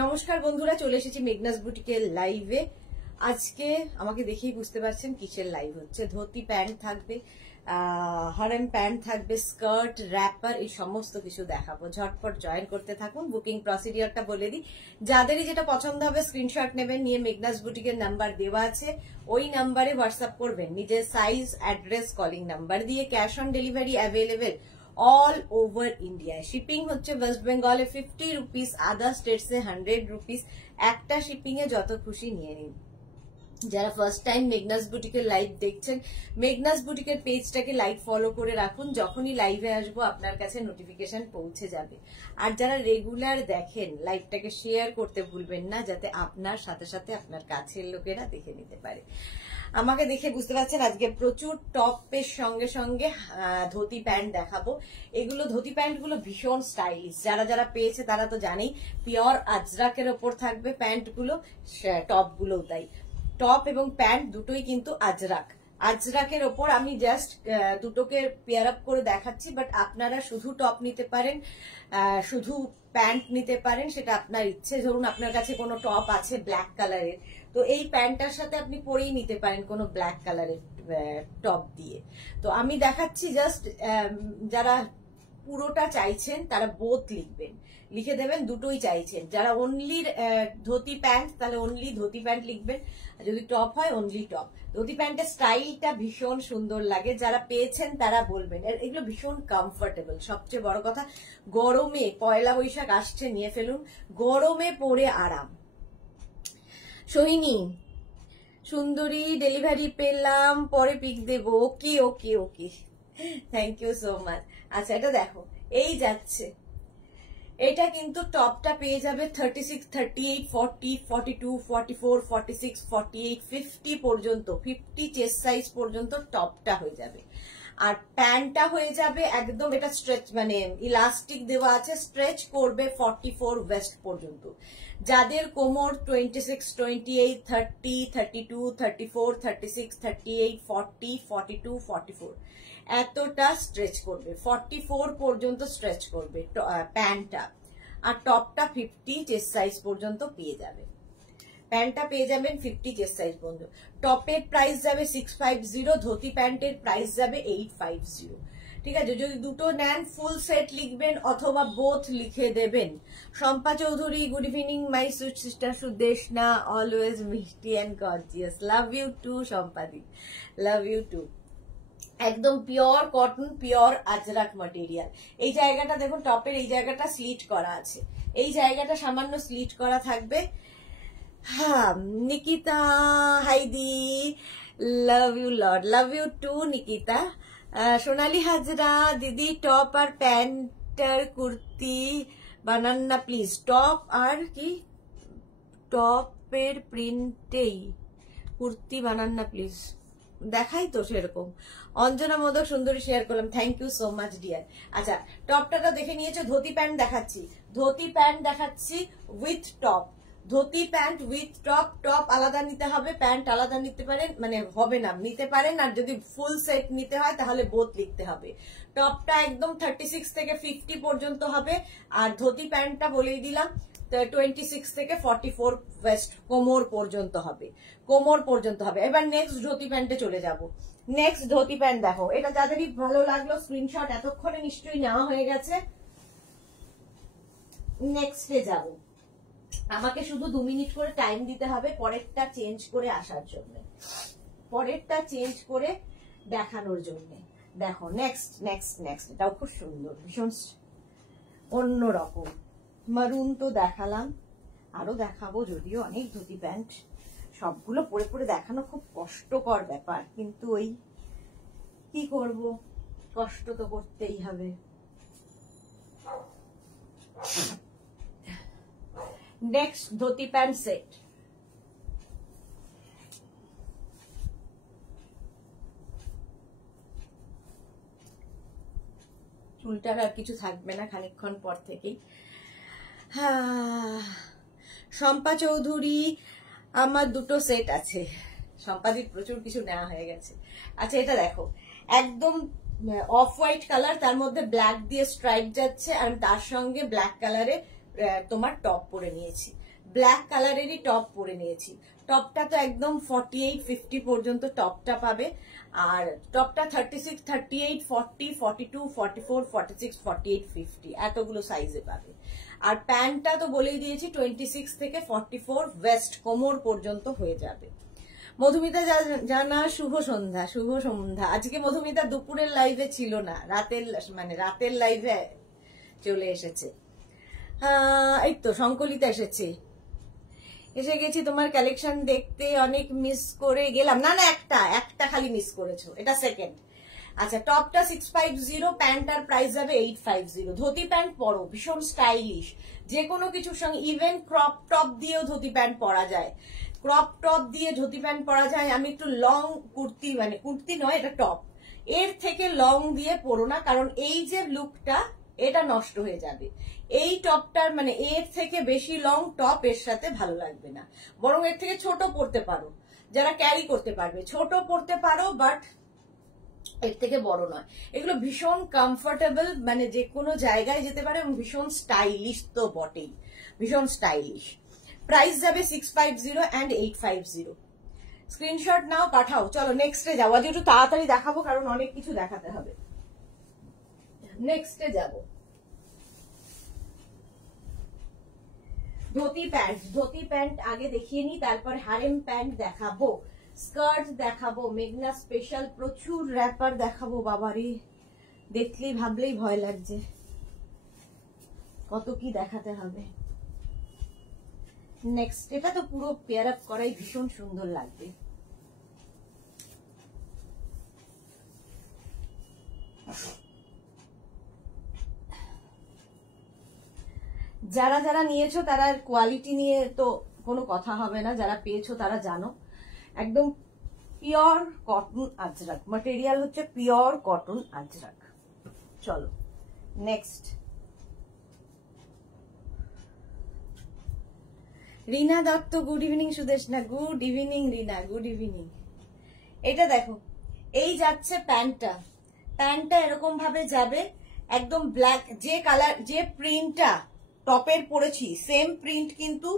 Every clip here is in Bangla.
নমস্কার বন্ধুরা, চলে এসেছি মেঘনাস বুটিকের লাইভে। আজকে আমাকে দেখেই বুঝতে পারছেন কিসের লাইভ হচ্ছে। ধুতি প্যান্ট থাকবে, হারেম প্যান্ট থাকবে, স্কার্ট, র্যাপার, এই সমস্ত কিছু দেখাবো। ঝটপট জয়েন করতে থাকুন। বুকিং প্রসিডিওরটা বলে দিই, যাদেরই যেটা পছন্দ হবে স্ক্রিনশট নেবেন, নিয়ে মেঘনাস বুটিকের নাম্বার দেওয়া আছে, ওই নাম্বারে হোয়াটসঅ্যাপ করবেন নিজের সাইজ, অ্যাড্রেস, কলিং নাম্বার দিয়ে। Cash on delivery available all over ইন্ডিয়ায়। শিপিং হচ্ছে ওয়েস্ট বেঙ্গলে 50 রুপিস, আদার স্টেটসে 100 রুপিস। একটা শিপিং এ যত খুশি নিয়ে নিন। যারা ফার্স্ট টাইম মেঘনাস বুটিকের লাইভ দেখছেন, মেঘনাস বুটিকের পেজটাকে লাইক ফলো করে রাখুন, যখনই লাইভে আসবো আপনার কাছে নোটিফিকেশন পৌঁছে যাবে। আর যারা রেগুলার দেখেন, লাইভটাকে শেয়ার করতে ভুলবেন না, যাতে আপনার সাথে সাথে আপনার কাছের লোকেরা দেখে নিতে পারে। আমাকে দেখে বুঝতে পারছেন আজকে প্রচুর টপের সঙ্গে সঙ্গে ধুতি প্যান্ট দেখাবো। এগুলো ধুতি প্যান্ট গুলো ভীষণ স্টাইলিশ, যারা যারা পেয়েছে তারা তো জানেই। পিওর আজরাকের ওপর থাকবে প্যান্ট গুলো, টপ গুলোও তাই। টপ এবং প্যান্ট দুটোই কিন্তু আজরাকের ওপর। আমি জাস্ট দুটোকে পেয়ার আপ করে দেখাচ্ছি, বাট আপনারা শুধু টপ নিতে পারেন, শুধু প্যান্ট নিতে পারেন, সেটা আপনার ইচ্ছে। ধরুন আপনার কাছে কোনো টপ আছে ব্ল্যাক কালারের, তো এই প্যান্টটার সাথে আপনি পরেই নিতে পারেন কোনো ব্ল্যাক কালারের টপ দিয়ে। তো আমি দেখাচ্ছি জাস্ট, যারা পুরোটা চাইছেন তারা বোথ লিখবেন, লিখে দেবেন দুটোই চাইছেন। যারা অনলি ধুতি প্যান্ট, তাহলে অনলি ধুতি প্যান্ট লিখবেন। যদি টপ হয় অনলি টপ। ধুতি প্যান্টের স্টাইলটা ভীষণ সুন্দর লাগে, যারা পেয়েছেন তারা বলবেন। এগুলো ভীষণ কমফোর্টেবল। সবচেয়ে বড় কথা, গরমে, পয়লা বৈশাখ আসছে, নিয়ে ফেলুন, গরমে পরে আরাম। সোহিনী সুন্দরী, ডেলিভারি পেলাম, পরে পিক দেব। Okay okay okay, thank you so much. আচ্ছা, এটা দেখো, এই যাচ্ছে। এটা কিন্তু টপটা পেয়ে যাবে 36, 38, 40, 42, 44, 46, 48, 50 পর্যন্ত, 50 চেস্ট সাইজ পর্যন্ত টপটা হয়ে যাবে। আর প্যান্টটা হয়ে যাবে একদম, এটা স্ট্রেচ মানে ইলাস্টিক দেওয়া আছে, স্ট্রেচ করবে 44 ওয়েস্ট পর্যন্ত। যাদের কোমর 26, 28, 30, 32, 34, 36, 38, 40, 42, 44 এতটা স্ট্রেচ করবে, 44 পর্যন্ত স্ট্রেচ করবে প্যান্টটা। আর টপটা 50 চেস্ট সাইজ পর্যন্ত পেয়ে যাবে। প্যান্টটা পেয়ে যাবেন 50 চেস্ট সাইজ পর্যন্ত। টপের প্রাইস যাবে 650, ধুতি প্যান্টের প্রাইস যাবে 850। ঠিক আছে, যদি দুটো নেন ফুল সেট লিখবেন, অথবা বোথ লিখে দেবেন। Shampa Chowdhury, good evening my sweet sister Sudeshna, always মিষ্টি and gorgeous. Love you too শম্পাদি, লাভ ইউ টু। একদম pure cotton, pure ajrakh material. এই জায়গাটা দেখুন, টপের এই জায়গাটা স্লিট করা আছে, এই জায়গাটা সামান্য স্লিট করা থাকবে। হ্যাঁ, নিকিতা হাইদি, love you lord, love you too Nikita. Sonali Hazra দিদি, টপ আর প্যান্টার কুর্তি বানান না প্লিজ। টপ আর কি, টপের প্রিন্টেই কুর্তি বানান না প্লিজ। দেখাই তো সেরকম। অঞ্জনা মোদক সুন্দরী শেয়ার করলাম, thank you so much dear. আচ্ছা, টপটা দেখে নিয়েছো, ধুতি প্যান্ট দেখাচ্ছি। ধুতি প্যান্ট দেখাচ্ছি with top. Dhoti pant with top. Top আলাদা নিতে হবে, প্যান্ট আলাদা নিতে পারেন, মানে হবে না নিতে পারেন। আর যদি ফুল সেট নিতে হয় তাহলে বোথ লিখতে হবে। টপটা একদম 36 থেকে 50 পর্যন্ত হবে, আর ধুতি প্যান্টটা বলেই দিলাম 26 থেকে 44 ওয়েস্ট কোমর পর্যন্ত হবে, কোমর পর্যন্ত হবে। এবার নেক্সট ধুতি প্যান্টে চলে যাব। নেক্সট ধুতি প্যান্ট দেখো, এটা যাদেরই ভালো লাগলো স্ক্রিনশট এতক্ষণে নিশ্চয়ই নেওয়া হয়ে গেছে। নেক্সটে যাব, আমাকে শুধু 2 মিনিট করে টাইম দিতে হবে পরেরটা চেঞ্জ করে আসার জন্য, পরেরটা চেঞ্জ করে দেখানোর জন্য। দেখো নেক্সট নেক্সট নেক্সট, এটাও খুব সুন্দর, ভীষণ অন্যরকম। মারুন তো দেখালাম, আরো দেখাবো, যদিও অনেক ধুতি প্যান্ট, সবগুলো পরে পরে দেখানো খুব কষ্টকর ব্যাপার, কিন্তু ওই কি করব, কষ্ট তো করতেই হবে। Next dhoti pant set. চুলটার আর কিছু থাকবে না খানিকক্ষণ পর থেকেই। শম্পা চৌধুরী, আমার দুটো সেট আছে। শম্পাদির প্রচুর কিছু নেওয়া হয়ে গেছে। আচ্ছা, এটা দেখো, একদম অফ হোয়াইট কালার, তার মধ্যে ব্ল্যাক দিয়ে স্ট্রাইপ যাচ্ছে, আর তার সঙ্গে ব্ল্যাক কালারে তোমার টপ পরে নিয়েছি, ব্ল্যাক কালারেরই টপ পরে নিয়েছি। টপটা তো একদম 48-50 পর্যন্ত টপটা পাবে, আর টপটা 36, 38, 40, 42, 44, 46, 48, 50 এতগুলো সাইজে পাবে। আর প্যান্টটা তো বলেই দিয়েছি 26 থেকে 44 ওয়েস্ট কোমর পর্যন্ত হয়ে যাবে। মধুমিতা জানা শুভ সন্ধ্যা, শুভ সন্ধ্যা। আজকে মধুমিতা দুপুরের লাইভে ছিল না, রাতের লাইভে চলে এসেছে। এই তো সংকলিতা এসেছে, এসে গেছি তোমার কালেকশন দেখতে, অনেক মিস করে গেলাম। না না, একটা খালি মিস করেছো, এটা সেকেন্ড। আচ্ছা, টপটা 650, প্যান্টটার প্রাইস যাবে 850। ধুতি প্যান্ট পরো, ভীষণ স্টাইলিশ, যে কোনো কিছুর সঙ্গে, ইভেন ক্রপ টপ দিয়েও ধুতি প্যান্ট পরা যায়, ক্রপ টপ দিয়ে ধুতি প্যান্ট পরা যায়। আমি একটু লং কুর্তি, কুর্তি নয় এটা টপ, এর থেকে লং দিয়ে পরো না, কারণ এই যে লুকটা এটা নষ্ট হয়ে যাবে। এই টপটার এর থেকে বেশি লং টপ এর সাথে ভালো লাগবে না, বরং এর থেকে ছোট পরতে পারো, যারা ক্যারি করতে পারবে ছোট পরতে পারো, বাট এর থেকে বড় নয়। এগুলো ভীষণ কমফোর্টেবল, যে কোনো জায়গায় যেতে পারে, এবং ভীষণ স্টাইলিশ তো বটেই, ভীষণ স্টাইলিশ। প্রাইস যাবে 650 and 850। স্ক্রিনশট নাও, পাঠাও। চলো নেক্সটে যাবো, আজ একটু তাড়াতাড়ি দেখাবো কারণ অনেক কিছু দেখাতে হবে। নেক্সটে যাব, ধুতি প্যান্ট আগে দেখিয়ে নি, তারপর হারেম প্যান্ট দেখাবো, স্কার্ট দেখাবো, মেঘনা স্পেশাল প্রচুর র্যাপার দেখাবো। বাবারে, দেখলেই ভাবলেই ভয় লাগছে কত কি দেখাতে হবে। নেক্সট, এটা তো পুরো পেয়ার আপ করাই ভীষণ সুন্দর লাগবে। যারা যারা নিয়েছো তারা কোয়ালিটি নিয়ে তো কোনো কথা হবে না, যারা পেয়েছো তারা জানো। একদম পিওর কটন আজরাক, ম্যাটেরিয়াল হচ্ছে পিওর কটন আজরাক। চলো next, Rina Dutta, good evening. Sudeshna, good evening. Rina, good evening. এটা দেখো, এই যাচ্ছে প্যান্টটা এরকম ভাবে যাবে, একদম ব্ল্যাক, যে কালার, যে প্রিন্টটা টপের পরেছি সেম প্রিন্ট কিন্তু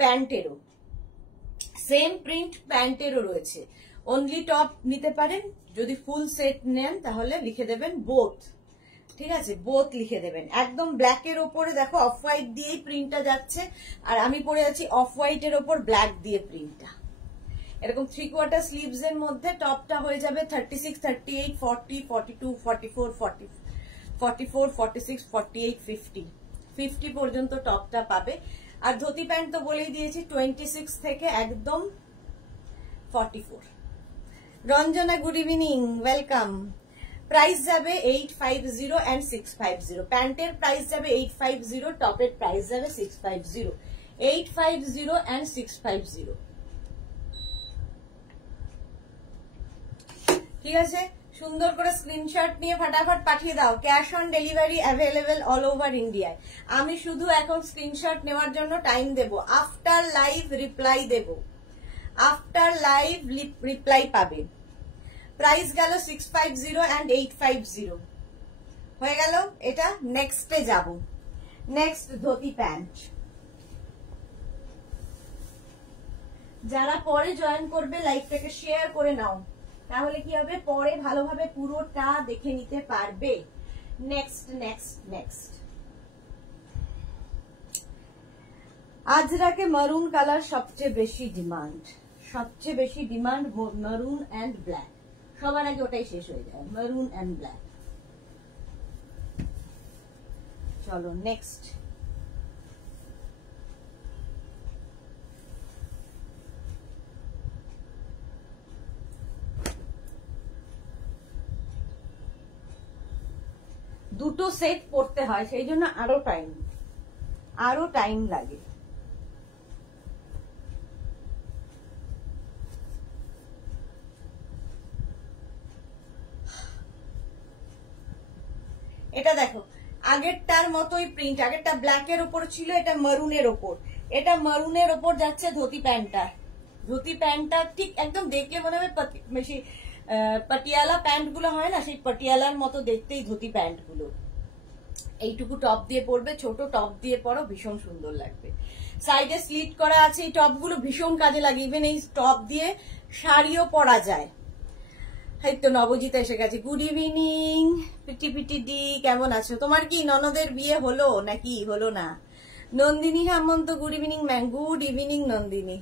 প্যান্টেরও, সেম প্রিন্ট প্যান্টেরও রয়েছে। অনলি টপ নিতে পারেন, যদি ফুল সেট নেন তাহলে লিখে দেবেন বোথ, ঠিক আছে, বোথ লিখে দেবেন। একদম ব্ল্যাকের ওপরে দেখো অফ হোয়াইট দিয়েই প্রিন্টটা যাচ্ছে, আর আমি পরে আছি অফ হোয়াইটের ওপর ব্ল্যাক দিয়ে প্রিন্টটা। এরকম 3/4 স্লিভস এর মধ্যে টপটা হয়ে যাবে 36, 38, 40, 42, 44, 44, 46, 48, 50 পর্যন্ত টপটা পাবে। আর ধুতি প্যান্ট তো বলেই দিয়েছি 26 থেকে একদম 44। Ranjana, good evening, welcome. Price যাবে 850 and 650। প্যান্টের প্রাইস যাবে 850, টপের প্রাইস যাবে 650। 850 and 650, ঠিক আছে। সুন্দর করে স্ক্রিনশট নিয়ে ফটাফট পাঠিয়ে দাও। Cash on delivery available all over ইন্ডিয়ায়। আমি শুধু এখন স্ক্রিনশট নেওয়ার জন্য টাইম দেব, আফটার লাইভ রিপ্লাই দেব, আফটার লাইভ রিপ্লাই পাবে। প্রাইস গেল 650 and 850 হয়ে গেল। এটা নেক্সটে যাব। নেক্সট ধুতি প্যান্ট, যারা পরে জয়েন করবে লাইভটাকে শেয়ার করে নাও, তাহলে কি হবে, পরে ভালোভাবে পুরোটা দেখে নিতে পারবে। নেক্সট নেক্সট নেক্সট, আজরাকে মারুন কালার সবচেয়ে বেশি ডিমান্ড, সবচেয়ে বেশি ডিমান্ড মারুন অ্যান্ড ব্ল্যাক। সবার আগে ওটাই শেষ হয়ে যায়, মারুন অ্যান্ড ব্ল্যাক। চলো নেক্সট, দুটো সেট পড়তে হয়, সেই জন্য আরো টাইম লাগে। এটা দেখো, আগেরটার মতোই প্রিন্ট, আগেরটা ব্ল্যাকের ওপর ছিল, এটা মারুনের ওপর, এটা মারুনের ওপর যাচ্ছে ধুতি প্যান্টটা। ধুতি প্যান্টটা ঠিক একদম দেখলে মনে হবে বেশি পাটিয়ালা প্যান্ট গুলো হয় না, সেই পাটিয়ালার মতো দেখতেই ধুতি প্যান্ট গুলো। এইটুকু টপ দিয়ে পরবে, ছোট টপ দিয়ে পরো, ভীষণ সুন্দর লাগবে। সাইডে স্লিট করা আছে, এই টপগুলো ভীষণ কাজে লাগে। ইভেন এই টপ দিয়ে শাড়িও পরা যায়। এই তো নবজিতা এসে গেছে। গুড ইভিনিং পিটি পিটি ডি, কেমন আছো? তোমার কি ননদের বিয়ে হলো নাকি হলো না? Nandini Hemant, good evening ma'am. Good evening Nandini,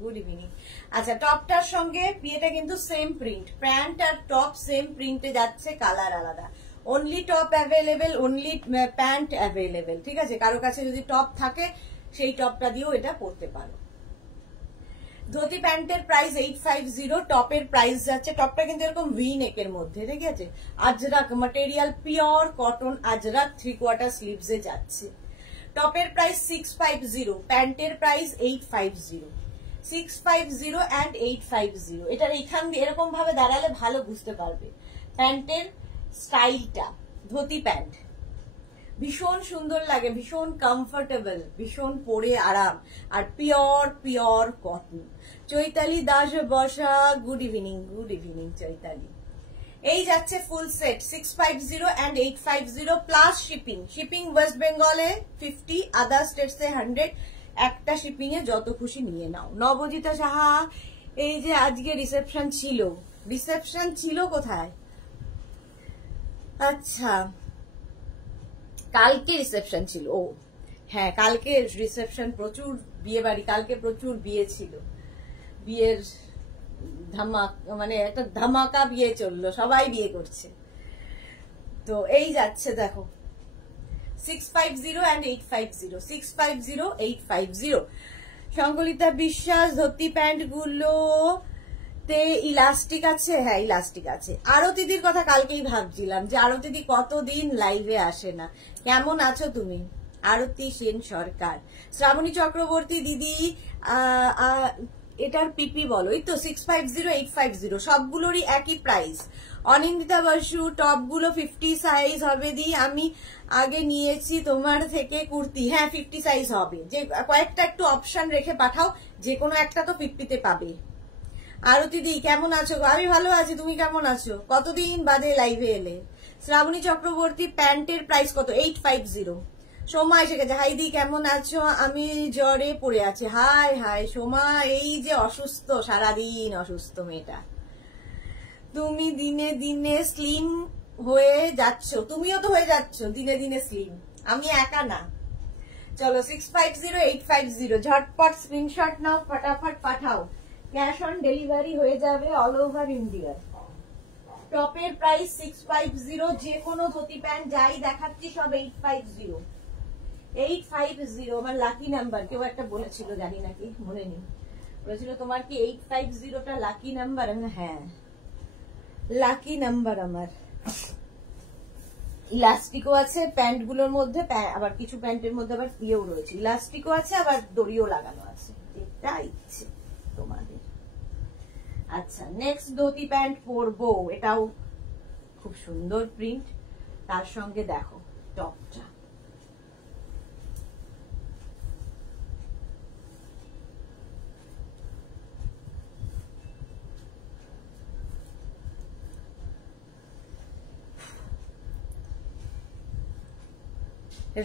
good evening. আচ্ছা, টপটার সঙ্গে বিয়েটা কিন্তু সেম প্রিন্ট, প্যান্ট আর টপ সেম প্রিন্টে যাচ্ছে, কালার আলাদা। Only top available, only pant available, ঠিক আছে? কারো কাছে যদি টপ থাকে সেই টপটা দিয়েও এটা পরতে পারো। ধুতি প্যান্টের প্রাইস 850, টপের প্রাইস যাচ্ছে, টপটা কিন্তু এরকম ভি নেকের মধ্যে, ঠিক আছে? Ajrak material, pure cotton Ajrak, 3/4 স্লিভসে যাচ্ছে। টপের প্রাইস 650, প্যান্টের প্রাইস 850। 650 and 850। এটার এখান দিয়ে এরকম ভাবে দাঁড়ালে ভালো বুঝতে পারবে প্যান্টের স্টাইলটা। ধুতি প্যান্ট ভীষণ সুন্দর লাগে, ভীষণ কমফোর্টেবল, ভীষণ পরে আরাম, আর pure pure cotton. Chaitali Das বসা, good evening, good evening Chaitali. এই যাচ্ছে full set 650 and 850 plus shipping. Shipping west বেঙ্গলে 50, আদার স্টেটসে 100। একটা শিপিং এ যত খুশি নিয়ে নাও। নবজিতা সাহা, এই যে আজকে রিসেপশন ছিল, রিসেপশন ছিল কোথায়? আচ্ছা, কালকে রিসেপশন ছিল। ও হ্যাঁ, কালকে রিসেপশন, প্রচুর বিয়ে বাড়ি, কালকে প্রচুর বিয়ে ছিল। বিয়ের মানে একটা ধামাকা বিয়ে চললো, সবাই বিয়ে করছে। তো এই যাচ্ছে দেখো 650 and 850, 650, 850। সংকলিতা বিশ্বাস, ধুতি প্যান্ট গুলো তে ইলাস্টিক আছে? হ্যাঁ, ইলাস্টিক আছে। আরতিদির কথা কালকেই ভাবছিলাম যে আরতিদি কতদিন লাইভে আসে না। কেমন আছো তুমি? আরতি সেন সরকার, শ্রাবণী চক্রবর্তী দিদি, এটার পিপি বলো। এই তো 650, 850 সবগুলোরই একই প্রাইস। অনিন্দিতা বসু, টপগুলো 50 সাইজ হবে দি, আমি আগে নিয়েছি তোমার থেকে কুর্তি। হ্যাঁ, 50 সাইজ হবে, যে কয়েকটা একটু অপশন রেখে পাঠাও, যে কোনো একটা তো 50-তে পাবে। আরতি দি কেমন আছো? আমি ভালো আছি, তুমি কেমন আছো? কতদিন বাদে লাইভে এলে। শ্রাবণী চক্রবর্তী, প্যান্টের প্রাইস কত? 850। সোমা এসে গেছে। হাই দি, কেমন আছো? আমি জ্বরে পড়ে আছি। হাই হাই সোমা, এই যে অসুস্থ, সারাদিন অসুস্থ মেয়েটা। তুমি দিনে দিনে স্লিম হয়ে যাচ্ছ, তুমিও তো হয়ে যাচ্ছ দিনে দিনে স্লিম, আমি একা না। চলো 650, 850 ঝটপট স্ক্রিনশট নাও, ফটাফট পাঠাও। ক্যাশ অন ডেলিভারি হয়ে যাবে অল ওভার ইন্ডিয়া। টপের প্রাইস 650, যে কোনো ধুতি প্যান্ট যাই দেখাচ্ছি সব 850। 850 আমার লাকি নাম্বার। কেউ একটা বলেছিল, জানি নাকি, মনে নেই, বলেছিল তোমার কি 850টা লাকি নাম্বার? হ্যাঁ, লাকি নাম্বার আমার। ইলাস্টিকও আছে প্যান্ট গুলোর মধ্যে, আবার কিছু প্যান্টের মধ্যে আবার ইয়েও রয়েছে, ইলাস্টিকও আছে, আবার দড়িও লাগানো আছে, যেটা ইচ্ছে তোমাদের। আচ্ছা, নেক্সট ধুতি প্যান্ট পরবো, এটাও খুব সুন্দর প্রিন্ট, তার সঙ্গে দেখো টপটা।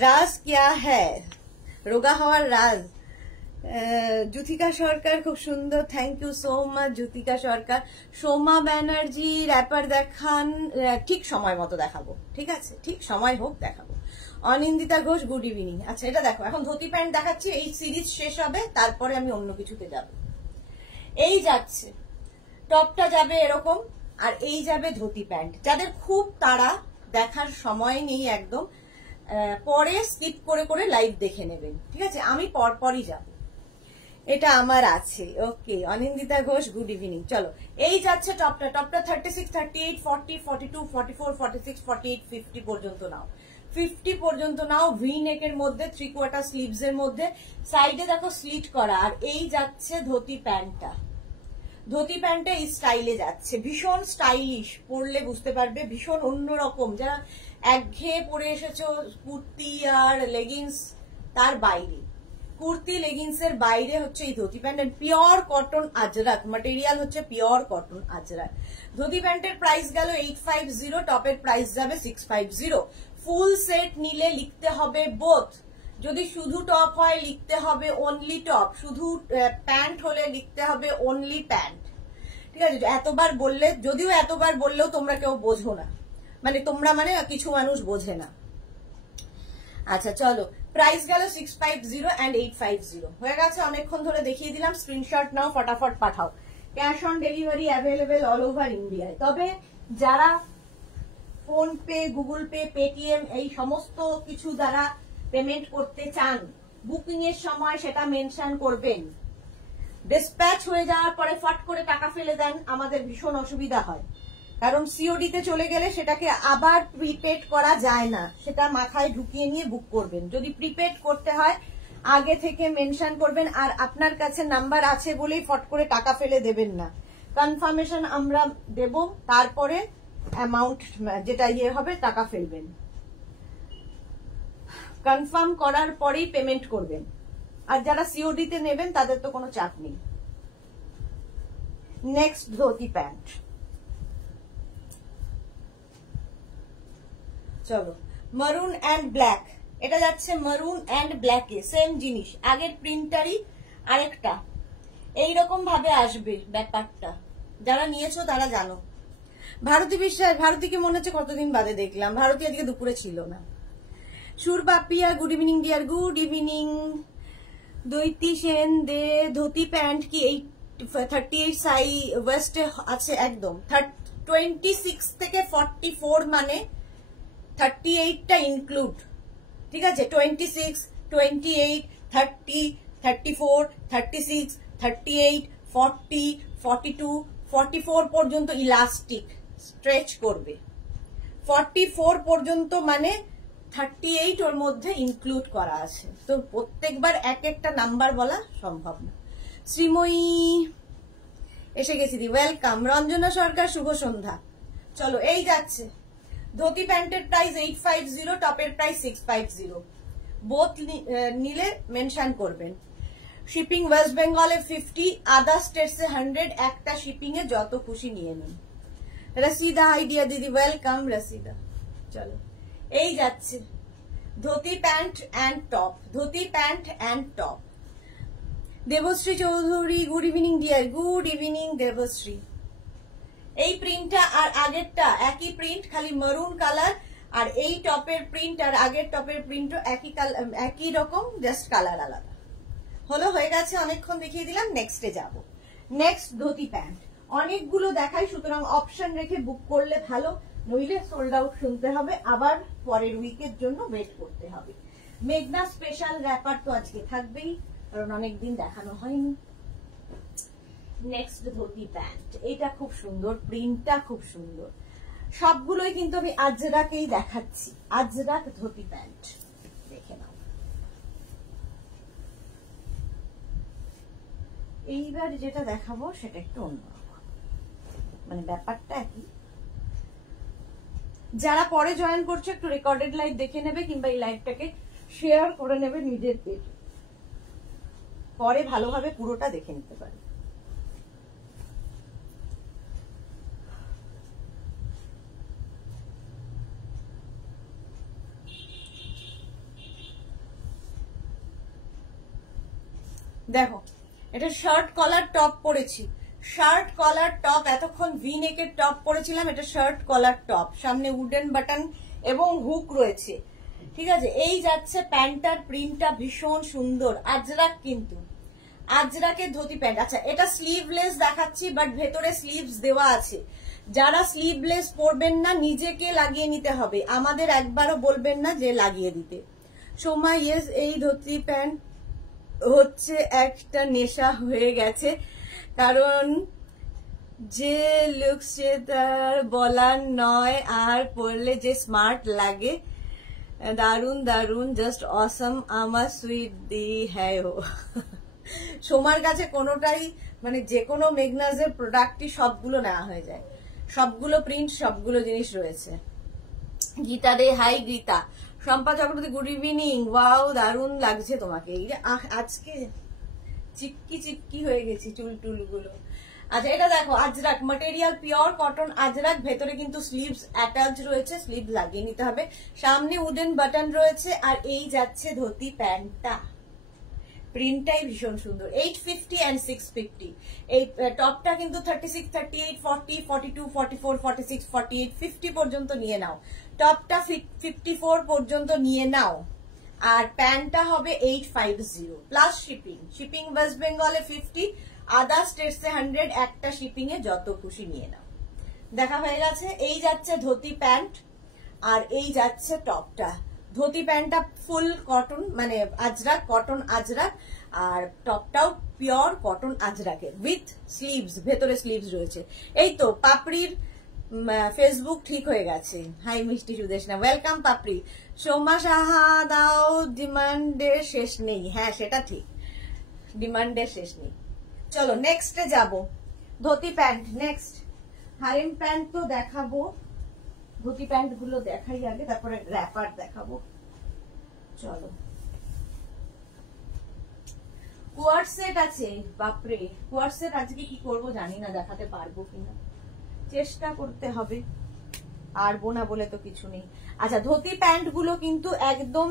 রাজ क्या है, রোগা হওয়ার রাজ। জ্যোতিকা সরকার খুব সুন্দর, thank you so much Jyotika Sarkar. Soma Banerjee, wrapper দেখান, ঠিক সময় মতো দেখাবো, ঠিক আছে, ঠিক সময় হোক দেখাবো। Anindita Ghosh, good evening. আচ্ছা, এটা দেখো, এখন ধুতি প্যান্ট দেখাচ্ছি, এই সিরিজ শেষ হবে, তারপরে আমি অন্য কিছুতে যাব। এই যাচ্ছে টপটা যাবে এরকম, আর এই যাবে ধুতি প্যান্ট। যাদের খুব তাড়া, দেখার সময় নেই একদম, পরে স্কিপ করে করে লাইভ দেখে নেবেন, ঠিক আছে? আমি পরপরই যাব, এটা আমার আছে। ওকে, অনিন্দিতা ঘোষ, গুড ইভিনিং। চলো, এই যাচ্ছে টপটা। টপটা 36, 38, 40, 42, 44, 46, 48, 50 পর্যন্ত নাও, 50 পর্যন্ত নাও। ভি নেকের মধ্যে, 3/4 স্লিভস এর মধ্যে, সাইডে দেখো স্লিট করা। আর এই যাচ্ছে ধুতি প্যান্টটা। ধুতি প্যান্টটা এই স্টাইলে যাচ্ছে, ভীষণ স্টাইলিশ, পরলে বুঝতে পারবে, ভীষণ অন্যরকম। যারা একঘেয়ে পরে এসেছো কুর্তি আর লেগিংস, তার বাইরে, কুর্তি লেগিংস এর বাইরে হচ্ছে এই dhoti pant. Pure cotton ajrakh, material হচ্ছে পিওর কটন আজরাক। ধুতি প্যান্টের প্রাইস গেল 850, টপের প্রাইস যাবে 650। ফুল সেট নিলে লিখতে হবে বোথ, যদি শুধু টপ হয় লিখতে হবে অনলি টপ, শুধু প্যান্ট হলে লিখতে হবে অনলি প্যান্ট। ঠিক আছে, এতবার বললে, যদিও এতবার বললেও তোমরা কেউ বোঝো না, মানে তোমরা মানে কিছু মানুষ বোঝে না। আচ্ছা চলো, প্রাইস গেল 650 and 850 হয়ে গেছে, অনেকক্ষণ ধরে দেখিয়ে দিলাম। স্ক্রিনশট নাও, ফটাফট পাঠাও। Cash on delivery available all over ইন্ডিয়ায়। তবে যারা PhonePe, Google Pay, Paytm এই সমস্ত কিছু দ্বারা পেমেন্ট করতে চান, বুকিং এর সময় সেটা মেনশন করবেন। ডিসপ্যাচ হয়ে যাওয়ার পরে ফট করে টাকা ফেলে দেন, আমাদের ভীষণ অসুবিধা হয়, কারণ সিওডি তে চলে গেলে সেটাকে আবার প্রিপেড করা যায় না, সেটা মাথায় ঢুকিয়ে নিয়ে বুক করবেন। যদি প্রিপেড করতে হয় আগে থেকে মেনশন করবেন, আর আপনার কাছে নাম্বার আছে বলেই ফট করে টাকা ফেলে দেবেন না। কনফার্মেশন আমরা দেব, তারপরে অ্যামাউন্ট যেটা ইয়ে হবে টাকা ফেলবেন। কনফার্ম করার পরেই পেমেন্ট করবেন। আর যারা সিওডি তে নেবেন তাদের তো কোনো চাপ নেই। নেক্সট ধোতি প্যান্ট, চলো মারুন অ্যান্ড ব্ল্যাক। এটা যাচ্ছে মারুন অ্যান্ড ব্ল্যাকে, সেম জিনিস, আগের প্রিন্টারই আরেকটা, এইরকম ভাবে আসবে ব্যাপারটা। যারা নিয়েছো তারা জানো। ভারতী বিশ্বাস, ভারতীকে মনে হচ্ছে কতদিন বাদে দেখলাম, ভারতী আজকে দুপুরে ছিল না। Sur Papiya, good evening dear, good evening. Daiti Sen De, dhoti pant কি 38 সাই ওয়েস্টে আছে একদম। 26 থেকে 44 মানে 38টা ইনক্লুড, ঠিক আছে? 26, 28, 30, 34, 36, 38, 40, 42, 44 পর্যন্ত ইলাস্টিক স্ট্রেচ করবে। 44 পর্যন্ত মানে 38 ওর মধ্যে ইনক্লুড করা আছে, তো প্রত্যেকবার এক একটা নাম্বার বলা সম্ভব না। শ্রীময়ী এসে গেছি দি, ওয়েলকাম। রঞ্জনা সরকার, শুভ সন্ধ্যা। চলো, এই যাচ্ছে ধুতি প্যান্টের প্রাইস 850, টপের প্রাইস 650। বোথ নিলে মেনশন করবেন। শিপিং ওয়েস্ট বেঙ্গলে 50, আদার স্টেটসে 100, একটা শিপিং এ যত খুশি নিয়ে নিন। রসিদা, আইডিয়া দিদি, ওয়েলকাম রসিদা। চলো, এই যাচ্ছে dhoti pant and top, dhoti pant and top. Debashree Chowdhury, good evening dear, good evening Debashree. এই প্রিন্টটা আর আগেরটা একই প্রিন্ট, খালি মারুন কালার, আর এই টপের প্রিন্ট আর আগের টপের প্রিন্টও একই রকম, জাস্ট কালার আলাদা। হলো, হয়ে গেছে, অনেকক্ষণ দেখিয়ে দিলাম। নেক্সটে যাব। নেক্সট ধুতি প্যান্ট, অনেকগুলো দেখাই, সুতরাং অপশন রেখে বুক করলে ভালো, নইলে সোল্ড আউট শুনতে হবে, আবার পরের উইকের জন্য ওয়েট করতে হবে। মেঘনা স্পেশাল র্যাপার তো আজকে থাকবেই, কারণ অনেকদিন দেখানো হয়নি। নেক্সট ধুতি প্যান্ট, এটা খুব সুন্দর, প্রিন্টটা খুব সুন্দর। সবগুলোই কিন্তু আমি আজরাকেই দেখাচ্ছি, আজরাক ধুতি প্যান্ট, দেখে নাও। এইবার যেটা দেখাবো সেটা একটু অন্যরকম, মানে ব্যাপারটা একই। যারা পরে জয়েন করছে একটু রেকর্ডেড লাইভ দেখে নেবে, কিংবা এই লাইভটাকে শেয়ার করে নেবে নিজের পেজে, পরে ভালোভাবে পুরোটা দেখে নিতে পারে। দেখো, এটা শার্ট কলার টপ পরেছি, শার্ট কলার টপ। এতক্ষণ ভি নেকের টপ পরেছিলাম, এটা শার্ট কলার টপ, সামনে উডেন বাটন এবং হুক রয়েছে, ঠিক আছে? এই যাচ্ছে প্যান্টার, প্রিন্টটা ভীষণ সুন্দর, আজরাক, কিন্তু আজরাকের ধুতি প্যান্ট। আচ্ছা, এটা স্লিভলেস দেখাচ্ছি, বাট ভেতরে স্লিভস দেওয়া আছে। যারা স্লিভলেস পরবেন না, নিজেকে লাগিয়ে নিতে হবে, আমাদের একবারও বলবেন না যে লাগিয়ে দিতে। সময়, ইয়েস, এই ধুতি প্যান্ট হচ্ছে একটা নেশা হয়ে গেছে, কারণ যে লুকস তার বলার নয়, আর পরলে যে স্মার্ট লাগে, দারুন দারুন, জাস্ট অসম, আমার সুইট দি হ্যাঁ। সোমার কাছে কোনোটাই, মানে যে কোনো মেগনাজের প্রোডাক্টই সবগুলো নেওয়া হয়ে যায়, সবগুলো প্রিন্ট, সবগুলো জিনিস রয়েছে। Gita De, hi Gita. Shampa Chakraborty, good evening. Wow, দারুণ লাগছে তোমাকে। এই যে আজকে চিপকি চিপকি হয়ে গেছি চুল টুল গুলো। আচ্ছা এটা দেখো Ajrak material pure cotton Ajrak, ভেতরে কিন্তু স্লিভস অ্যাটাচ রয়েছে, স্লিভ লাগিয়ে নিতে হবে, সামনে উডেন বাটন রয়েছে। আর এই যাচ্ছে ধুতি প্যান্টটা, প্রিন্টটাই ভীষণ সুন্দর। 850 and 650। এই টপটা কিন্তু 36, 38, 40, 42, 44, 46, 48, 50 পর্যন্ত নিয়ে নাও। টপটা 54 পর্যন্ত নিয়ে নাও। আর প্যান্টটা হবে 850 প্লাস শিপিং। শিপিং ওয়েস্ট বেঙ্গলে 50, আদার স্টেটসে 100, একটা শিপিং এ যত খুশি নিয়ে নাও। দেখা হয়ে গেছে। এই যাচ্ছে ধুতি প্যান্ট আর এই যাচ্ছে টপটা। ধুতি প্যান্টটা ফুল কটন মানে আজরাক, কটন আজরাক, আর টপটাও পিওর কটন আজরাকের উইথ স্লিভস, ভেতরে স্লিভস রয়েছে। এই তো পাপড়ির ফেসবুক ঠিক হয়ে গেছে। হাই মিষ্টি সুদেশনা, ওয়েলকাম পাপড়ি। সোমা সাহা দাও ডিমান্ডের শেষ নেই, হ্যাঁ সেটা ঠিক, ডিমান্ডের শেষ নেই। চলো নেক্সটে যাব, ধুতি প্যান্ট নেক্সট। হারিম প্যান্ট তো দেখাবো, ধুতি প্যান্ট গুলো দেখাই আগে, তারপরে র্যাপার দেখাবো। চলো কোয়ার্ড সেট আছে, বাপরে কোয়ার্ড সেট আজকে কি করব জানি না, দেখাতে পারবো কিনা, চেষ্টা করতে হবে, পারবো না বলে তো কিছু নেই। আচ্ছা ধুতি প্যান্ট গুলো কিন্তু একদম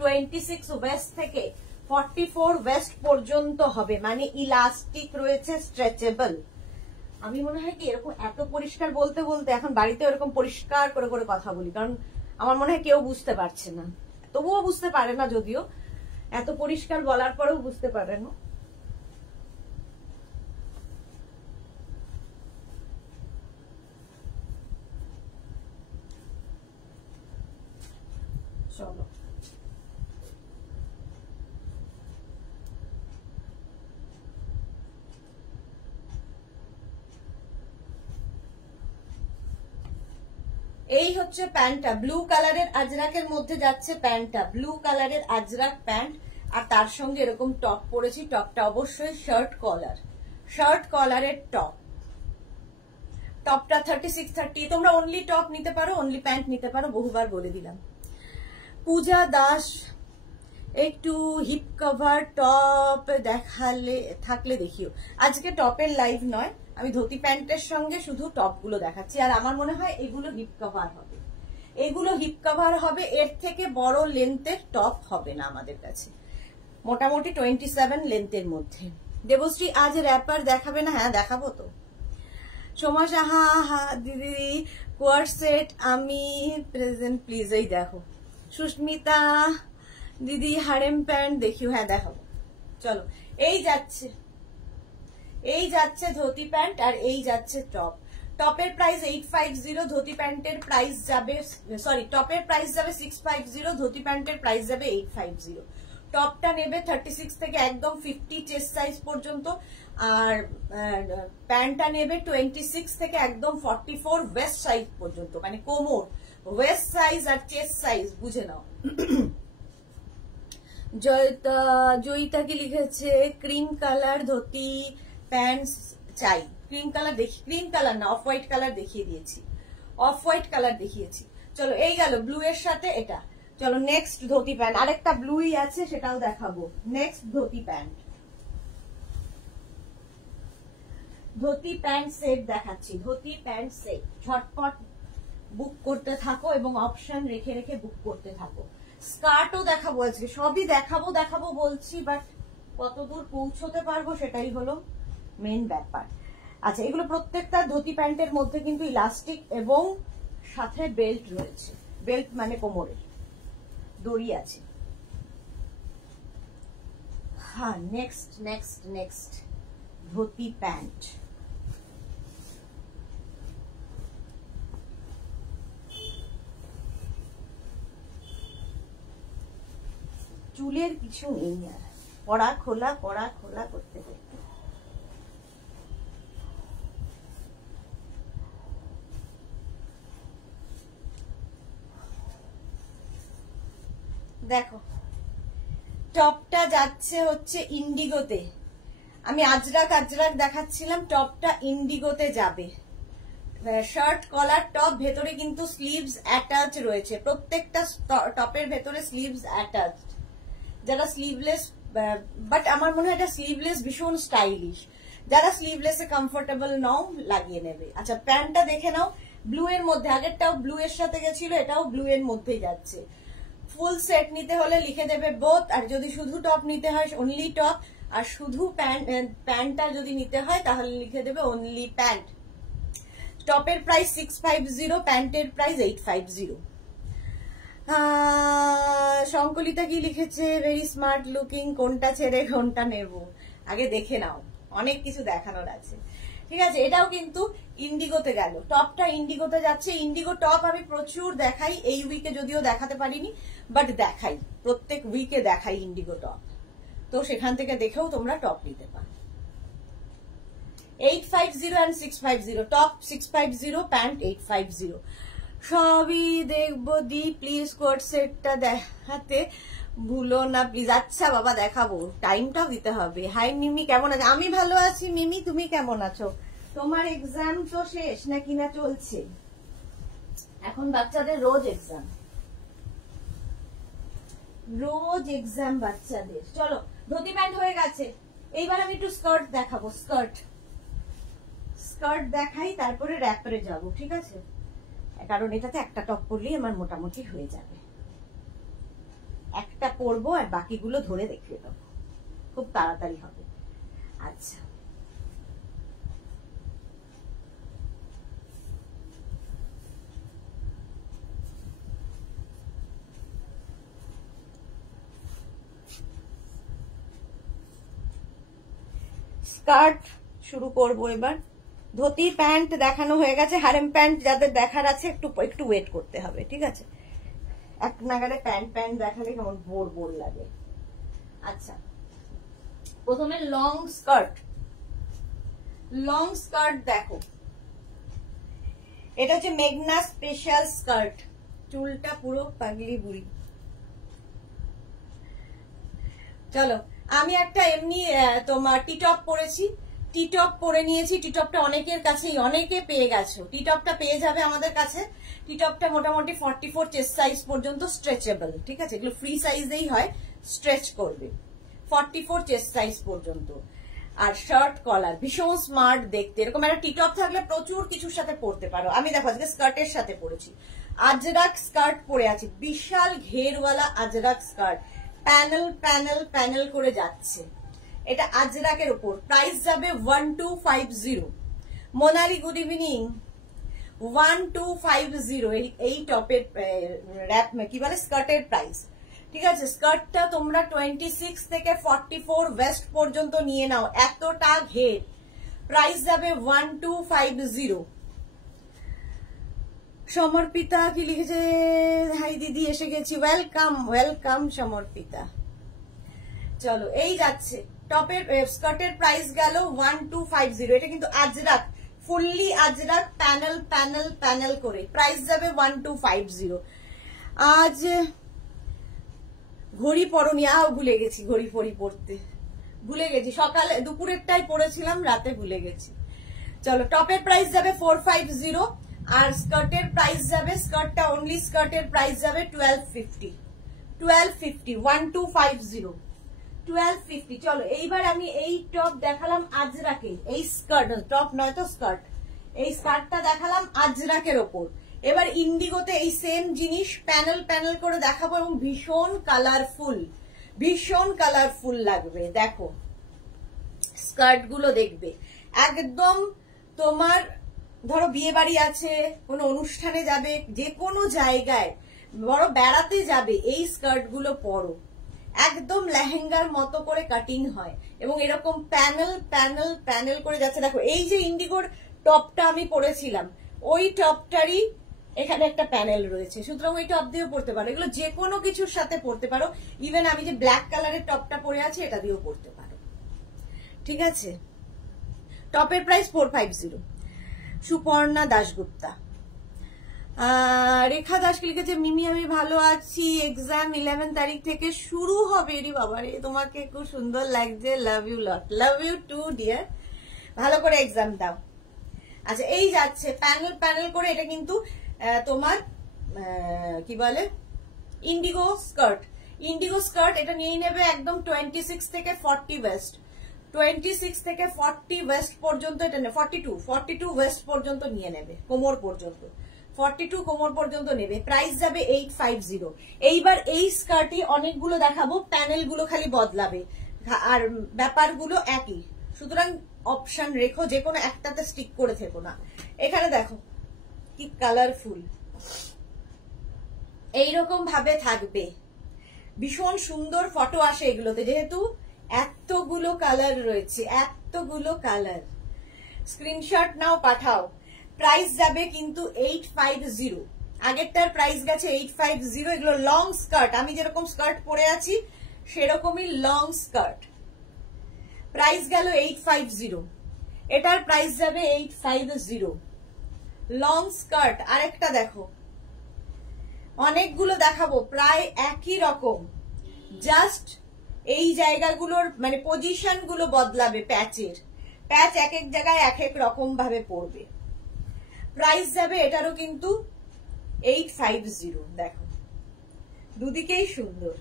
26 ওয়েস্ট থেকে 44 ওয়েস্ট পর্যন্ত হবে, মানে ইলাস্টিক রয়েছে, স্ট্রেচেবল। আমি মনে হয় কি এরকম এত পরিষ্কার বলতে বলতে এখন বাড়িতে এরকম পরিষ্কার করে করে কথা বলি, কারণ আমার মনে হয় কেউ বুঝতে পারছে না, তবুও বুঝতে পারে না, যদিও এত পরিষ্কার বলার পরেও বুঝতে পারে না। চলো এই হচ্ছে প্যান্টটা, ব্লু কালারের আজরাকের মধ্যে যাচ্ছে প্যান্টটা, ব্লু কালারের আজরাক প্যান্ট, আর তার সঙ্গে এরকম টপ পরেছি। টপটা অবশ্যই শার্ট কলার, শার্ট কলারের টপ। টপটা 36, 30, তোমরা অনলি টপ নিতে পারো, অনলি প্যান্ট নিতে পারো, বহুবার বলে দিলাম। পূজা দাস একটু হিপ কভার টপ দেখালে থাকলে দেখিও। আজকে টপের লাইভ নয়, আমি ধুতি প্যান্টের সঙ্গে শুধু টপ গুলো দেখাচ্ছি। আর আমার মনে হয় এগুলো হিপ কভার হবে, এগুলো হিপ কভার হবে, এর থেকে বড় লেন্থের টপ হবে না আমাদের কাছে, মোটামুটি 27 লেন্থের মধ্যে। দেবশ্রী আজ র্যাপার দেখাবে না? হ্যাঁ দেখাবো তো। সোমা সাহা দিদি কোয়ার্ড সেট আমি প্রেজেন্ট প্লিজ, এই দেখো। সুস্মিতা দিদি হারেম প্যান্ট দেখিও, হ্যাঁ দেখাবো। চলো এই যাচ্ছে, এই যাচ্ছে ধুতি প্যান্ট আর এই যাচ্ছে টপ। টপের প্রাইস 850, ধুতি প্যান্টের প্রাইস যাবে, সরি টপের প্রাইস যাবে 650, ধুতি প্যান্টের প্রাইস যাবে 850। টপটা নেবে 36 থেকে একদম 50 চেস্ট সাইজ পর্যন্ত, আর প্যান্টটা নেবে 26 থেকে একদম 44 ওয়েস্ট সাইজ পর্যন্ত, মানে কোমর, ওয়েস্ট সাইজ আর চেস্ট সাইজ বুঝে নাও। জয়িতা কি লিখেছে, ক্রিম কালার ধুতি প্যান্ট চাই। ক্রিম কালার দেখি, ক্রিম কালার না অফ হোয়াইট কালার দেখিয়ে দিয়েছি, অফ হোয়াইট কালার দেখিয়েছি। চলো এই গেল ব্লু এর সাথে এটা। চলো নেক্সট ধুতি প্যান্ট, আরেকটা ব্লুই আছে সেটাও দেখাবো। Next dhoti pant, dhoti pant set দেখাচ্ছি, ধুতি প্যান্ট সেট। ঝটপট বুক করতে থাকো এবং অপশন রেখে রেখে বুক করতে থাকো। স্কার্টও দেখাবো আজকে, সবই দেখাবো দেখাবো বলছি, বাট কতদূর পৌঁছতে পারবো সেটাই হলো মেন ব্যাপার। আচ্ছা এগুলো প্রত্যেকটা ধুতি প্যান্টের মধ্যে কিন্তু ইলাস্টিক এবং সাথে বেল্ট রয়েছে, বেল্ট মানে কোমরের দড়ি আছে। হ্যাঁ next next next dhoti pant. চুলের কিছু নেই আর, পড়া খোলা করতে করতে। দেখো টপটা যাচ্ছে হচ্ছে ইন্ডিগোতে, আমি আজরাক দেখাচ্ছিলাম, টপটা ইন্ডিগোতে যাবে। শার্ট কলার টপ, ভেতরে কিন্তু স্লিভস অ্যাটাচ রয়েছে, প্রত্যেকটা টপের ভেতরে স্লিভস অ্যাটাচ। যারা স্লিভলেস, বাট আমার মনে হয় এটা স্লিভলেস ভীষণ স্টাইলিশ, যারা স্লিভলেসে কমফোর্টেবল নাও লাগিয়ে নেবে। আচ্ছা প্যান্টটা দেখে নাও, ব্লু এর মধ্যে, আগেরটাও ব্লু এর সাথে গেছিল, এটাও ব্লু এর মধ্যেই যাচ্ছে। ফুল সেট নিতে হলে লিখে দেবে বোথ, আর যদি শুধু টপ নিতে হয় অনলি টপ, আর শুধু প্যান্টটা যদি নিতে হয় তাহলে লিখে দেবে অনলি প্যান্ট। টপের প্রাইস 650, প্যান্টের প্রাইস 850। সংকলিতা কি লিখেছে, ভেরি স্মার্ট লুকিং, কোনটা ছেড়ে কোনটা নেব, আগে দেখে নাও, অনেক কিছু দেখানোর আছে। ঠিক আছে, এটাও কিন্তু ইন্ডিগোতে গেল, টপটা ইন্ডিগোতে যাচ্ছে। ইন্ডিগো টপ আমি প্রচুর দেখাই, এই উইকে যদিও দেখাতে পারিনি, বাট দেখাই, প্রত্যেক উইকে দেখাই ইন্ডিগো টপ, তো সেখান থেকে দেখেও তোমরা টপ নিতে পারো। 850 and 650, টপ 650, প্যান্ট 850। সবই দেখবো দি, প্লিজ কোট সেটটা দেখাতে ভুলো না প্লিজ। আচ্ছা বাবা দেখাবো, টাইমটাও দিতে হবে। হাই মিমি, কেমন আছো? আমি ভালো আছি মিমি, তুমি কেমন আছো? তোমার এক্সাম তো শেষ নাকি না চলছে? এখন বাচ্চাদের রোজ এক্সাম, রোজ এক্সাম বাচ্চাদের। চলো ধুতি প্যান্ট হয়ে গেছে, এইবার আমি একটু স্কার্ট দেখাবো। স্কার্ট দেখাই, তারপরে র্যাপারে যাব। ঠিক আছে, কারণ এটাতে একটা টপ পরলেই আমার মোটামুটি হয়ে যাবে। একটা পরবো আর বাকিগুলো ধরে দেখিয়ে দেবো, খুব তাড়াতাড়ি হবে। আচ্ছা স্কার্ট শুরু করবো এবার। ধুতি প্যান্ট দেখানো হয়ে গেছে, হারেম প্যান্ট যাদের দেখার আছে একটু ওয়েট করতে হবে। ঠিক আছে, এক নাগারে প্যান্ট দেখালে কেমন বোর লাগে। আচ্ছা প্রথমে লং স্কার্ট দেখো, এটা হচ্ছে মেঘনা স্পেশাল স্কার্ট, চুলটা পুরো পাগলি বুড়ি। চলো আমি একটা এমনি তোমার টি-টপ পরেছি, টি-টপ পরে নিয়েছি। টি-টপটা অনেকের কাছেই, অনেকে পেয়ে গেছো, টি-টপটা পেয়ে যাবে আমাদের কাছে। টি-টপটা মোটামুটি 44 চেস্ট সাইজ পর্যন্ত স্ট্রেচেবল। ঠিক আছে, এগুলো ফ্রি সাইজেই হয়, স্ট্রেচ করবে 44 চেস্ট সাইজ পর্যন্ত। আর শার্ট কলার ভীষণ স্মার্ট দেখতে, এরকম একটা টি-টপ থাকলে প্রচুর কিছুর সাথে পরতে পারো। আমি দেখো আজকে স্কার্টের সাথে পরেছি, আজরাক স্কার্ট পরে আছি, বিশাল ঘেরওয়ালা আজরাক স্কার্ট, প্যানেল করে যাচ্ছে। এটা আজরাকের উপর, প্রাইস যাবে 1250। Monali good evening. 1250 এই টপের র‍্যাপ কি বলে স্কার্টের প্রাইস। ঠিক আছে, স্কার্টটা তোমরা 26 থেকে 44 ওয়েস্ট পর্যন্ত নিয়ে নাও, এতটা ঘের, প্রাইস যাবে 1250। সমর্পিতা কি লিখেছে, হাই দিদি এসে গেছি, ওয়েলকাম সমর্পিতা। চলো এই যাচ্ছে টপের স্কার্টের প্রাইস গেল 1250। এটা কিন্তু আজরাক, ফুললি আজরাক, প্যানেল করে, প্রাইস যাবে 1250। আজ ঘড়ি পরনি, ভুলে গেছি, ঘড়ি পরতে ভুলে গেছি, সকালে দুপুরেরটাই পরেছিলাম, রাতে ভুলে গেছি। চলো টপের প্রাইস যাবে 450, আর স্কার্টের প্রাইস যাবে, স্কার্টটা অনলি স্কার্টের প্রাইস যাবে 1250। 1250। চলো এইবার আমি এই টপ দেখালাম আজরাকে, এই স্কার্ট, টপ নয় তো স্কার্ট, এই স্কার্টটা দেখালাম আজরাকের ওপর। এবার ইন্ডিগোতে এই সেম জিনিস প্যানেল করে দেখাবো, এবং ভীষণ কালারফুল লাগবে। দেখো স্কার্ট গুলো দেখবে একদম, তোমার ধরো বিয়ে বাড়ি আছে, কোনো অনুষ্ঠানে যাবে, যে কোনো জায়গায় বড় বেড়াতে যাবে, এই স্কার্ট গুলো পরো, একদম লেহেঙ্গার মতো করে কাটিং হয়, এবং এরকম প্যানেল করে যাচ্ছে। দেখো এই যে ইন্ডিগোর টপটা আমি পরেছিলাম, ওই টপটারই এখানে একটা প্যানেল রয়েছে, সুতরাং ওই টপ দিয়েও পরতে পারো, এগুলো যে কোনো কিছুর সাথে পরতে পারো। ইভেন আমি যে ব্ল্যাক কালারের টপটা পরে আছি এটা দিয়েও পরতে পারো। ঠিক আছে, টপের প্রাইস 450। সুপর্ণা দাশগুপ্তা, রেখা দাস লিখেছে, মিমি আমি ভালো আছি, এক্সাম 11 তারিখ থেকে শুরু হবে। রে বাবা রে, তোমাকে খুব সুন্দর লাগছে, love you lot, love you too dear, ভালো করে এক্সাম দাও। আচ্ছা এই যাচ্ছে প্যানেল করে, এটা কিন্তু তোমার কি বলে ইন্ডিগো স্কার্ট, এটা নিয়ে নেবে একদম 26 থেকে 40 ওয়েস্ট, 26 থেকে 40 ওয়েস্ট পর্যন্ত, এটা 42 ওয়েস্ট পর্যন্ত নিয়ে নেবে, কোমর পর্যন্ত 42 কোমর পর্যন্ত নেবে। প্রাইস যাবে 850। এইবার এই স্কার্টই অনেকগুলো দেখাবো, প্যানেল গুলো খালি বদলাবে আর ব্যাপারগুলো একই, সুতরাং অপশন রেখো, যে কোনো একটাতে স্টিক করে থেকো না। এখানে দেখো কি কালারফুল, এইরকম ভাবে থাকবে, ভীষণ সুন্দর ফটো আসে এগুলোতে, যেহেতু এতগুলো কালার রয়েছে, এতগুলো কালার। স্ক্রিনশট নাও, পাঠাও। প্রাইস যাবে কিন্তু 850। আগেরটার প্রাইস গেছে 850। এগুলো লং স্কার্ট, আমি যেরকম স্কার্ট পরে আছি সেরকমই লং স্কার্ট। প্রাইস গেল 850, এটার প্রাইস যাবে 850। Long skirt. আরেকটা দেখো, অনেকগুলো দেখাবো প্রায় একই রকম, জাস্ট এই জায়গাগুলোর মানে পজিশন গুলো বদলাবে, প্যাচের প্যাচ এক এক জায়গায় এক এক রকম ভাবে পড়বে। প্রাইস যাবে এটারও কিন্তু 850। দেখো দুদিকেই সুন্দর,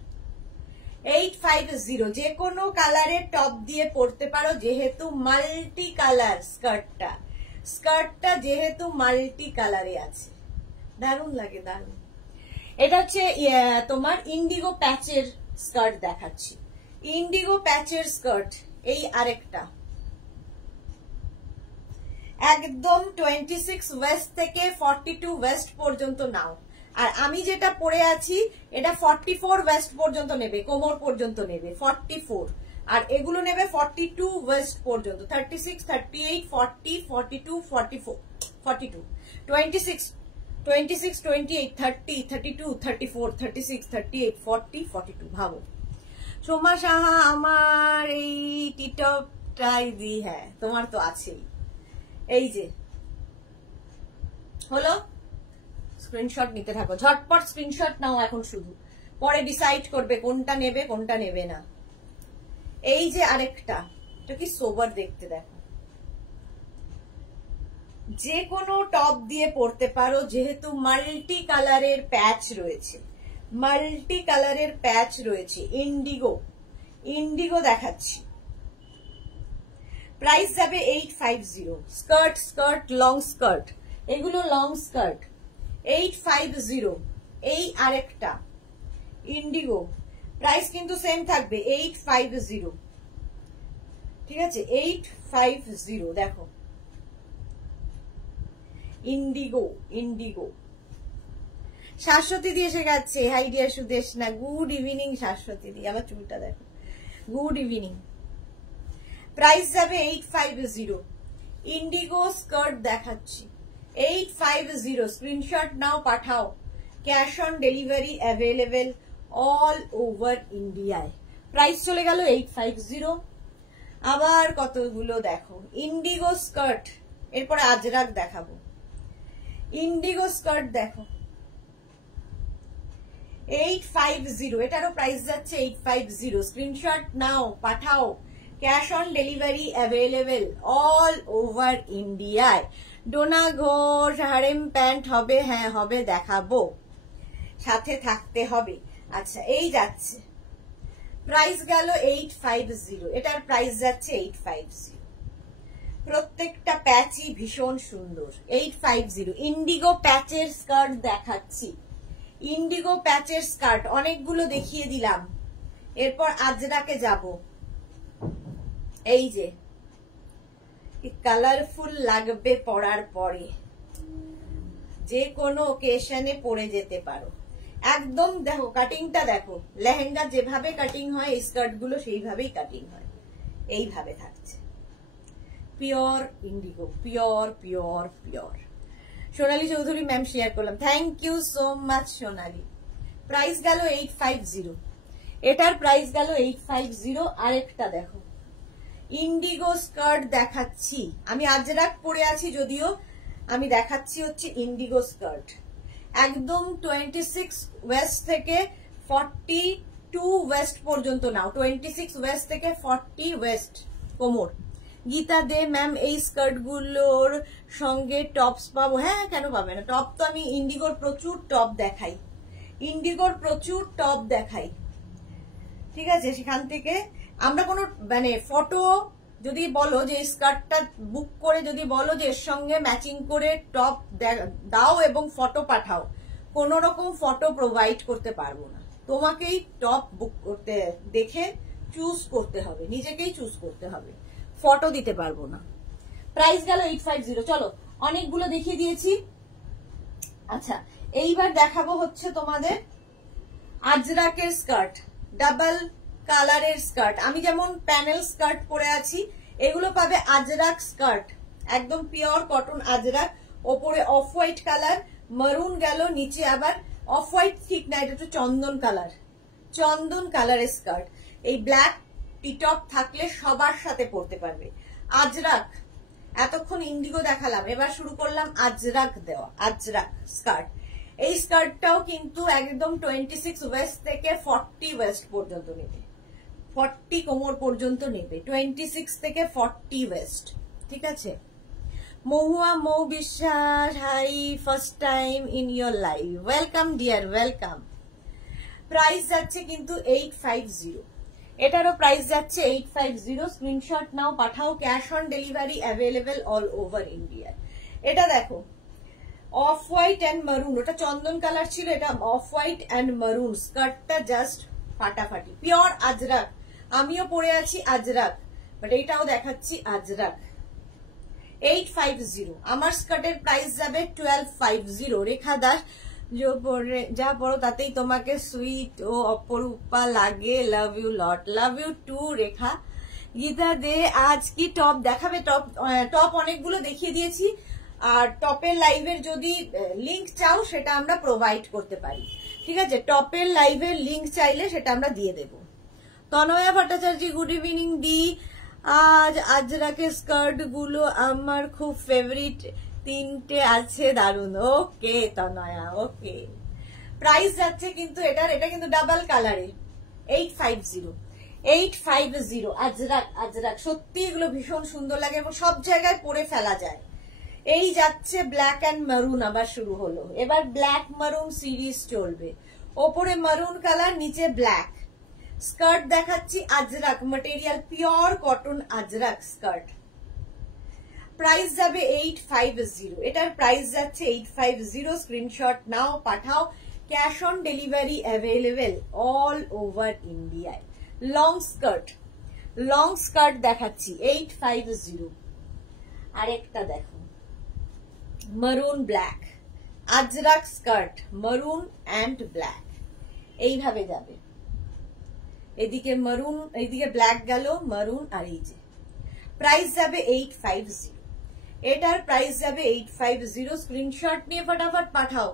850। যে কোনো কালারের টপ দিয়ে পরতে পারো, যেহেতু মাল্টি কালার স্কার্টটা যেহেতু মাল্টি কালারে আছে, দারুণ লাগে, দারুণ। এটা হচ্ছে তোমার ইন্ডিগো প্যাচের স্কার্ট দেখাচ্ছি, ইন্ডিগো প্যাচের স্কার্ট। এই আরেকটা একদম 26 ওয়েস্ট থেকে 42 ওয়েস্ট পর্যন্ত নাও। আর আমি যেটা পরে আছি এটা 44 ওয়েস্ট পর্যন্ত নেবে, কোমর পর্যন্ত নেবে 44, আর এগুলো নেবে 42 ওয়েস্ট পর্যন্ত, 36, 38, 40, 42, 44, 42, 26, 26, 28, 30, 32, 34, 36, 38, 40, 42। ভাবো সোমা সাহা আমার এই টিটপটাই দি, হ্যাঁ তোমার তো আছেই। এই যে হলো, স্ক্রিনশট নিতে থাকো, ঝটপট স্ক্রিনশট নাও এখন, শুধু পরে ডিসাইড করবে কোনটা নেবে কোনটা নেবে না। এই যে আরেকটা, এটা কি সোবার দেখতে, দেখো যে কোনো টপ দিয়ে পরতে পারো, যেহেতু মাল্টি কালারের প্যাচ রয়েছে, মাল্টি কালারের প্যাচ রয়েছে। ইন্ডিগো দেখাচ্ছি, প্রাইস যাবে 850। স্কার্ট লং স্কার্ট, এগুলো লং স্কার্ট 850। এই আরেকটা ইন্ডিগো, প্রাইস কিন্তু সেম থাকবে 850, ঠিক আছে 850। দেখো ইন্ডিগো। শাশ্বতী দিয়ে এসে গেছে, হাই ডিয়ার সুদেশ না, গুড ইভিনিং শাশ্বতী দি, আমার চুলটা দেখো, গুড ইভিনিং। প্রাইস যাবে 850। ইন্ডিগো স্কার্ট দেখাচ্ছি 850, স্ক্রিনশট নাও, পাঠাও। Cash on delivery available all over ইন্ডিয়ায়। প্রাইস চলে গেল 850। আবার কতগুলো দেখো ইন্ডিগো স্কার্ট, এরপরে আজরাক দেখাবো। ইন্ডিগো স্কার্ট দেখো 850, এটারও প্রাইস যাচ্ছে 850। স্ক্রিনশট নাও, পাঠাও। Cash on delivery available all over ইন্ডিয়ায়। ডোনা ঘোষ হারেম প্যান্ট হবে, হ্যাঁ হবে, দেখাবো, সাথে থাকতে হবে। আচ্ছা এই যাচ্ছে, প্রাইস গেল 850, এটার প্রাইস যাচ্ছে 850। প্রত্যেকটা প্যাচই ভীষণ সুন্দর, 850। ইন্ডিগো প্যাচের স্কার্ট দেখাচ্ছি, ইন্ডিগো প্যাচের স্কার্ট অনেকগুলো দেখিয়ে দিলাম, এরপর আজরাকে যাব। এই যে কালারফুল লাগবে পরার পরে, যে কোনো ওকেশনে পরে যেতে পারো। একদম দেখো কাটিংটা দেখো, লেহেঙ্গা যেভাবে কাটিং হয় এই স্কার্ট গুলো সেইভাবেই কাটিং হয়, এইভাবে থাকছে। Pure indigo, pure. Sonali Chowdhury ma'am share করলাম, thank you so much Sonali. Price গেল 850, এটার প্রাইস গেল 850। আরেকটা দেখো ইন্ডিগো স্কার্ট দেখাচ্ছি, আমি আজরাক পরে আছি যদিও, আমি দেখাচ্ছি হচ্ছে ইন্ডিগো স্কার্ট। একদম 26 ওয়েস্ট থেকে 42 ওয়েস্ট পর্যন্ত নাও, 26 ওয়েস্ট থেকে 40 ওয়েস্ট কোমর। গীতা দে ম্যাম এই স্কার্ট গুলোর সঙ্গে টপস পাবো? হ্যাঁ কেন পাবে না, টপ তো আমি ইন্ডিগোর প্রচুর টপ দেখাই, ঠিক আছে। সেখান থেকে আমরা কোনো মানে ফটো যদি বলো যে স্কার্টটা বুক করে যদি বলো যে এর সঙ্গে ম্যাচিং করে টপ দাও এবং ফটো পাঠাও, কোন রকম ফটো প্রোভাইড করতে পারবো না। তোমাকেই টপ বুক করতে দেখে চুজ করতে হবে, নিজেকেই চুজ করতে হবে, ফটো দিতে পারবো না। প্রাইস গেল 850। চলো অনেকগুলো দেখিয়ে দিয়েছি। আচ্ছা এইবার দেখাবো হচ্ছে তোমাদের আজরাকের স্কার্ট, ডাবল কালারের স্কার্ট। আমি যেমন প্যানেল স্কার্ট পরে আছি, এগুলো পাবে আজরাক স্কার্ট, একদম পিওর কটন আজরাক। ওপরে অফ হোয়াইট কালার, মারুন গেল, নিচে আবার অফ হোয়াইট ঠিক না, এটা একটু চন্দন কালার, চন্দন কালারের স্কার্ট। এই ব্ল্যাক পিটপ থাকলে সবার সাথে পরতে পারবে। আজরাক, এতক্ষণ ইন্ডিগো দেখালাম, এবার শুরু করলাম আজরাক দেওয়া, আজরাক স্কার্ট। এই স্কার্টটাও কিন্তু একদম 26 ওয়েস্ট থেকে 40 ওয়েস্ট পর্যন্ত নেবে, 40 কোমর পর্যন্ত নেবে, 26 থেকে 40 ওয়েস্ট, ঠিক আছে। Mahua Mou Biswas, hi, first time in your life, welcome dear, welcome. Price যাচ্ছে কিন্তু 850, এটারও প্রাইস যাচ্ছে 850। স্ক্রিনশট নাও, পাঠাও, cash on delivery available all over India. এটা দেখো অফ হোয়াইট অ্যান্ড মারুন, ওটা চন্দন কালার ছিল, এটা অফ হোয়াইট অ্যান্ড মারুন। স্কার্টটা জাস্ট ফাটাফাটি, পিওর আজরাক। আমিও পরে আছি আজরাক, বাট এইটাও দেখাচ্ছি আজরাক। 850। আমার স্কার্টের প্রাইস যাবে 1250। রেখা দাস, যা পড়ো তাতেই তোমাকে সুইট ও অপরূপা লাগে, love you lot. Love you too Rekha. Gita De, আজ কি টপ দেখাবে? টপ অনেকগুলো দেখিয়ে দিয়েছি, আর টপের লাইভের যদি লিংক চাও সেটা আমরা প্রোভাইড করতে পারি, ঠিক আছে। টপের লাইভের লিংক চাইলে সেটা আমরা দিয়ে দেব। তনয়া ভট্টাচার্য, গুড ইভিনিং দি। আজ আজরাকের স্কার্ট গুলো আমার খুব ফেভারিট, তিনটে আছে, দারুন। ওকে তনয়া, ওকে। প্রাইস যাচ্ছে কিন্তু এটা কিন্তু ডাবল কালারে, 850, 850। আজরাক, আজরাক সত্যি এগুলো ভীষণ সুন্দর লাগে এবং সব জায়গায় পরে ফেলা যায়। এই যাচ্ছে ব্ল্যাক অ্যান্ড মারুন, আবার শুরু হলো। এবার ব্ল্যাক মারুন সিরিজ চলবে, ওপরে মারুন কালার, নিচে ব্ল্যাক। স্কার্ট দেখাচ্ছি Ajrak material, pure cotton Ajrak skirt. Price যাবে 850, এটার প্রাইস যাচ্ছে 850। স্ক্রিনশট নাও, পাঠাও, cash on delivery available all over ইন্ডিয়ায়। লং স্কার্ট, লং স্কার্ট দেখাচ্ছি 850। আরেকটা দেখো মারুন ব্ল্যাক, আজরাক স্কার্ট, মারুন অ্যান্ড ব্ল্যাক, এইভাবে যাবে। এদিকে মারুন, এইদিকে ব্ল্যাক গেল, মারুন, আর এই যে প্রাইস যাবে 850। এটার প্রাইস যাবে 850। স্ক্রিনশট নিয়ে ফটাফট পাঠাও,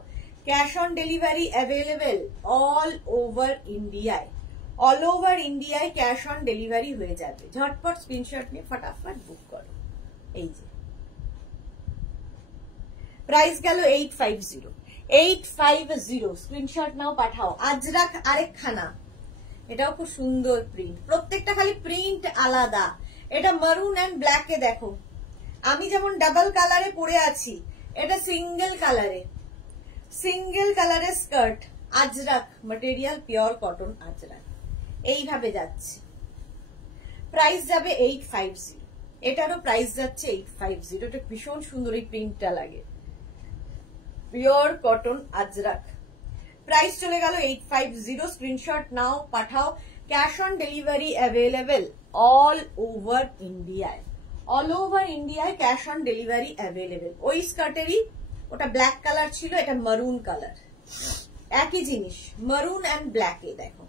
cash on delivery available all over ইন্ডিয়ায়, অল ওভার ইন্ডিয়ায় ক্যাশ অন ডেলিভারি হয়ে যাবে। ঝটপট স্ক্রিনশট নিয়ে ফটাফট বুক করো। এই যে প্রাইস গেল 850, 850। স্ক্রিনশট নাও, পাঠাও। আজরাক আরেকখানা, এটাও খুব সুন্দর প্রিন্ট, প্রত্যেকটা খালি প্রিন্ট আলাদা। এটা মারুন অ্যান্ড ব্ল্যাকে দেখো, আমি যেমন ডাবল কালারে পরে আছি, এটা সিঙ্গেল কালারে, সিঙ্গেল কালারের skirt, Ajrak material, pure cotton Ajrak, এইভাবে যাচ্ছে। প্রাইস যাবে 850, এটারও প্রাইস যাচ্ছে 850। এটা ভীষণ সুন্দর, এই প্রিন্টটা লাগে, পিওর কটন আজরাক। প্রাইস চলে গেল 850। স্ক্রিনশট নাও, পাঠাও, cash on delivery available all over ইন্ডিয়ায়, অল ওভার ইন্ডিয়ায় ক্যাশ অন ডেলিভারি অ্যাভেলেবেল। ওই স্কার্টেরই, ওটা ব্ল্যাক কালার ছিল, এটা মারুন কালার, একই জিনিস, মারুন অ্যান্ড ব্ল্যাকে দেখো,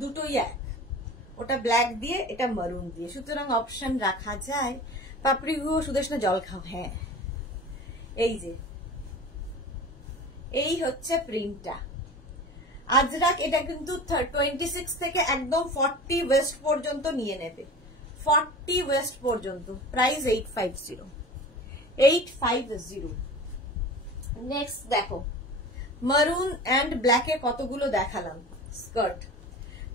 দুটোই এক, ওটা ব্ল্যাক দিয়ে, এটা মারুন দিয়ে, সুতরাং অপশন রাখা যায়। পাপড়ি গুঁড়ো, সুদেশনা জল খাও, হ্যাঁ। এই যে এই হচ্ছে প্রিন্টটা আজরাক। এটা কিন্তু 26 থেকে একদম 40 ওয়েস্ট পর্যন্ত নিয়ে নেবে, 40 ওয়েস্ট পর্যন্ত। প্রাইস 850, 850। নেক্সট দেখো মারুন অ্যান্ড ব্ল্যাকে কতগুলো দেখালাম স্কার্ট,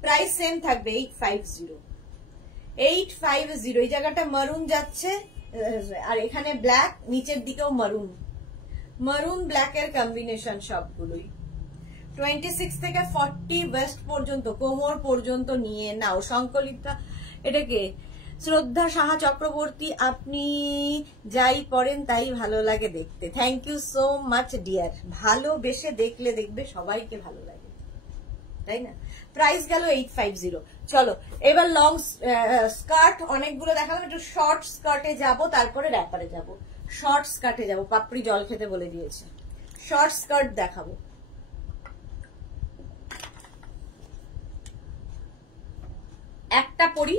প্রাইস সেম থাকবে 850, 850। এই জায়গাটা মারুন যাচ্ছে, আর এখানে ব্ল্যাক, নিচের দিকেও মারুন, মারুন ব্ল্যাকের কম্বিনেশন সবগুলোই। 26 থেকে 40 ওয়েস্ট পর্যন্ত, কোমর পর্যন্ত নিয়ে নাও। সংকলিতা, এটাকে শ্রদ্ধা সাহা চক্রবর্তী, আপনি যাই পড়েন তাই ভালো লাগে দেখতে। Thank you so much dear. ভালোবেসে দেখলে দেখবে সবাইকে ভালো লাগে, তাই না? প্রাইস গেল 850। চলো এবার লং স্কার্ট অনেকগুলো দেখালাম, একটু শর্ট স্কার্টে যাব, তারপরে র্যাপারে যাব। শর্ট স্কার্টে যাব, পাপড়ি জল খেতে বলে দিয়েছে। শর্ট স্কার্ট দেখাবো। একটা পরি,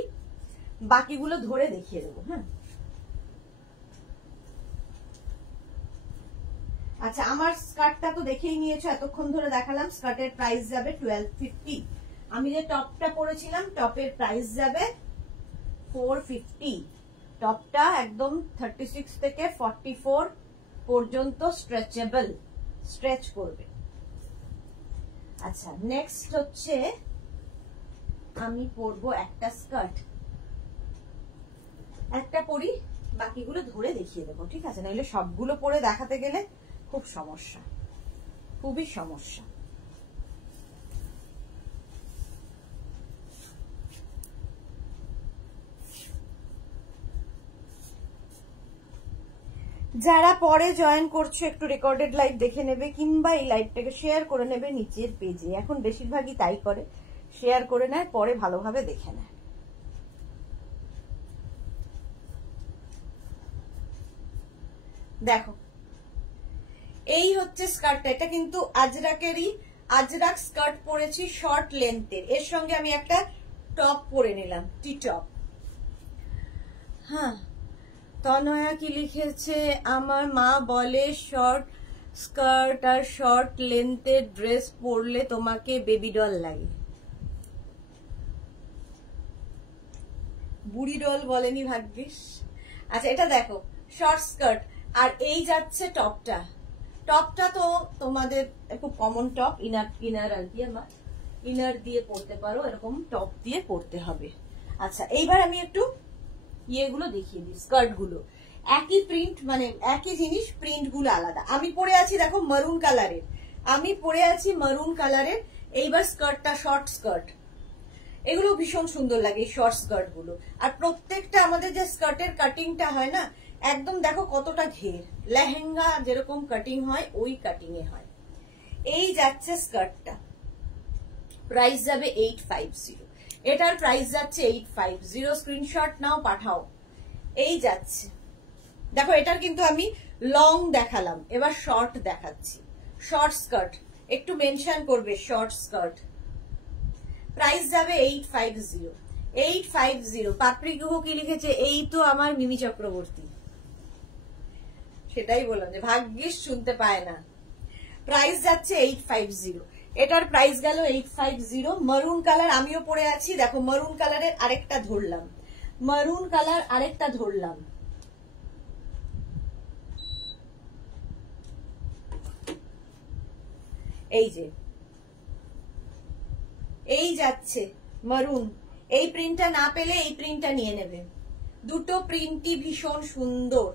বাকিগুলো ধরে দেখিয়ে দেবো। হ্যাঁ, আচ্ছা আমার স্কার্টটা তো দেখেই নিয়েছো, এতক্ষণ ধরে দেখালাম। স্কার্টের প্রাইস যাবে 1250। আমি যে টপটা পরেছিলাম, টপের প্রাইস যাবে 450। টপটা একদম 36 থেকে 44 পর্যন্ত স্ট্রেচেবল, স্ট্রেচ করবে। আচ্ছা নেক্সট হচ্ছে আমি পরবো একটা স্কার্ট, একটা পরি, বাকিগুলো ধরে দেখিয়ে দেবো, ঠিক আছে? নাহলে সবগুলো পরে দেখাতে গেলে খুব সমস্যা, খুবই সমস্যা। যারা পরে জয়েন করছো একটু রেকর্ডেড লাইভ দেখে নেবে, কিংবা এই লাইভটাকে শেয়ার করে নেবে নিচের পেজে। এখন বেশিরভাগই তাই করে, শেয়ার করে নেয়, পরে ভালোভাবে দেখে নেয়। দেখো এই হচ্ছে স্কার্টটা, এটা কিন্তু আজরাকেরই, আজরাক স্কার্ট পরেছি শর্ট লেন্থের। এর সঙ্গে আমি একটা টপ পরে নিলাম, টি টপ। হ্যাঁ, তনয়া কি লিখেছে, আমার মা বলে শর্ট স্কার্ট আর শর্ট লেন্থের ড্রেস পরলে তোমাকে বেবি ডল লাগে। বুড়ি ডল বলেনি ভাগ্যিস। আচ্ছা এটা দেখো শর্ট স্কার্ট, আর এই যাচ্ছে টপটা। টপটা তো তোমাদের খুব কমন টপ, ইনার আর কি, আমার ইনার দিয়ে পরতে পারো, এরকম টপ দিয়ে পরতে হবে। আচ্ছা এইবার আমি একটু ইয়েগুলো দেখিয়ে দিই, স্কার্ট গুলো একই প্রিন্ট, মানে একই জিনিস, প্রিন্ট গুলো আলাদা। আমি পরে আছি দেখো মারুন কালারের, আমি পরে আছি মারুন কালারের। এইবার স্কার্টটা শর্ট স্কার্ট, এগুলো ভীষণ সুন্দর লাগে এই শর্ট স্কার্ট গুলো। আর প্রত্যেকটা আমাদের যে স্কার্টের কাটিংটা হয় না, একদম দেখো কতটা ঘের, লেহেঙ্গা যেরকম কাটিং হয় ওই কাটিং এ হয়। এই যাচ্ছে স্কার্টটা, প্রাইস যাবে 850। এটার প্রাইস যাচ্ছে 850। স্ক্রিনশট নাও, পাঠাও। এই যাচ্ছে দেখো, এটার কিন্তু আমি লং দেখালাম, এবার শর্ট দেখাচ্ছি। শর্ট স্কার্ট একটু মেনশন করবে, শর্ট স্কার্ট প্রাইস যাবে 850। 850। পাপড়ি গুহ কি লিখেছে, এই তো আমার মিমি চক্রবর্তী। সেটাই বললাম যে ভাগ্যিস শুনতে পায় না। প্রাইস যাচ্ছে 850। এটার প্রাইস গেল 850। মারুন কালার আমিও পরে আছি, দেখো মারুন কালারের আরেকটা ধরলাম, মারুন কালার আরেকটা ধরলাম। এই যে এই যাচ্ছে মারুন, এই প্রিন্টটা না পেলে এই প্রিন্টটা নিয়ে নেবে, দুটো প্রিন্টই ভীষণ সুন্দর।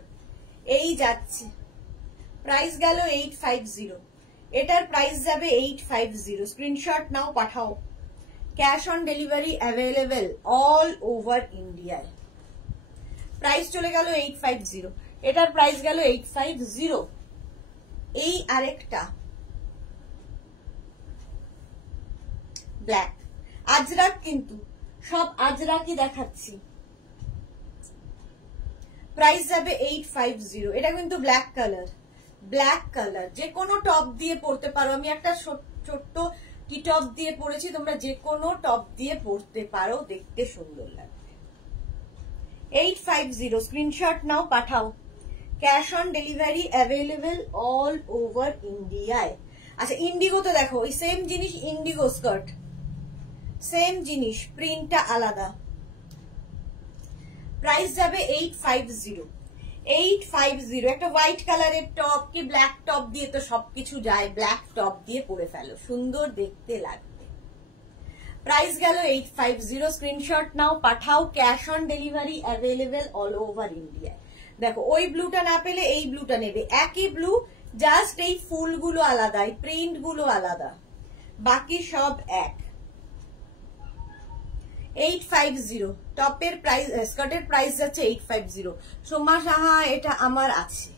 এই যাচ্ছে, প্রাইস গেল 850। এটার প্রাইস যাবে 850। স্ক্রিনশট নাও, পাঠাও। Cash on delivery available all over ইন্ডিয়ায়। প্রাইস চলে গেল 850, এটার প্রাইস গেল 850। এই আরেকটা ব্ল্যাক আজরাক, কিন্তু সব আজরাকই দেখাচ্ছি। প্রাইস যাবে 850। এটা কিন্তু ব্ল্যাক কালার, ব্ল্যাক কালার যে কোনো টপ দিয়ে পরতে পারো। আমি একটা ছোট্ট টি টপ দিয়ে পরেছি, তোমরা যে কোনো টপ দিয়ে পরতে পারো, দেখতে সুন্দর লাগবে। 850। স্ক্রিনশট নাও, পাঠাও। Cash on delivery available all over ইন্ডিয়ায়। আচ্ছা ইন্ডিগো তো দেখো, ওই সেম জিনিস, ইন্ডিগো স্কার্ট সেম জিনিস, প্রিন্টটা আলাদা। প্রাইস যাবে 850। 850। একটা হোয়াইট কালারের টপ কি ব্ল্যাক টপ দিয়ে তো সবকিছু যায়, ব্ল্যাক টপ দিয়ে পরে ফেলো, সুন্দর দেখতে লাগবে। প্রাইস গেল 850। স্ক্রিনশট নাও, পাঠাও। Cash on delivery available all over India. দেখো ওই ব্লুটা না পেলে এই ব্লুটা নেবে, একই ব্লু, জাস্ট এই ফুলগুলো আলাদা, এই প্রিন্ট গুলো আলাদা, বাকি সব এক। 850। টপের প্রাইস, স্কার্টের প্রাইস যাচ্ছে 850। সোমা সাহা এটা আমার আছে,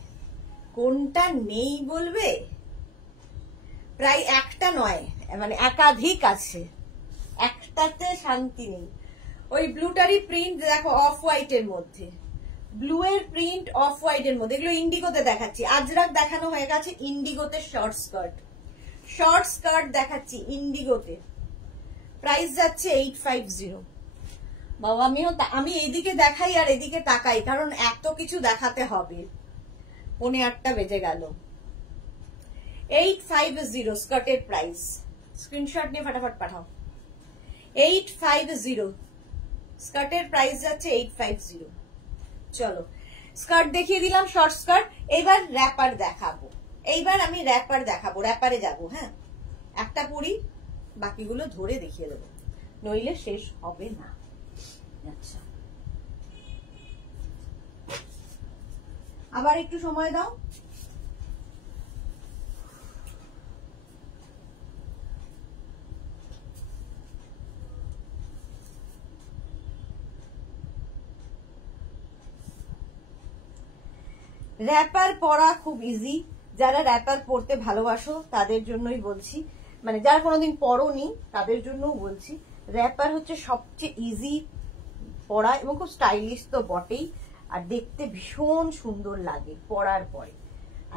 কোনটা নেই বলবে? প্রায় একটা নয়, মানে একাধিক আছে, একটাতে শান্তি নেই। ওই ব্লুটারি প্রিন্ট দেখো অফ হোয়াইট এর মধ্যে, ব্লু এর প্রিন্ট অফ হোয়াইট এর মধ্যে, এগুলো ইন্ডিগোতে দেখাচ্ছি। আজরাক দেখানো হয়ে গেছে, ইন্ডিগোতে শর্ট স্কার্ট দেখাচ্ছি ইন্ডিগোতে। প্রাইস যাচ্ছে 850। বাবা আমি এইদিকে দেখাই আর এদিকে তাকাই, কারণ এত কিছু দেখাতে হবে। 8:15 বেজে গেল। 850 স্কার্টের প্রাইস, স্ক্রিনশট নিয়ে ফটাফট পাঠাও। 850 স্কার্টের প্রাইস যাচ্ছে 850। চলো স্কার্ট দেখিয়ে দিলাম, শর্ট স্কার্ট। এইবার র্যাপার দেখাবো, আমি র্যাপার দেখাবো, র্যাপারে যাবো। হ্যাঁ, একটা পরি, বাকিগুলো ধরে দেখিয়ে দেবো, নইলে শেষ হবে না। আচ্ছা, আবার একটু সময় দাও। র্যাপার পরা খুব ইজি, যারা র্যাপার পরতে ভালোবাসো তাদের জন্যই বলছি, মানে যারা কোনোদিন পরোনি তাদের জন্যও বলছি। র্যাপার হচ্ছে সবচেয়ে ইজি পরা এবং খুব স্টাইলিশ তো বটেই, আর দেখতে ভীষণ সুন্দর লাগে পরার পরে।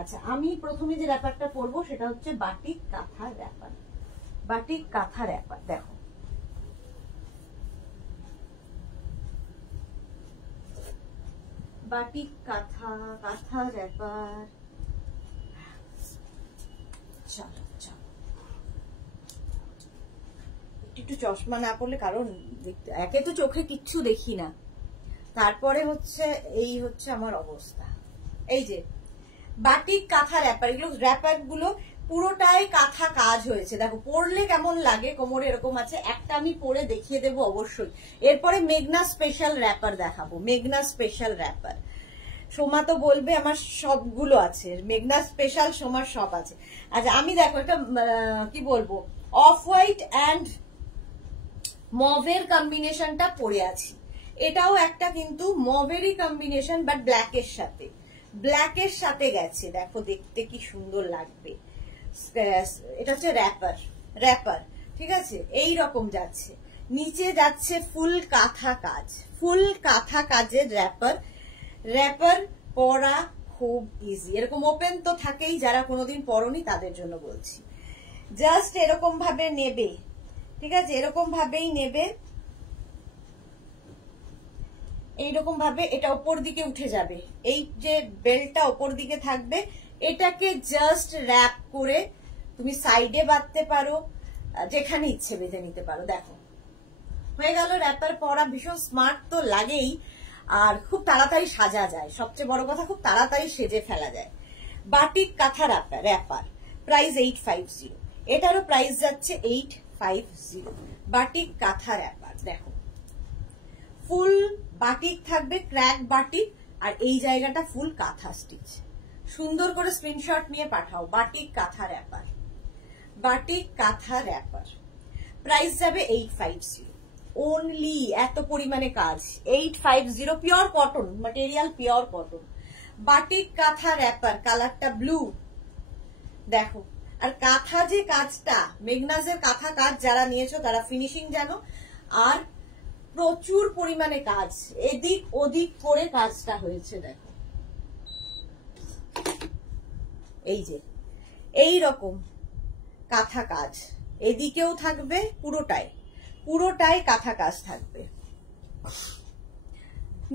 আচ্ছা, আমি প্রথমে যে র্যাপারটা পরবো সেটা হচ্ছে batik kantha wrapper. Batik kantha wrapper দেখো, বাটিক কাঁথা র্যাপার। চলো চলো, একটু চশমা না পড়লে, কারণ একে তো চোখে কিচ্ছু দেখি না, তারপরে হচ্ছে এই হচ্ছে আমার অবস্থা। এই যে বাটিক কাঁথা র্যাপার, এগুলো র্যাপার গুলো পুরোটাই কাঁথা কাজ হয়েছে। দেখো পরলে কেমন লাগে, কোমরে এরকম আছে, একটা আমি পরে দেখিয়ে দেবো অবশ্যই। এরপরে মেঘনা স্পেশাল র্যাপার দেখাবো, মেঘনা স্পেশাল র্যাপার। সোমা তো বলবে আমার সবগুলো আছে, মেঘনা স্পেশাল সোমার সব আছে। আচ্ছা, আমি দেখো একটা কি বলবো, অফ হোয়াইট অ্যান্ড মভের কম্বিনেশনটা পরে আছি। এটাও একটা কিন্তু মভেরই কম্বিনেশন, বাট ব্ল্যাকের সাথে গেছে। দেখো দেখতে কি সুন্দর লাগবে। এটা হচ্ছে র্যাপার, ঠিক আছে, এই রকম যাচ্ছে, নিচে যাচ্ছে ফুল কাঁথা কাজের র্যাপার পরা খুব ইজি। এরকম ওপেন তো থাকেই, যারা কোনোদিন পরনি তাদের জন্য বলছি। জাস্ট এরকম ভাবে নেবে, ঠিক আছে, এরকম ভাবেই নেবে, এইরকম ভাবে এটা ওপর দিকে উঠে যাবে, এই যে বেল্টটা ওপর দিকে থাকবে, এটাকে জাস্ট র্যাপ করে তুমি সাইডে বাঁধতে পারো, যেখানে ইচ্ছে বেঁধে নিতে পারো। দেখো হয়ে গেল র্যাপার পরা। ভীষণ স্মার্ট তো লাগেই, আর খুব তাড়াতাড়ি সাজা যায়, সবচেয়ে বড় কথা খুব তাড়াতাড়ি সেজে ফেলা যায়। Batik kantha wrapper, price 850। এটারও প্রাইস যাচ্ছে 850। বাটিক কাঁথা র্যাপার দেখো, ফুল বাটিক থাকবে, ক্র্যাক বাটিক, আর এই জায়গাটা ফুল কাঁথা স্টিচ। সুন্দর করে স্ক্রিনশট নিয়ে পাঠাও। বাটিক কাঁথা র্যাপার, প্রাইস যাবে 850 ওনলি। এত পরিমাণে কাজ, 850, pure cotton material, pure cotton. Batik kantha wrapper, কালারটা ব্লু দেখো। আর কাঁথা যে কাজটা, মেঘনাজের কাঁথা কাজ যারা নিয়েছো তারা ফিনিশিং জানো, আর প্রচুর পরিমাণে কাজ, এদিক ওদিক করে কাজটা হয়েছে। দেখো এই যে এই রকম কাঁথা কাজ, এদিকেও থাকবে, পুরোটাই কাঁথা কাজ থাকবে।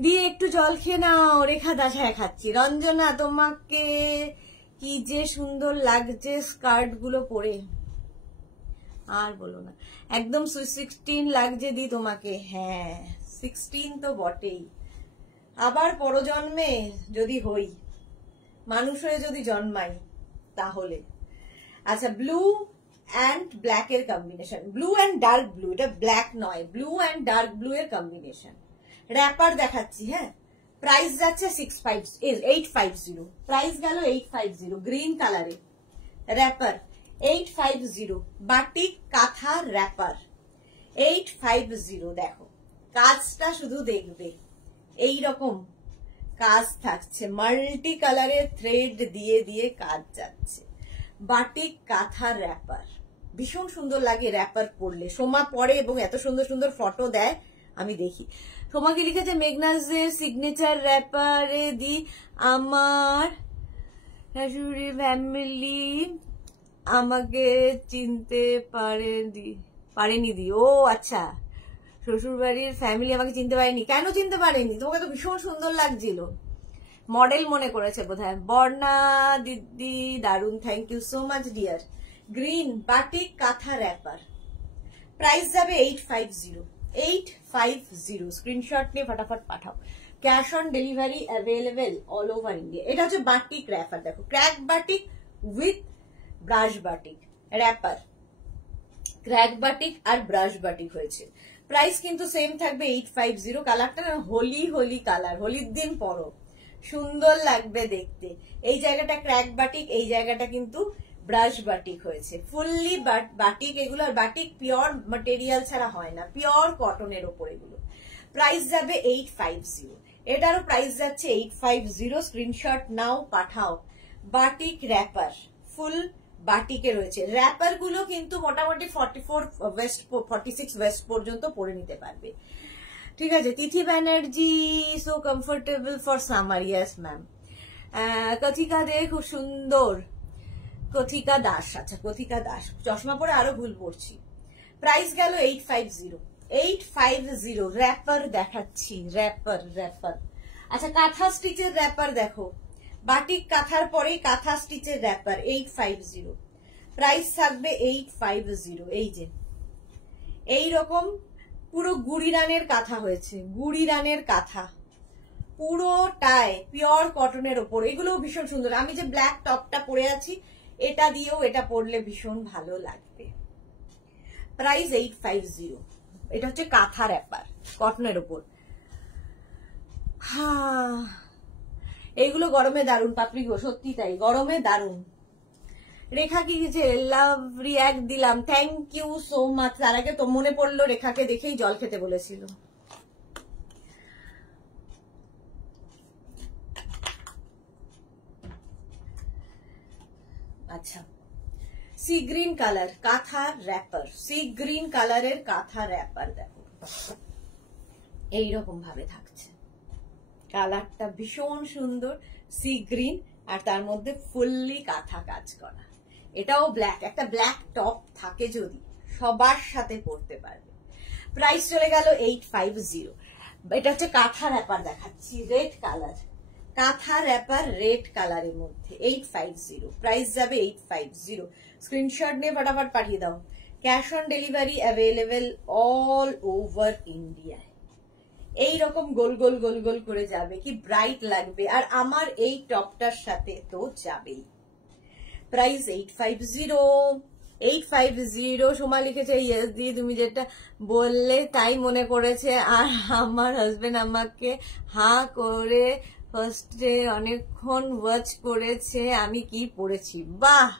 দিয়ে একটু জল খেয়ে নাও, রেখা দাসায় খাচ্ছি। রঞ্জনা, তোমাকে কি যে সুন্দর লাগছে স্কার্ট গুলো পরে, আর বলো না, একদম 16 লাগছে দি তোমাকে। হ্যাঁ 16 তো বটেই, আবার পরজন্মে যদি হই, মানুষ হয়ে যদি জন্মাই তাহলে। আচ্ছা, ব্লু অ্যান্ড ব্ল্যাক এর combination, blue and dark blue, এটা ব্ল্যাক নয়, ব্লু অ্যান্ড ডার্ক ব্লু এর কম্বিনেশন। র্যাপার দেখাচ্ছি। হ্যাঁ, প্রাইস যাচ্ছে 850, প্রাইস গেল 850। গ্রিন কালারে র্যাপার 850, বাটিক কাঁথা র্যাপার 850। দেখো কাজটা শুধু দেখবে, এই রকম কাজ থাকছে, মাল্টি কালারের থ্রেড দিয়ে দিয়ে কাজ যাচ্ছে। বাটিক কাঁথা র্যাপার, ভীষণ সুন্দর লাগে র্যাপার পরলে। সোমা পরে এবং এত সুন্দর সুন্দর ফটো দেয়, আমি দেখি। সোমাকে লিখেছে মেঘনাজের সিগনেচার র্যাপারে দি আমার শাশুড়ি ফ্যামিলি আমাকে চিনতে পারেনি দি। ও আচ্ছা, শ্বশুর বাড়ির ফ্যামিলি আমাকে চিনতে পারেনি। কেন চিনতে পারেনি? তোমাকে তো ভীষণ সুন্দর লাগছিল, মডেল মনে করেছে বোধহয়। বর্ণা দিদি দারুন, thank you so much dear. Green batik kantha wrapper, price যাবে 850। 850 স্ক্রিনশট নিয়ে ফটাফট পাঠাও। Cash on delivery available all over India. এটা হচ্ছে বাটিক র্যাপার, দেখো crack batik with brush batik wrapper, crack batik আর ব্রাশ বাটিক হয়েছে। প্রাইস কিন্তু সেম থাকবে 850। কালারটা না হোলি হোলি কালার, হোলির দিন পরো, সুন্দর লাগবে দেখতে। এই জায়গাটা ক্র্যাক বাটিক, এই জায়গাটা কিন্তু ব্রাশ বাটিক হয়েছে। ফুললি বাটিক এগুলো, আর বাটিক পিওর ম্যাটেরিয়াল ছাড়া হয় না, পিওর কটনের ওপর এগুলো। প্রাইস যাবে 850, এটারও প্রাইস যাচ্ছে 850। স্ক্রিনশট নাও পাঠাও। বাটিক র্যাপার, ফুল বাটিকে রয়েছে। র্যাপার গুলো কিন্তু মোটামুটি 46 ওয়েস্ট পর্যন্ত পরে নিতে পারবে, ঠিক আছে। Tithi Banerjee, so comfortable for summer, yes ma'am. Kathika De, খুব সুন্দর। কথিকা দাস, আচ্ছা কথিকা দাস, চশমা পরে আরো ভুল পড়ছি। প্রাইস গেল 850। 850 র্যাপার দেখাচ্ছি, র্যাপার র্যাপার। আচ্ছা কাঁথা স্টিচের র্যাপার দেখো, বাটিক কাঁথার পরেই কাঁথা স্টিচের র্যাপার 850। প্রাইস থাকবে 850। এই যে এইরকম পুরো গুড়ি রানের কাঁথা হয়েছে, গুড়ি রানের কাঁথা পুরোটায় পিওর কটনের ওপর। এগুলো ভীষণ সুন্দর। আমি যে ব্ল্যাক টপটা পরে আছি, এটা দিয়েও এটা পরলে ভীষণ ভালো লাগবে। প্রাইস 850। এটা হচ্ছে কাঁথা র্যাপার কটনের ওপর। হ্যাঁ, এইগুলো গরমে দারুন পাপড়ি গো, সত্যি তাই, গরমে দারুন। রেখা কি যে লাভ রিয়াক্ট দিলাম, থ্যাংক ইউ সো মাচ। তার আগে তো মনে পড়লো রেখাকে দেখেই জল খেতে বলেছিল। আচ্ছা, সি গ্রিন কালার কাঁথা র্যাপার, সি গ্রিন কালারের কাঁথা র্যাপার দেখো, এইরকম ভাবে থাকছে। কালারটা ভীষণ সুন্দর, সি গ্রিন, আর তার মধ্যে ফুললি কাঁথা কাজ করা। এটাও ব্ল্যাক, একটা ব্ল্যাক টপ থাকে যদি, সবার সাথে পরতে পারবে। প্রাইস চলে গেল 850। এটা হচ্ছে কাঁথা র্যাপার দেখাচ্ছি, রেড কালার, কাঁথা র্যাপার রেড কালারের মধ্যে 850। প্রাইস যাবে 850। স্ক্রিনশট নিয়ে ফটাফট পাঠিয়ে দাও। Cash on delivery available all over ইন্ডিয়ায়। এইরকম গোল গোল গোল গোল করে যাবে, কি ব্রাইট লাগবে। আর আমার এই টপটার সাথে তো যাবেই। প্রাইস 850। 850। সোমা লিখেছে ইয়েস দি, তুমি যেটা বললে তাই মনে করেছে। আর আমার হাজবেন্ড আমাকে হা করে ফার্স্টে অনেকক্ষণ ওয়াচ করেছে আমি কি পড়েছি। বাহ,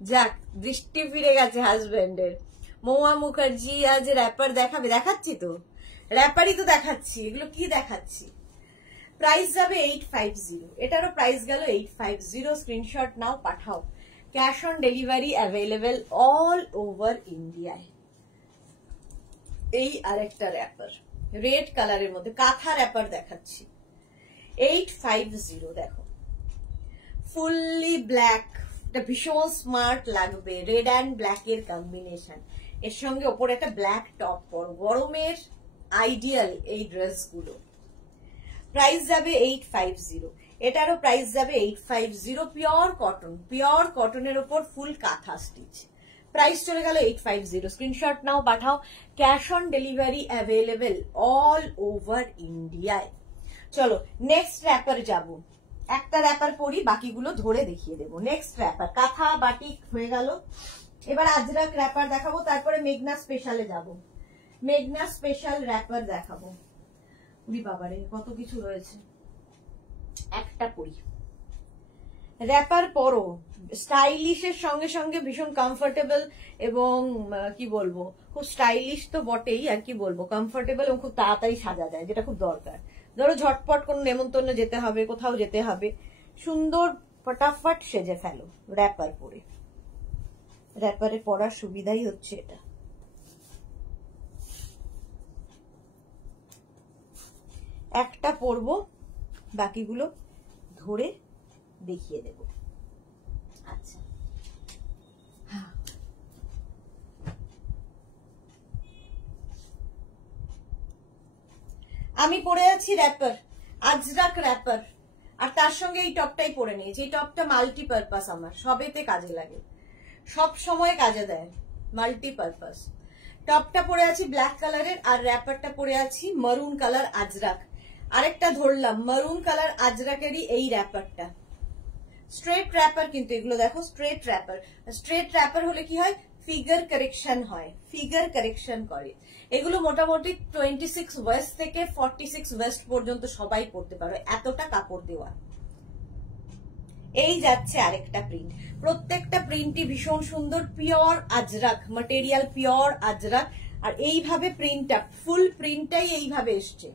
যাক, দৃষ্টি ফিরে গেছে হাজবেন্ডের। মৌয়া মুখার্জি আজ র্যাপার দেখাবে, দেখাচ্ছি তো, র্যাপারই তো দেখাচ্ছি। এগুলো কি দেখাচ্ছি? প্রাইস যাবে 850। এটারও প্রাইস গেল 850। স্ক্রিনশট নাও পাঠাও। Cash on delivery available all over ইন্ডিয়ায়। এই আরেকটা র্যাপার রেড কালারের মধ্যে কাঁথা র্যাপার দেখাচ্ছি, 850। দেখো ফুললি ব্ল্যাক, এটা ভীষণ স্মার্ট লাগবে, রেড অ্যান্ড ব্ল্যাক এর কম্বিনেশন। এর সঙ্গে ওপরে একটা ব্ল্যাক টপ পর, গরমের আইডিয়াল এই ড্রেসগুলো। প্রাইস যাবে 850। এটারও প্রাইস যাবে 850। পিওর কটন, পিওর কটনের ওপর ফুল কাঁথা স্টিচ। প্রাইস চলে গেল 850। স্ক্রিনশট নাও পাঠাও। Cash on delivery available all over ইন্ডিয়ায়। চলো নেক্সট র্যাপার যাব। একটা র্যাপার পরি, বাকিগুলো ধরে দেখিয়ে দেবো। নেক্সট র্যাপার কাঁথা বাটিক হয়ে গেল। এবার আজরাক র্যাপার দেখাবো, তারপরে মেঘনা স্পেশালে যাব। মেঘনা স্পেশাল র্যাপার দেখাবো। উরি বাবারে কত কিছু রয়েছে, একটা পরি। র্যাপার পরো, স্টাইলিশের সঙ্গে সঙ্গে ভীষণ কমফোর্টেবল এবং কি বলবো খুব স্টাইলিশ তো বটেই, আর কি বলবো কমফোর্টেবল এবং খুব তাড়াতাড়ি সাজা যায়, যেটা খুব দরকার। ধরো ঝটপট কোনো নেমন্তন্ন যেতে হবে, কোথাও যেতে হবে, সুন্দর ফটাফট সেজে ফেলো র্যাপার পরে। র্যাপারে পরার সুবিধাই হচ্ছে এটা। একটা পরবো, বাকিগুলো ধরে দেখিয়ে দেব। আচ্ছা, আমি পরে আছি র্যাপার, আজরাক র্যাপার, আর তার সঙ্গে এই টপটাই পরে নিয়েছি। এই টপটা মাল্টিপারপাস, আমার সবেতে কাজে লাগে, সব সময় কাজে দেয়, মাল্টিপারপাস। টপটা পরে আছি ব্ল্যাক কালারের, আর র্যাপারটা পরে আছি মারুন কালার আজরাক। আরেকটা ধরলাম মারুন কালার আজরাকেরই এই র্যাপারটা, স্ট্রেট র্যাপার কিন্তু এগুলো দেখো স্ট্রেট র্যাপার। স্ট্রেট র্যাপার হলে কি হয়, ফিগার কারেকশন হয়, ফিগার কারেকশন করে। এগুলো মোটামুটি 26 ওয়েস্ট থেকে 46 ওয়েস্ট পর্যন্ত সবাই পড়তে পারো, এতটা কাপড় দেওয়া। এই যাচ্ছে আরেকটা প্রিন্ট, প্রত্যেকটা প্রিন্টই ভীষণ সুন্দর, pure ajrakh material, pure ajrakh. আর এইভাবে প্রিন্টটা, ফুল প্রিন্টটাই এইভাবে এসছে,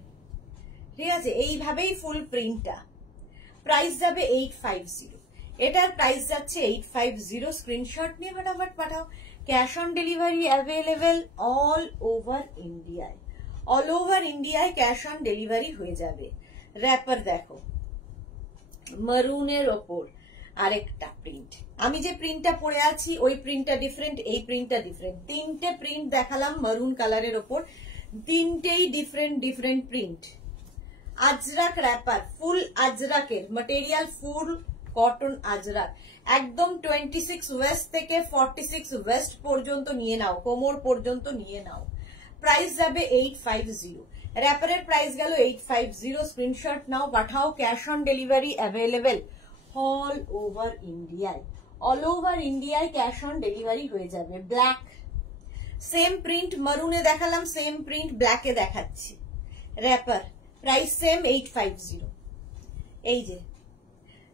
ঠিক আছে, এইভাবেই ফুল প্রিন্টটা। প্রাইস যাবে 850, এটার প্রাইস যাচ্ছে 850। স্ক্রিনশট নিয়ে ফটাফট পাঠাও। Cash on delivery available all over ইন্ডিয়ায়, অল ওভার ইন্ডিয়ায় ক্যাশ অন ডেলিভারি হয়ে যাবে। র্যাপার দেখো মারুনের ওপর আরেকটা প্রিন্ট, আমি যে প্রিন্টটা পরে আছি ওই প্রিন্টটা ডিফারেন্ট, এই প্রিন্টটা ডিফারেন্ট। তিনটে প্রিন্ট দেখালাম মারুন কালারের ওপর, তিনটেই different different print. Ajrakh wrapper, full আজরাকের ম্যাটেরিয়াল, ফুল কটন আজরাক, একদম 26 ওয়েস্ট থেকে 46 ওয়েস্ট পর্যন্ত নিয়ে নাও, কোমর পর্যন্ত নিয়ে নাও। প্রাইস যাবে 850, র্যাপারের প্রাইস গেল 850। স্ক্রিনশট নাও পাঠাও, cash on delivery available all over ইন্ডিয়ায়, অল ওভার ইন্ডিয়ায় ক্যাশ অন ডেলিভারি হয়ে যাবে। ব্ল্যাক সেম প্রিন্ট, মারুনে দেখালাম সেম প্রিন্ট ব্ল্যাকে দেখাচ্ছি। Wrapper price same 850। এই যে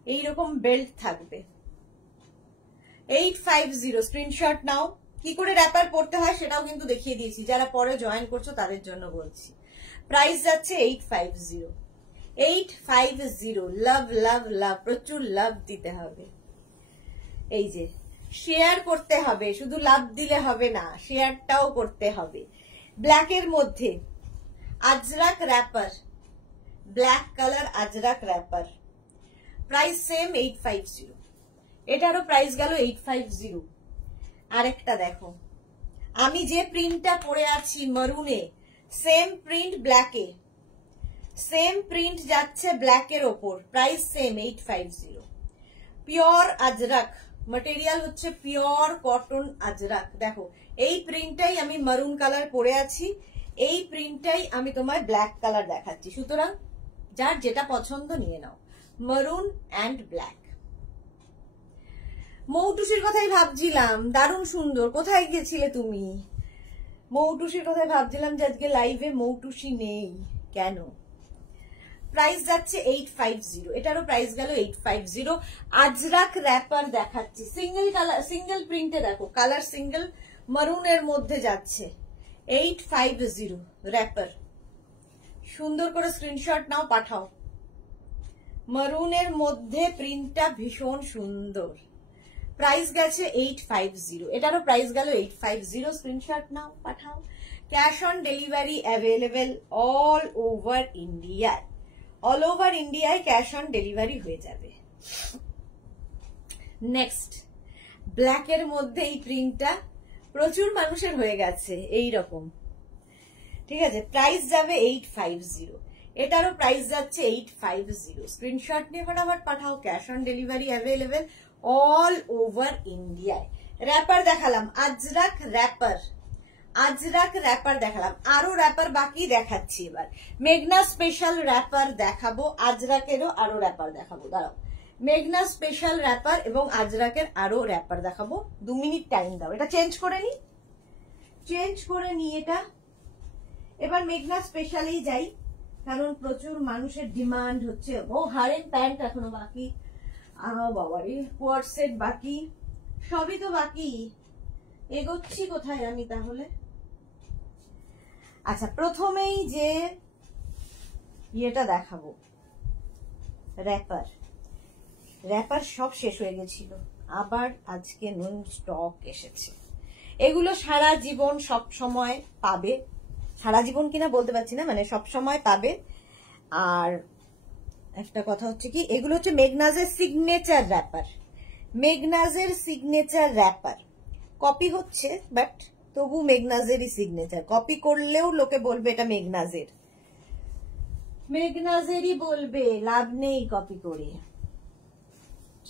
এইরকম বেল্ট থাকবে 850, স্ক্রিনশট নাও। কি করে র্যাপার পড়তে হয় সেটাও কিন্তু দেখিয়ে দিয়েছি, যারা পরে জয়েন করছো তাদের জন্য বলছি। প্রাইস যাচ্ছে 850, 850। লাভ লাভ লাভ, প্রচুর লাভ দিতে হবে। এই যে শেয়ার করতে হবে, শুধু লাভ দিলে হবে না, শেয়ারটাও করতে হবে। ব্ল্যাকের মধ্যে Ajrakh wrapper, black colour Ajrakh wrapper, price same 850, এটারও প্রাইস গেল 850। আরেকটা দেখো, আমি যে প্রিন্টটা পরে আছি মারুনে, সেম প্রিন্ট ব্ল্যাকে, সেম প্রিন্ট যাচ্ছে ব্ল্যাকের ওপর, price same 850। Pure ajrakh, material হচ্ছে পিওর কটন আজরাক। দেখো এই প্রিন্টটাই আমি মারুন কালার পরে আছি, এই প্রিন্টটাই আমি তোমায় ব্ল্যাক কালার দেখাচ্ছি। সুতরাং যার যেটা পছন্দ নিয়ে নাও, মারুন অ্যান্ড ব্ল্যাক। মৌটুসির কথাই ভাবছিলাম, দারুণ সুন্দর। কোথায় গেছিলে তুমি? মৌটুসির কথাই ভাবছিলাম যে আজকে লাইভে মৌটুসি নেই কেন। প্রাইস যাচ্ছে 850, এটারও প্রাইস গেল 850। আজরাক র্যাপার দেখাচ্ছি, সিঙ্গেল কালার, সিঙ্গেল প্রিন্টে দেখো, কালার সিঙ্গেল, মারুনের মধ্যে যাচ্ছে 850 র্যাপার। সুন্দর করে স্ক্রিনশট নাও পাঠাও। মারুনের মধ্যে প্রিন্টটা ভীষণ সুন্দর, প্রাইস গেছে 850, এটারও প্রাইস গেল 850। স্ক্রিনশট নাও পাঠাও। Cash on delivery available all over ইন্ডিয়ায়, অল ওভার ইন্ডিয়ায় ক্যাশ অন ডেলিভারি হয়ে যাবে। নেক্সট ব্ল্যাকের মধ্যে এই প্রিন্টটা প্রচুর মানুষের হয়ে গেছে এই রকম, ঠিক আছে, প্রাইস যাবে 850, এটারও প্রাইস যাচ্ছে 850। স্ক্রিনশট নিয়ে ফটাফট পাঠাও, cash on delivery available all over ইন্ডিয়ায়। র্যাপার দেখালাম আজরাক র্যাপার, আজরাক র্যাপার দেখালাম, আরো র্যাপার বাকি দেখাচ্ছি। এবার মেঘনা স্পেশাল র্যাপার দেখাবো, আজরাকেরও আরো র্যাপার দেখাবো। দাঁড়াও, মেঘনা স্পেশাল র্যাপার এবং আজরাকের আরো র্যাপার দেখাবো। 2 মিনিট টাইম দাও, এটা চেঞ্জ করে নি, চেঞ্জ করে নি এটা। এবার মেঘনা স্পেশালেই যাই, কারণ প্রচুর মানুষের ডিমান্ড হচ্ছে। ও হারেন প্যান্ট এখনো বাকি, বাবারে কোয়ার্ড সেট বাকি, সবই তো বাকি, এগোচ্ছি কোথায় আমি তাহলে? আচ্ছা, প্রথমেই যে ইয়েটা দেখাবো, র্যাপার। র্যাপার সব শেষ হয়ে গেছিল, আবার আজকে নুন স্টক এসেছে। এগুলো সারা জীবন সব সময় পাবে, সারা জীবন কিনা বলতে পারছি না, মানে সব সময় পাবে। আর একটা কথা হচ্ছে কি, এগুলো হচ্ছে মেগনাজের সিগনেচার র্যাপার, মেগনাজের সিগনেচার র্যাপার। কপি হচ্ছে বাট তবু মেগনাজেরই সিগনেচার, কপি করলেও লোকে বলবে এটা মেগনাজের, মেগনাজেরই বলবে, লাভ নেই কপি করে।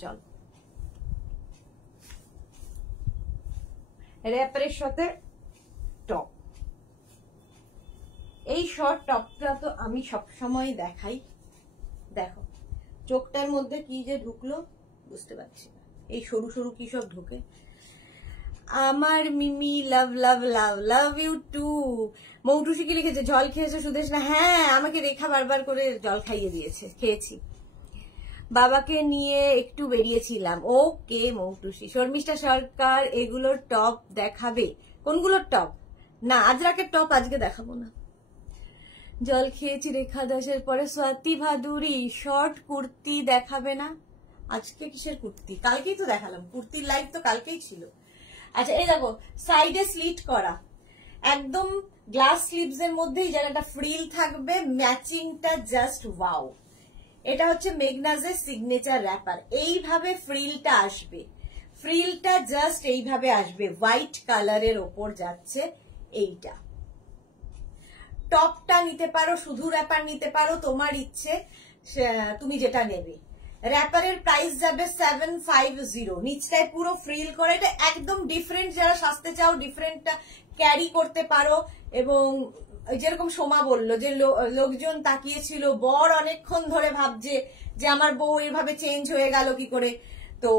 চল, র্যাপারের সাথে টপ, এই শর্ট টপটা তো আমি সবসময় দেখাই। দেখো চোখটার মধ্যে কি যে ঢুকলো বুঝতে পারছি না, এই সরু সরু কি সব ঢুকে। আমার মিমি লাভ লাভ লাভ লাভ ইউ টু। মৌটুসি কি লিখেছে, জল খেয়েছে সুদেশ না? হ্যাঁ, আমাকে রেখা বারবার করে জল খাইয়ে দিয়েছে, খেয়েছি। বাবাকে নিয়ে একটু বেরিয়েছিলাম। ওকে মৌটুসি। শর্মিষ্ঠা সরকার, এগুলোর টপ দেখাবে? কোনগুলোর টপ? না, আজরাকের টপ আজকে দেখাবো না। জল খেয়েছি রেখা দাসের পরে স্বাতি ভাদুরী, শর্ট কুর্তি দেখাবে না? আজকে কিসের কুর্তি? কালকেই তো দেখালাম, কুর্তির লাইভ তো কালকেই ছিল। আচ্ছা, এই দেখো সাইডে স্লিট করা, একদম গ্লাস স্লিভস এর মধ্যে এই জায়গাটা ফ্রিল থাকবে, ম্যাচিংটা জাস্ট ওয়াও। এটা হচ্ছে মেগনাজের সিগনেচার র্যাপার। এইভাবে ফ্রিলটা আসবে, ফ্রিলটা জাস্ট এইভাবে আসবে, হোয়াইট কালারের ওপর যাচ্ছে এইটা। টপটা নিতে পারো, শুধু র্যাপার নিতে পারো, তোমার ইচ্ছে, তুমি যেটা নেবে। র্যাপারের প্রাইস যাবে 750, নিচটায় পুরো ফ্রিল করে। এটা একদম ডিফারেন্ট, যারা সাজতে চাও ডিফারেন্টটা ক্যারি করতে পারো। এবং যেরকম সোমা বললো যে লোকজন তাকিয়েছিল, বর অনেকক্ষণ ধরে ভাবছে যে আমার বউ এভাবে চেঞ্জ হয়ে গেল কি করে, তো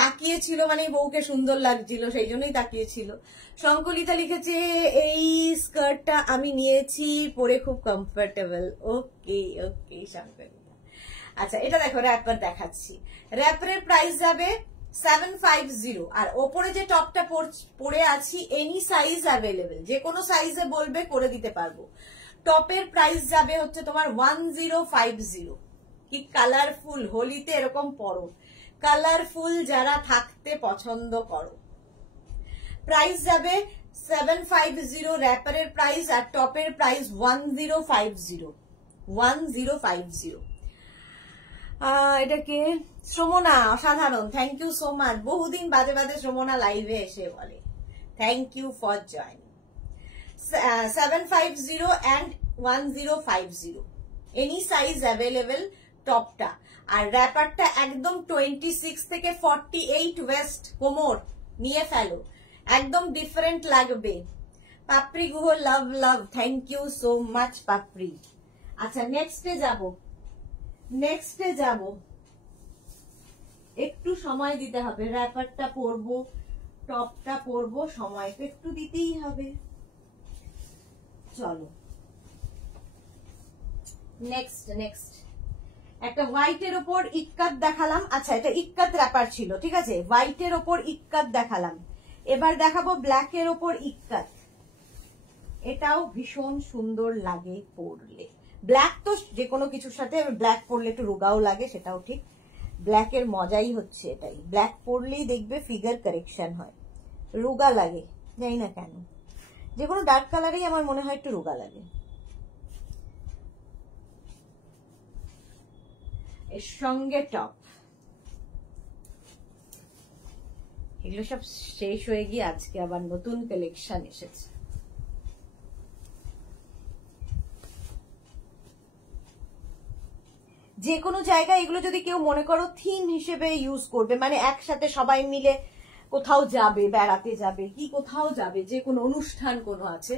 তাকিয়েছিল মানে বউকে সুন্দর লাগছিল সেই জন্যই তাকিয়েছিল। শঙ্কলিতা লিখেছে এই স্কার্টটা আমি নিয়েছি, পরে খুব কমফোর্টেবল। ওকে ওকে শঙ্কলিতা। আচ্ছা, এটা দেখো র্যাপার দেখাচ্ছি। র্যাপারের প্রাইস যাবে 750, আর ওপরে যে টপটা পরে আছি এনি সাইজ অ্যাভেলেবেল, যে কোনো সাইজে বলবে করে দিতে পারবো। টপের প্রাইস যাবে হচ্ছে তোমার 1050। কি কালারফুল, হোলিতে এরকম পরো, কালারফুল যারা থাকতে পছন্দ করো। প্রাইস যাবে 750 র্যাপারের প্রাইস, আর টপের প্রাইস 1050। এটাকে শ্রমনা, অসাধারণ, থ্যাংক ইউ সো মাচ। বহুদিন বাদে বাদে শ্রমনা লাইভে এসে বলে thank you for joining. 750 and 1050, any size available টপটা। আর র্যাপারটা একদম 26 থেকে 48 ওয়েস্ট কোমর, নিয়ে ফেলো, একদম ডিফারেন্ট লাগবে। পাপড়ি গুহ লাভ লাভ, থ্যাংক ইউ সো মাচ পাপড়ি। আচ্ছা, নেক্সটে যাব, একটু সময় দিতে হবে, র্যাপারটা পরবো, টপটা পরবো, সময় তো একটু দিতেই হবে। চলো নেক্সট একটা হোয়াইটের ওপর ইক্কাত দেখালাম। আচ্ছা, এটা ইক্কাত র্যাপার ছিল, ঠিক আছে, হোয়াইটের ওপর ইক্কাত দেখালাম। এবার দেখাবো ব্ল্যাকের ওপর ইক্কাত। এটাও ভীষণ সুন্দর লাগে পরলে। ব্ল্যাক তো যে কোনো কিছুর সাথে, ব্ল্যাক পরলে একটু রোগাও লাগে, সেটাও ঠিক। ব্ল্যাকের মজাই হচ্ছে এটাই, ব্ল্যাক পরলেই দেখবে ফিগার কারেকশন হয়, রোগা লাগে জানি না কেন, যে কোনো ডার্ক কালারেই আমার মনে হয় একটু রোগা লাগে। এর সঙ্গে টপ, এগুলো সব শেষ হয়ে গিয়ে আজকে আবার নতুন কালেকশন এসেছে। যে কোনো জায়গায় এগুলো যদি কেউ মনে করো থিম হিসেবে ইউজ করবে, মানে একসাথে সবাই মিলে কোথাও যাবে, বেড়াতে যাবে কি কোথাও যাবে, যে কোনো অনুষ্ঠান কোনো আছে,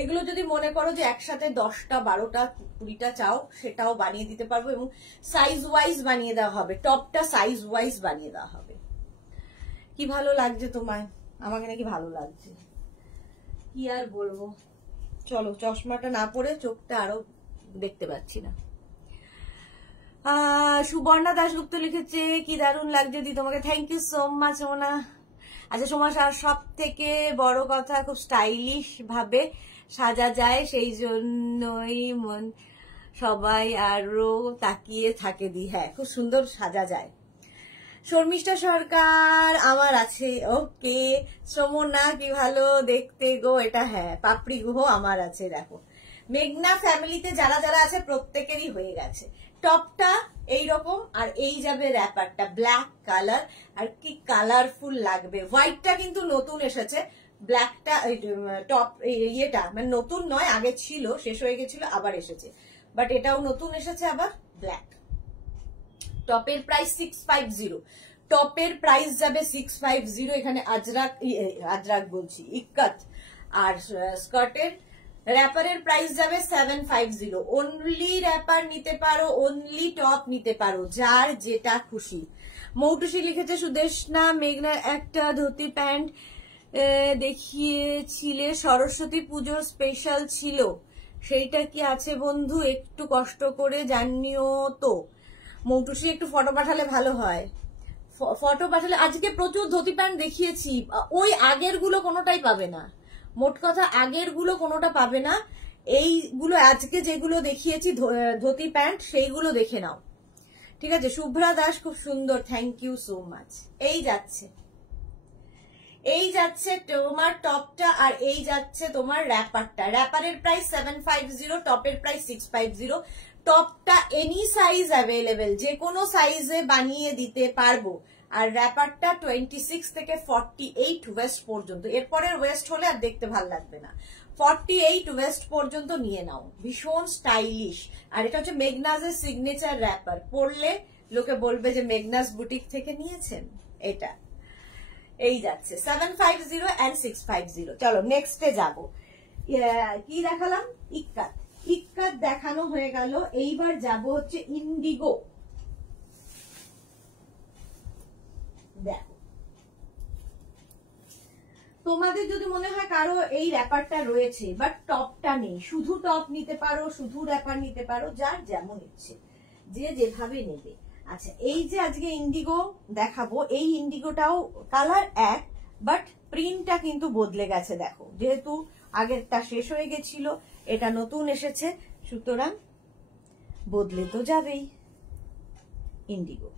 এগুলো যদি মনে করো যে একসাথে 10টা 12টা 20টা চাও, সেটাও বানিয়ে দিতে পারবো। এবং সাইজ ওয়াইজ বানিয়ে দেওয়া হবে, টপটা সাইজ ওয়াইজ বানিয়ে দেওয়া হবে। কি ভালো লাগছে তোমায়? আমাকে নাকি ভালো লাগছে, কি আর বলবো। চলো, চশমাটা না পরে চোখটা আরো দেখতে পাচ্ছি না। সুবর্ণা দাশগুপ্ত লিখেছে কি দারুণ লাগছে দি তোমাকে, thank you so much Somna. আচ্ছা সোমা, সব থেকে বড় কথা খুব স্টাইলিশ ভাবে সাজা যায়, সেই জন্যই মন সবাই আরো তাকিয়ে থাকে দি। হ্যাঁ, খুব সুন্দর সাজা যায়। শর্মিষ্ঠা সরকার আমার আছে, ওকে। সোমনা কি ভালো দেখতে গো এটা, হ্যাঁ পাপড়ি গুহ আমার আছে। দেখো মেঘনা ফ্যামিলিতে যারা যারা আছে প্রত্যেকেরই হয়ে গেছে। টপটা এইরকম, আর এই যাবে র্যাপারটা ব্ল্যাক কালার, আর কি কালারফুল লাগবে। হোয়াইটটা কিন্তু নতুন এসেছে, ব্ল্যাকটা টপ ইয়েটা মানে নতুন নয়, আগে ছিল শেষ হয়ে গেছিল আবার এসেছে, বাট এটাও নতুন এসেছে আবার ব্ল্যাক। টপের প্রাইস 650, টপের প্রাইস যাবে 650। এখানে আজরাক বলছি ইক্কাত, আর স্কার্টের র্যাপারের প্রাইস যাবে 750। অনলি র্যাপার নিতে পারো, অনলি টপ নিতে পারো, যার যেটা খুশি। মৌটুসি লিখেছে সুদেশনা মেঘনা একটা ধুতি প্যান্ট দেখিয়েছিলে, সরস্বতী পুজোর স্পেশাল ছিল, সেইটা কি আছে বন্ধু? একটু কষ্ট করে জানিও তো। মৌটুসি একটু ফটো পাঠালে ভালো হয়, ফটো পাঠালে। আজকে প্রচুর ধুতি প্যান্ট দেখিয়েছি, ওই আগের গুলো কোনোটাই পাবে না, মোট কথা আগের গুলো কোনোটা পাবে না। এইগুলো আজকে যেগুলো দেখিয়েছি ধুতি প্যান্ট, সেইগুলো দেখে নাও, ঠিক আছে। শুভ্রা দাস খুব সুন্দর, থ্যাংক ইউ সো মাচ। এই যাচ্ছে তোমার টপটা, আর এই যাচ্ছে তোমার র্যাপারটা। র্যাপারের প্রাইস 750, টপের প্রাইস 650। টপটা এনি সাইজ অ্যাভেলেবেল, যে কোনো সাইজে বানিয়ে দিতে পারবো। আর র্যাপারটা 26 থেকে 48 ওয়েস্ট পর্যন্ত, এরপরের ওয়েস্ট হলে আর দেখতে ভাল লাগবে না। 48 ওয়েস্ট পর্যন্ত নিয়ে নাও, ভীষণ স্টাইলিশ। আর এটা হচ্ছে মেঘনাজের সিগনেচার র্যাপার, পরলে লোকে বলবে যে মেঘনাজ বুটিক থেকে নিয়েছেন। এটা এই যাচ্ছে 750 and 650। চলো নেক্সটে যাবো। কি দেখালাম? ইক্কাত। ইক্কাত দেখানো হয়ে গেল, এইবার যাব হচ্ছে ইন্ডিগো। দেখো তোমাদের যদি মনে হয় কারো এই র্যাপারটা রয়েছে বাট টপটা নেই, শুধু টপ নিতে পারো, শুধু র্যাপার নিতে পারো, যার যেমন ইচ্ছে, যে যেভাবে নেবে। আচ্ছা, এই যে আজকে ইন্ডিগো দেখাবো, এই ইন্ডিগোটাও কালার এক, বাট প্রিন্টটা কিন্তু বদলে গেছে। দেখো, যেহেতু আগেরটা শেষ হয়ে গেছিল, এটা নতুন এসেছে, সুতরাং বদলে তো যাবেই। ইন্ডিগো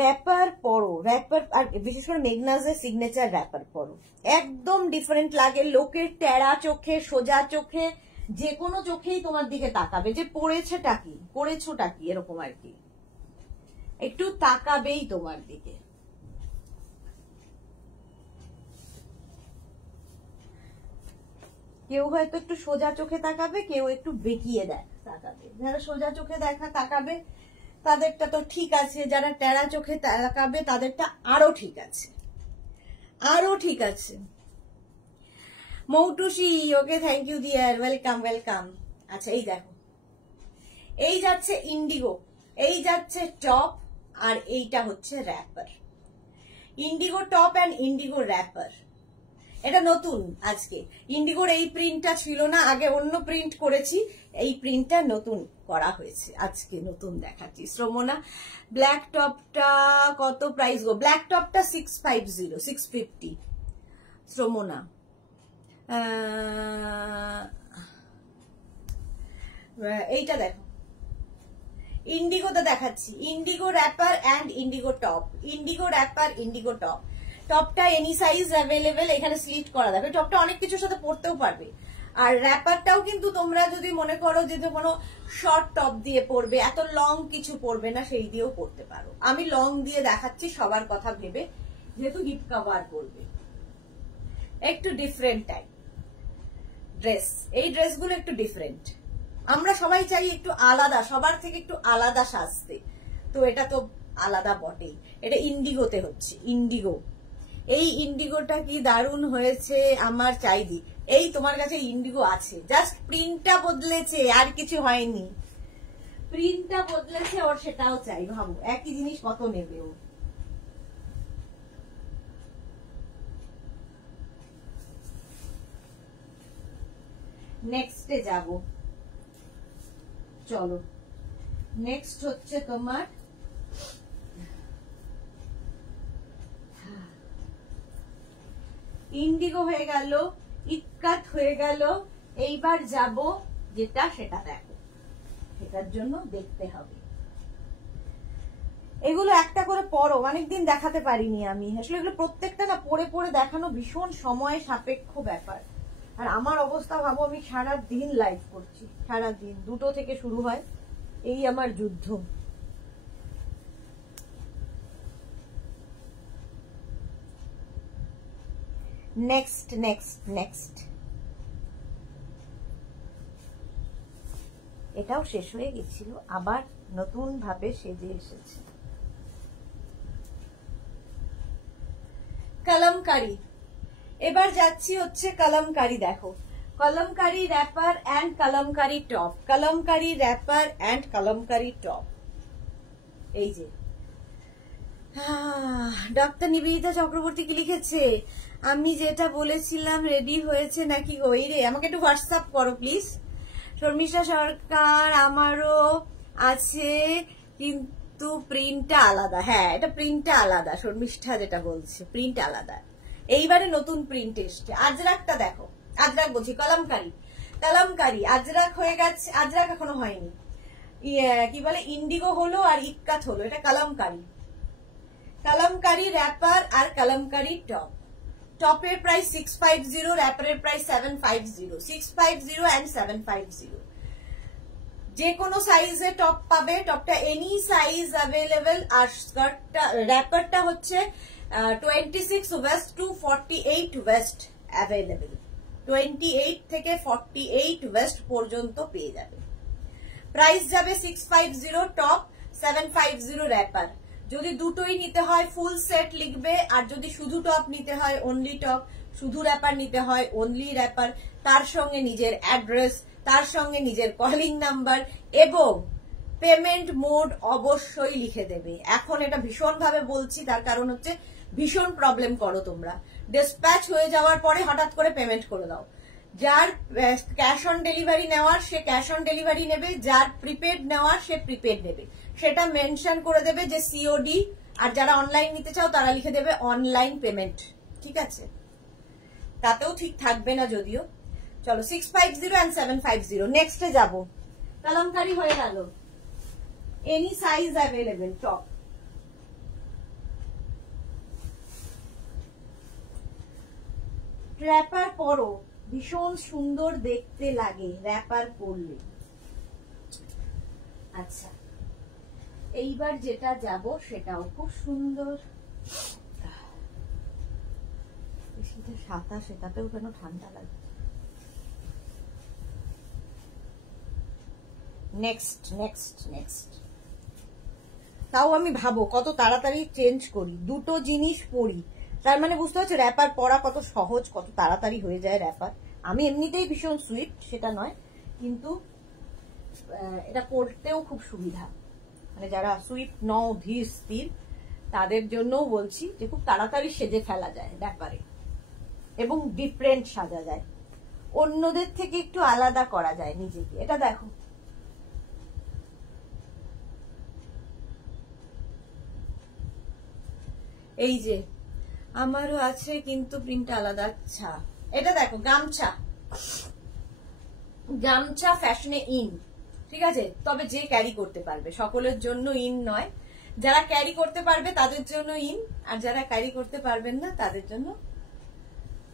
র্যাপার পরো, র্যাপার, আর বিশেষ করে মেঘনাজের সিগনেচার র্যাপার পরো, একদম ডিফারেন্ট লাগে। লোকের টেরা চোখে, সোজা চোখে, যে কোনো চোখেই তোমার দিকে তাকাবে, যে পড়েছেটা কি, পড়েছোটা কি, এরকম আর কি, একটু তাকাবেই তোমার দিকে। কেউ হয়তো একটু সোজা চোখে তাকাবে, কেউ একটু বেঁকিয়ে তাকাবে। যারা সোজা চোখে তাকাবে তাদেরটা তো ঠিক আছে, যারা টেরা চোখে তাকাবে তাদেরটা আরো ঠিক আছে, আরো ঠিক আছে। Moutusi, okay, thank you dear, welcome welcome. আচ্ছা, এই দেখো, এই যাচ্ছে ইন্ডিগো, এই যাচ্ছে টপ, আর এইটা হচ্ছে wrapper. Indigo top and indigo wrapper, এটা নতুন আজকে। ইন্ডিগোর এই প্রিন্টটা ছিল না, আগে অন্য প্রিন্ট করেছি, এই প্রিন্টটা নতুন করা হয়েছে, আজকে নতুন দেখাচ্ছি। শ্রমনা, ব্ল্যাক টপটা কত প্রাইস গো? ব্ল্যাক টপটা 650, 650। শ্রমনা, এইটা দেখো, ইন্ডিগোতে দেখাচ্ছি, indigo wrapper and indigo top. Indigo wrapper, indigo top. টপটা এনি সাইজ অ্যাভেলেবেল, এখানে স্লিট করা যাবে। টপটা অনেক কিছুর সাথে পরতেও পারবে। আর র্যাপারটাও কিন্তু তোমরা যদি মনে করো যে কোনো শর্ট টপ দিয়ে পরবে, এত লং কিছু পরবে না, সেই দিয়েও পরতে পারো। আমি লং দিয়ে দেখাচ্ছি সবার কথা ভেবে, যেহেতু হিপ কভার করবে। একটু ডিফারেন্ট টাইপ ড্রেস, এই ড্রেসগুলো একটু ডিফারেন্ট। আমরা সবাই চাই একটু আলাদা, সবার থেকে একটু আলাদা সাজতে, তো এটা তো আলাদা বটেই। এটা ইন্ডিগোতে হচ্ছে, ইন্ডিগো। এই ইন্ডিগোটা কি দারুণ হয়েছে, আমার চাইদি। এই তোমার কাছে ইন্ডিগো আছে, জাস্ট প্রিন্টটা বদলেছে, আর কিছু হয়নি। প্রিন্টটা বদলেছে ওর, সেটাও চাই। ভাবো একই জিনিস কত নেবে ও। নেক্সটে যাব, চলো। নেক্সট হচ্ছে তোমার ইন্ডিগো হয়ে গেল, ইক্কাত হয়ে গেল, এইবার যাব যেটা সেটা দেখো, সেটার জন্য দেখতে হবে। এগুলো একটা করে পড়ো, অনেকদিন দেখাতে পারিনি আমি, আসলে এগুলো প্রত্যেকটা না পড়ে পড়ে দেখানো ভীষণ সময় সাপেক্ষ ব্যাপার। আর আমার অবস্থা ভাবো, আমি সারা দিন লাইভ করছি, সারা দিন 2টো থেকে শুরু হয়, এই আমার যুদ্ধ। নেক্সট নেক্সট নেক্সট, এটাও শেষ হয়ে গেছিল, আবার নতুন ভাবে সেজে এসেছে। কলমকারি, এবার যাচ্ছি হচ্ছে কলমকারি। দেখো, Kalamkari wrapper and Kalamkari top, Kalamkari wrapper and Kalamkari top. এই যে ডক্টর নিবেদিতা চক্রবর্তী কি লিখেছে, আমি যেটা বলেছিলাম রেডি হয়েছে নাকি গো? এই রে, আমাকে একটু হোয়াটসঅ্যাপ করো প্লিজ। শর্মিষ্ঠা সরকার, আমারও আছে কিন্তু প্রিন্টটা আলাদা। হ্যাঁ, এটা প্রিন্টটা আলাদা, শর্মিষ্ঠা যেটা বলছে প্রিন্ট আলাদা। এইবারে নতুন প্রিন্ট এসছে। আজরাকটা দেখো, আজরাক বলছি কলমকারি, কলমকারি আজরাক হয়ে গেছে, আজরাক এখনো হয়নি, কি বলে ইন্ডিগো হলো আর ইক্কাত হলো, এটা কলমকারি। কলমকারি র্যাপার আর কলমকারি টপ। টপের প্রাইস 650, র্যাপারের প্রাইস 750, 650 and 750। যে কোনো সাইজে টপ পাবে, টপটা এনি সাইজ অ্যাভেলেবেল। আর স্কার্টটা, র্যাপারটা হচ্ছে 26 ওয়েস্ট টু 48 ওয়েস্ট অ্যাভেলেবেল, 28 থেকে 48 ওয়েস্ট পর্যন্ত পেয়ে যাবে। প্রাইস যাবে 650 টপ, 750 র্যাপার। যদি দুটোই নিতে হয় ফুল সেট লিখবে, আর যদি শুধু টপ নিতে হয় অনলি টপ, শুধু র্যাপার নিতে হয় অনলি র্যাপার, তার সঙ্গে নিজের অ্যাড্রেস, তার সঙ্গে নিজের কলিং নাম্বার এবং পেমেন্ট মোড অবশ্যই লিখে দেবে। এখন এটা ভীষণ ভাবে বলছি, তার কারণ হচ্ছে ভীষণ প্রবলেম করো তোমরা, ডিসপ্যাচ হয়ে যাওয়ার পরে হঠাৎ করে পেমেন্ট করে দাও। যার ক্যাশ অন ডেলিভারি নেওয়ার সে ক্যাশ অন ডেলিভারি নেবে, যার প্রিপেড নেওয়ার সে প্রিপেড নেবে, সেটা মেনশন করে দেবে যে সিওডি। আর যারা অনলাইন নিতে চাও তারা লিখে দেবে অনলাইন পেমেন্ট, ঠিক আছে? তাতেও ঠিক থাকবে না যদিও। চলো 650 and 750। নেক্সটে যাব, কলমকারি হয়ে গেল, any size available top. Wrapper পরো, ভীষণ সুন্দর দেখতে লাগে র্যাপার পরলে। আচ্ছা, এইবার যেটা যাব সেটাও খুব সুন্দর। সাতাশ, সেটাতেও কেন ঠান্ডা লাগে। নেক্সট নেক্সট নেক্সট, তাও আমি ভাবো কত তাড়াতাড়ি চেঞ্জ করি, দুটো জিনিস পরি, তার মানে বুঝতে পারছো র্যাপার পরা কত সহজ, কত তাড়াতাড়ি হয়ে যায় র্যাপার। আমি এমনিতেই ভীষণ সুইট, সেটা নয়, কিন্তু এটা পড়তেও খুব সুবিধা। মানে যারা সুইট নও, ধীর স্থির, তাদের জন্যও বলছি যে খুব তাড়াতাড়ি সেজে ফেলা যায় র্যাপারে এবং ডিফারেন্ট সাজা যায়, অন্যদের থেকে একটু আলাদা করা যায় নিজেকে। এটা দেখো, এই যে আমারও আছে কিন্তু প্রিন্টটা আলাদা। আচ্ছা, এটা দেখো গামছা, গামছা ফ্যাশনে ইন, ঠিক আছে? তবে যে ক্যারি করতে পারবে, সকলের জন্য ইন নয়। যারা ক্যারি করতে পারবে তাদের জন্য ইন, আর যারা ক্যারি করতে পারবেন না তাদের জন্য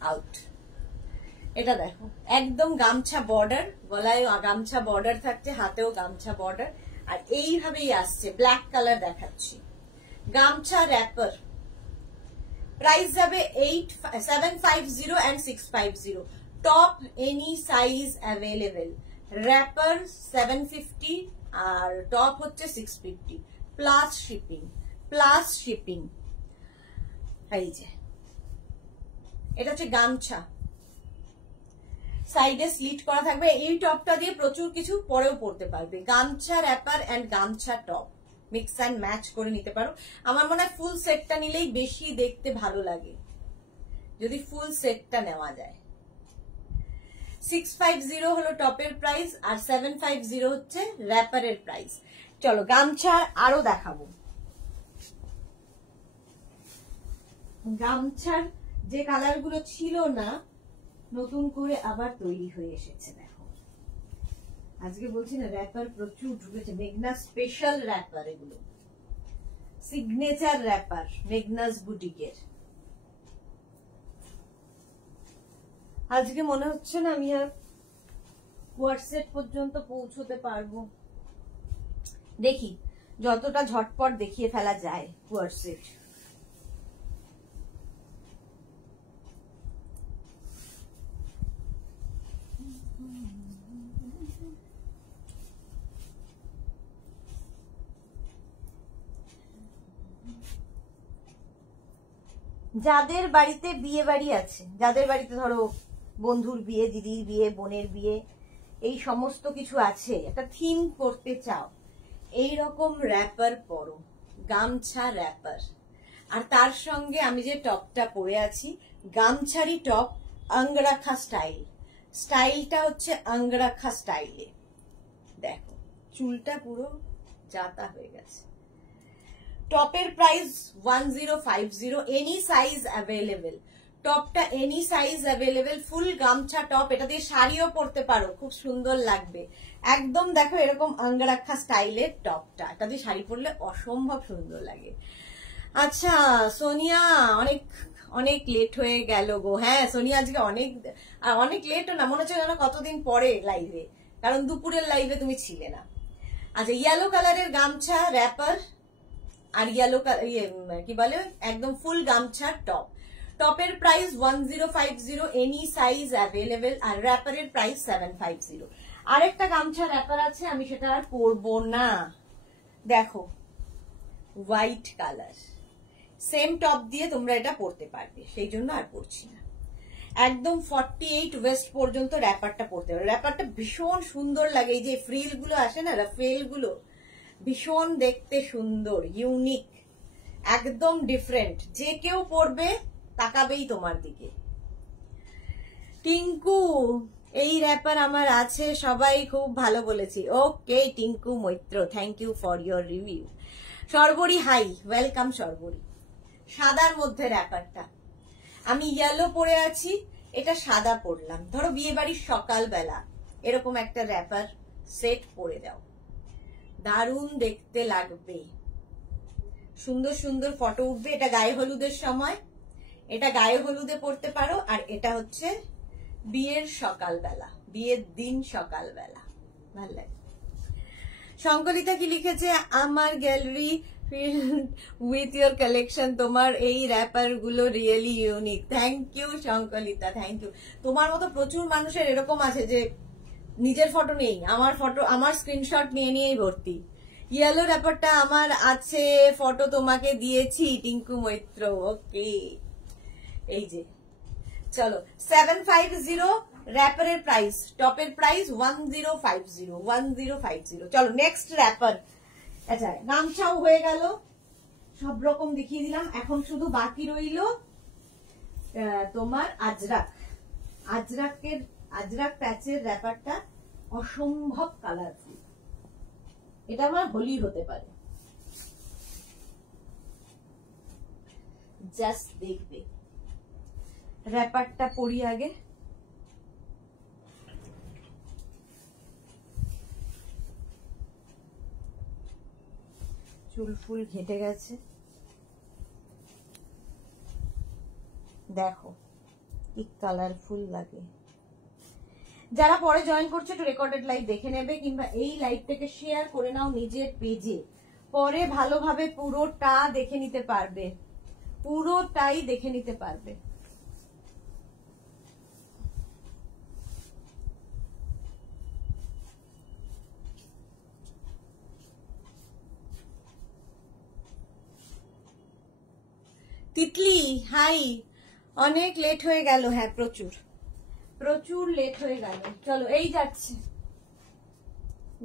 আউট। এটা দেখো একদম গামছা বর্ডার, গলায় গামছা বর্ডার থাকছে, হাতেও গামছা বর্ডার, আর এইভাবেই আসছে। ব্ল্যাক কালার দেখাচ্ছি, গামছা র্যাপার। প্রাইস যাবে 750 and 650। Top any size available, wrapper 750 আর টপ হচ্ছে 650 প্লাস শিপিং, প্লাস শিপিং। এই যে এটা হচ্ছে গামছা, সাইডে স্লিট করা থাকবে। এই টপটা দিয়ে প্রচুর কিছু পরেও পরতে পারবে। গামছা র্যাপার এন্ড গামছা টপ মিক্স অ্যান্ড ম্যাচ করে নিতে পারো। আমার মনে হয় ফুল সেটটা নিলেই বেশি দেখতে ভালো লাগে, যদি ফুল সেটটা নেওয়া যায়। 650 হলো টপের প্রাইস আর 750 হচ্ছে র্যাপারের প্রাইস। চলো গামছা আরো দেখাবো। গামছার যে কালার গুলো ছিল না নতুন করে আবার তৈরি হয়ে এসেছে। দেখো আজকে বলছি না র্যাপার প্রচুর ঢুকেছে। মেঘনা স্পেশাল র্যাপার, এগুলো সিগনেচার র্যাপার মেঘনাস বুটিকের। আজকে মনে হচ্ছে না আমি আর কোয়ার্সেট পর্যন্ত পৌঁছতে পারবো। দেখি যতটা ঝটপট দেখিয়ে ফেলা যায় কোয়ার্সেট। যাদের বাড়িতে বিয়ে বাড়ি আছে, যাদের বাড়িতে ধরো বন্ধুর বিয়ে, দিদির বিয়ে, বোনের বিয়ে, এই সমস্ত কিছু আছে, একটা থিম করতে চাও, এই রকম র্যাপার পরো, গামছা র্যাপার। আর তার সঙ্গে আমি যে টপটা পরে আছি গামছারি টপ, অঙ্গরাখা স্টাইল। স্টাইলটা হচ্ছে অঙ্গরাখা স্টাইলে। দেখো চুলটা পুরো জাতা হয়ে গেছে। টপের প্রাইস 1050, এনি সাইজ অ্যাভেলেবেল। টপটা এনি সাইজ অ্যাভেলেবেল, ফুল গামছা টপ। এটা দিয়ে শাড়িও পরতে পারো, খুব সুন্দর লাগবে একদম। দেখো এরকম অঙ্গরাখা স্টাইলের টপটা, এটা দিয়ে শাড়ি পরলে অসম্ভব সুন্দর লাগে। আচ্ছা সোনিয়া, অনেক অনেক লেট হয়ে গেল গো। হ্যাঁ সোনিয়া আজকে অনেক লেটও না, মনে হচ্ছে যেন কতদিন পরে লাইভে, কারণ দুপুরের লাইভে তুমি ছিলে না। আচ্ছা ইয়েলো কালারের গামছা র্যাপার আর ইয়েলো কি বলে একদম ফুল গামছার টপ। টপের প্রাইস 1050, এনি সাইজ অ্যাভেলেবেল। আর র্যাপারের প্রাইস 750। আরেকটা গামছা র্যাপার আছে, আমি সেটা আর পরবো না। দেখো হোয়াইট কালার, সেম টপ দিয়ে তোমরা এটা পরতে পারবে, সেই জন্য আর পরছি না। একদম 48 ওয়েস্ট পর্যন্ত র্যাপারটা পরতে পারবে। র্যাপারটা ভীষণ সুন্দর লাগে, এই যে ফ্রিল গুলো আসে না, ফ্রিল গুলো ভীষণ দেখতে সুন্দর, ইউনিক, একদম ডিফারেন্ট। যে কেউ পরবে তাকাবেই তোমার দিকে। টিঙ্কু, এই র্যাপার আমার আছে, সবাই খুব ভালো বলেছি। Okay Tinku Maitra, thank you for your review. Sarbari hi, welcome Sarbari. সাদার মধ্যে র্যাপারটা, আমি ইয়েলো পরে আছি, এটা সাদা পরলাম। ধরো বিয়ে বাড়ির সকালবেলা এরকম একটা র্যাপার সেট পরে দাও, দারুণ দেখতে লাগবে, সুন্দর সুন্দর ফটো উঠবে। এটা গায়ে হলুদের সময়, এটা গায়ে হলুদে পরতে পারো। আর এটা হচ্ছে বিয়ের সকালবেলা, বিয়ের দিন সকালবেলা, ভালো লাগে। শঙ্করিতা কি লিখেছে, আমার গ্যালারি উইথ ইয়োর কালেকশন, তোমার এই র্যাপার গুলো really unique. Thank you Shankarita, thank you. তোমার মতো প্রচুর মানুষের এরকম আছে যে নিজের ফটো নেই, আমার ফটো, আমার স্ক্রিনশট নিয়ে নিয়েই ভর্তি। ইয়েলো র্যাপারটা আমার আছে, ফটো তোমাকে দিয়েছি টিঙ্কু মৈত্র। ওকে এই যে, চলো 750 র্যাপারের প্রাইস, টপের প্রাইস 1050। চলো নেক্সট র্যাপার। আচ্ছা গামছাও হয়ে গেল, সব রকম দেখিয়ে দিলাম। এখন শুধু বাকি রইল তোমার আজরাক। আজরাক প্যাচের র্যাপারটা অসম্ভব কালারফুল, এটা আমার হোলি হতে পারে। জাস্ট দেখবে, র্যাপারটা পরি আগে। চুল ফুল ঘেটে গেছে, দেখো কি কালারফুল লাগে। যারা পরে জয়েন করছে একটু রেকর্ডেড লাইভ দেখে নেবে, কিংবা এই লাইভটাকে শেয়ার করে নাও নিজের পেজে, পরে ভালোভাবে পুরোটা দেখে নিতে পারবে, পুরোটাই দেখে নিতে পারবে। তিতলি হাই, অনেক লেট হয়ে গেল। হ্যাঁ প্রচুর প্রচুর লেট হয়ে গেল। চলো এই যাচ্ছে,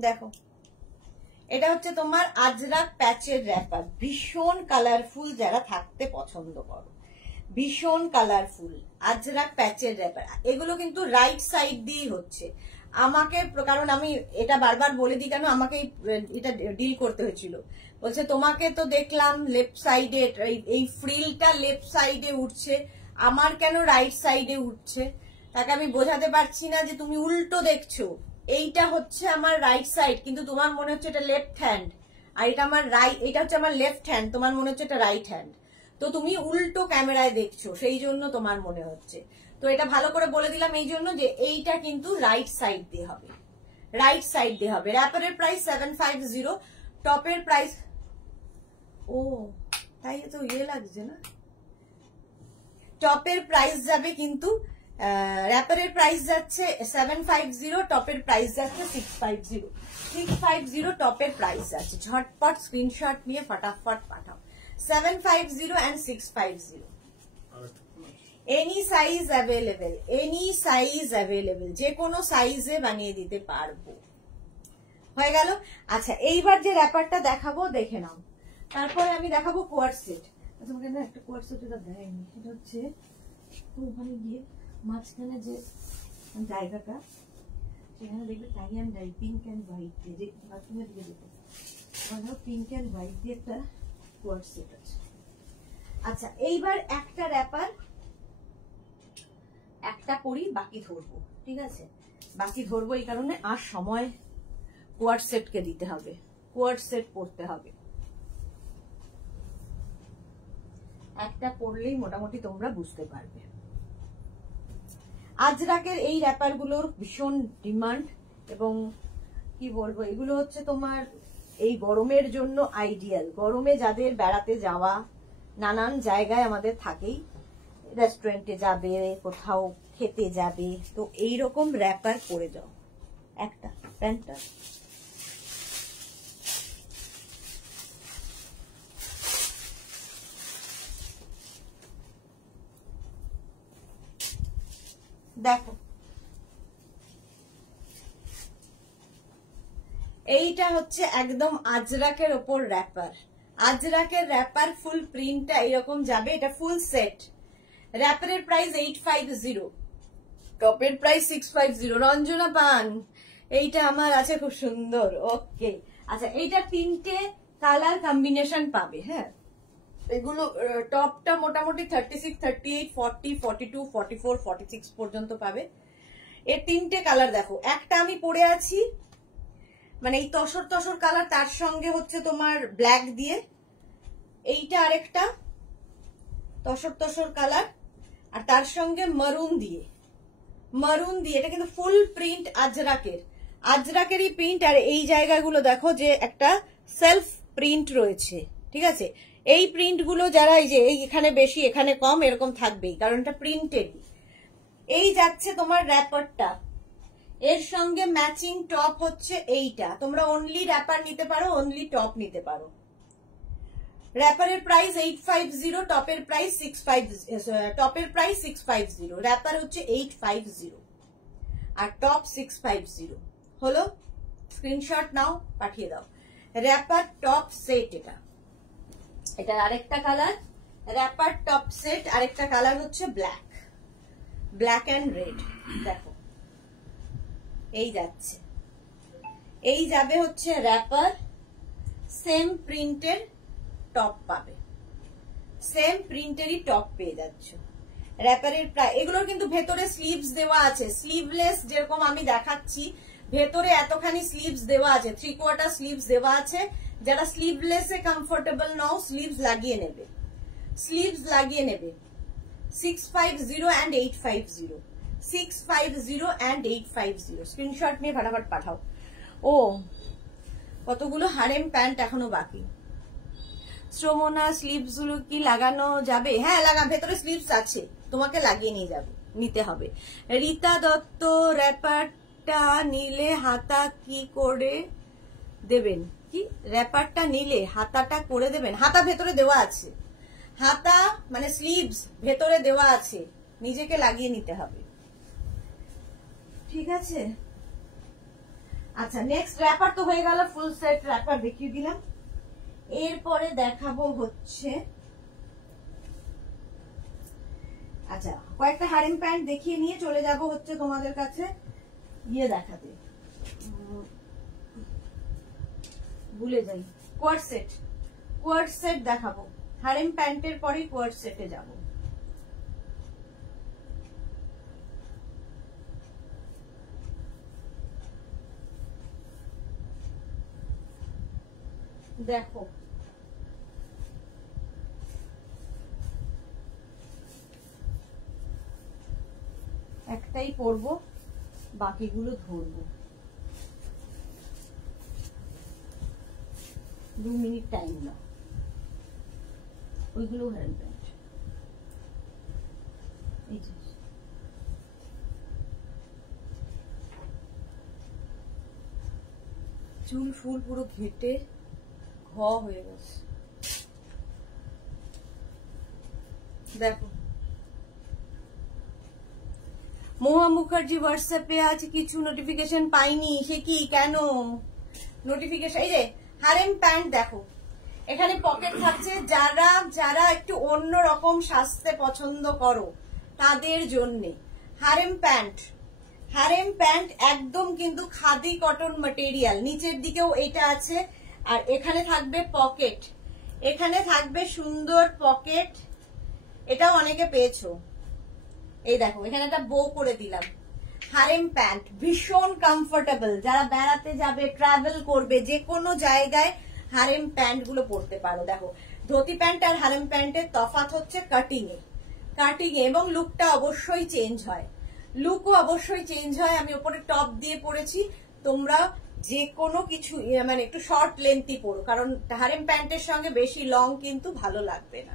দেখো এটা হচ্ছে তোমার আজরাক প্যাচের র্যাপার, ভীষণ কালারফুল। যারা থাকতে পছন্দ করো, ভীষণ কালারফুল আজরাক প্যাচের র্যাপার। এগুলো কিন্তু রাইট সাইড দিয়ে হচ্ছে আমাকে, কারণ আমি এটা বারবার বলে দিই কেন, আমাকে এটা ডিল করতে হয়েছিল। বলছে তোমাকে তো দেখলাম লেফট সাইডে, এই ফ্রিলটা লেফট সাইডে উঠছে, আমার কেন রাইট সাইডে উঠছে? তাকে আমি বোঝাতে পারছি না যে তুমি উল্টো দেখছো, এইটা হচ্ছে আমার রাইট সাইড কিন্তু তোমার মনে হচ্ছে এটা লেফট হ্যান্ড, আর এটা আমার রাইট, এটা হচ্ছে আমার লেফট হ্যান্ড, তোমার মনে হচ্ছে এটা রাইট হ্যান্ড। তো তুমি উল্টো ক্যামেরায় দেখছো, সেই জন্য তোমার মনে হচ্ছে। তো এটা ভালো করে বলে দিলাম এই জন্য যে এইটা কিন্তু রাইট সাইড দিয়ে হবে, রাইট সাইড দিয়ে হবে। র্যাপারের প্রাইস 750, টপের প্রাইস, ও তাই তো ইয়ে লাগছে না, টপের প্রাইস যাবে কিন্তু র্যাপারের প্রাইস যাচ্ছে 750, টপের প্রাইস যাচ্ছে 650। 650 টপের প্রাইস যাচ্ছে। ঝটপট স্ক্রিনশট নিয়ে ফটাফট পাঠাও। 750 and 650, any size available, any size available, যে কোনো সাইজে বানিয়ে দিতে পারবো। হয়ে গেল। আচ্ছা এইবার যে র্যাপারটা দেখাবো দেখে নাও, তারপরে আমি দেখাবো কোয়ার্ড সেট। তোমাকে না একটা কোয়ার্ড সেট এটা দেয়নি, এটা হচ্ছে ওখানে গিয়ে মাঝখানে যে জায়গাটা, সেখানে দেখবে tie and dye pink and white দিয়ে, যে বাথরুমের দিকে যেতে পিঙ্ক অ্যান্ড হোয়াইট দিয়ে একটা কোয়ার্ড সেট আছে। আচ্ছা এইবার একটা র্যাপার একটা পরি, বাকি ধরবো, ঠিক আছে? বাকি ধরবো এই কারণে আর সময় কোয়ার্ড সেটকে দিতে হবে, কোয়ার্ড সেট পড়তে হবে। একটা পড়লেই মোটামুটি তোমরা বুঝতে পারবে। আজরাকের এই র্যাপার গুলোর ভীষণ ডিমান্ড, এবং কি বলবো, এগুলো হচ্ছে তোমার এই গরমের জন্য আইডিয়াল। গরমে যাদের বেড়াতে যাওয়া, নানান জায়গায় আমাদের থাকেই, রেস্টুরেন্টে যাবে, কোথাও খেতে যাবে, তো এইরকম র্যাপার পরে যাও একটা প্যান্টটা। দেখো এইটা হচ্ছে একদম আজরাকের ওপর র্যাপার। আজরাকের র্যাপার ফুল প্রিন্টটা এরকম যাবে, এটা ফুল সেট। র্যাপারের প্রাইস 850, টপের প্রাইস 650। রঞ্জনা পান, এইটা আমার আছে খুব সুন্দর। ওকে আচ্ছা, এইটা 3টে কালার কম্বিনেশন পাবে। হ্যাঁ, এগুলো টপটা মোটামুটি 36, 38, 40, 42, 44, 46 পর্যন্ত পাবে। এর 3টে কালার দেখো, একটা আমি পরে আছি মানে এই তসর তসর কালার, তার সঙ্গে হচ্ছে তোমার ব্ল্যাক দিয়ে, এইটা আরেকটা তসর তসর কালার, আর তার সঙ্গে মারুন দিয়ে, মারুন দিয়ে। এটা কিন্তু ফুল প্রিন্ট আজরাকের, আজরাকেরই প্রিন্ট। আর এই জায়গাগুলো দেখো যে একটা সেলফ প্রিন্ট রয়েছে, ঠিক আছে? এই প্রিন্ট গুলো যারা এই যে এখানে বেশি এখানে কম এরকম থাকবেই, কারণ এটা প্রিন্টেডই। এই যাচ্ছে তোমার র্যাপারটা, এর সঙ্গে ম্যাচিং টপ হচ্ছে এইটা। তোমরা অনলি র্যাপার নিতে পারো, অনলি টপ নিতে পারো। র্যাপারের প্রাইস 850, টপের প্রাইস 650, টপের প্রাইস 650, র্যাপার হচ্ছে 850 আর টপ 650। হলো, স্ক্রিনশট নাও, পাঠিয়ে দাও। র্যাপার টপ সেট, এটা এটার আরেকটা কালার, র্যাপার টপ সেট। আরেকটা কালার হচ্ছে ব্ল্যাক, ব্ল্যাক অ্যান্ড রেড। দেখো এই যাচ্ছে, এই যাবে হচ্ছে র্যাপার, সেম প্রিন্টের টপ পাবে, সেম প্রিন্টেরই টপ পেয়ে যাচ্ছ। র্যাপারের প্রায় এগুলোর কিন্তু ভেতরে স্লিভস দেওয়া আছে, স্লিভলেস যেরকম আমি দেখাচ্ছি, ভেতরে এতখানি স্লিভস দেওয়া আছে, 3/4 স্লিভস দেওয়া আছে। যারা স্লিভলেসে কমফোর্টেবল নাও, স্লিভস লাগিয়ে নেবে, স্লিভস লাগিয়ে নেবে। 650 and 850, 650 and 850, স্ক্রিনশট নিয়ে ফটাফট পাঠাও। ও কতগুলো হারেম প্যান্ট এখনো বাকি। শ্রমনা স্লিভস গুলো কি লাগানো যাবে? হ্যাঁ লাগা, ভেতরে স্লিভস আছে, তোমাকে লাগিয়ে নিয়ে যাবে, নিতে হবে। রীতা দত্ত, র্যাপারটা নিলে হাতা কি করে দেবেন? কি র্যাপারটা নিলে হাতাটা করে দেবেন? হাতা ভেতরে দেওয়া আছে, হাতা মানে স্লিভস ভেতরে দেওয়া আছে, নিজেকে লাগিয়ে নিতে হবে, ঠিক আছে? আচ্ছা নেক্সট র্যাপার তো হয়ে গেল, ফুল সেট র্যাপার দেখিয়ে দিলাম। এরপরে দেখাবো হচ্ছে আচ্ছা, কয়েকটা হারেম প্যান্ট দেখিয়ে নিয়ে চলে যাব হচ্ছে তোমাদের কাছে ইয়ে দেখাতে, ভুলে যাই, কোয়ার্ড সেট দেখাবো। হারেম প্যান্টের পরেই কোয়ার্ড সেটে যাব। দেখো একটাই পরবো, বাকিগুলো ধরবো। 2 মিনিট টাইম না, ওইগুলো হারেম প্যান্ট। এই যে চুল ফুল পুরো ঘেটে ঘ হয়ে গেছে। দেখো মহুয়া মুখার্জি হোয়াটসঅ্যাপে আছে, কিছু নোটিফিকেশন পাইনি। সে কি, কেন নোটিফিকেশন? এই যে হারেম প্যান্ট দেখো, এখানে পকেট থাকছে। যারা যারা একটু অন্য রকম সাজতে পছন্দ করো তাদের জন্য হারেম প্যান্ট। হারেম প্যান্ট একদম কিন্তু খাদি কটন ম্যাটেরিয়াল, নিচের দিকেও এটা আছে। আর এখানে থাকবে পকেট, এখানে থাকবে সুন্দর পকেট। এটাও অনেকে পেয়েছো। এই দেখো এখানে একটা বো করে দিলাম। হারেম প্যান্ট ভীষণ কমফোর্টেবল, যারা বেড়াতে যাবে, ট্রাভেল করবে, যে কোনো জায়গায় হারেম প্যান্ট গুলো পরতে পারো। দেখো ধুতি প্যান্ট আর হারেম প্যান্টের তফাৎ হচ্ছে কাটিং এ এবং লুকটা অবশ্যই চেঞ্জ হয়, লুকও অবশ্যই চেঞ্জ হয়। আমি ওপরে টপ দিয়ে পরেছি, তোমরা যে কোনো কিছু মানে একটু শর্ট লেন্থই পরো, কারণ হারেম প্যান্টের সঙ্গে বেশি লং কিন্তু ভালো লাগবে না।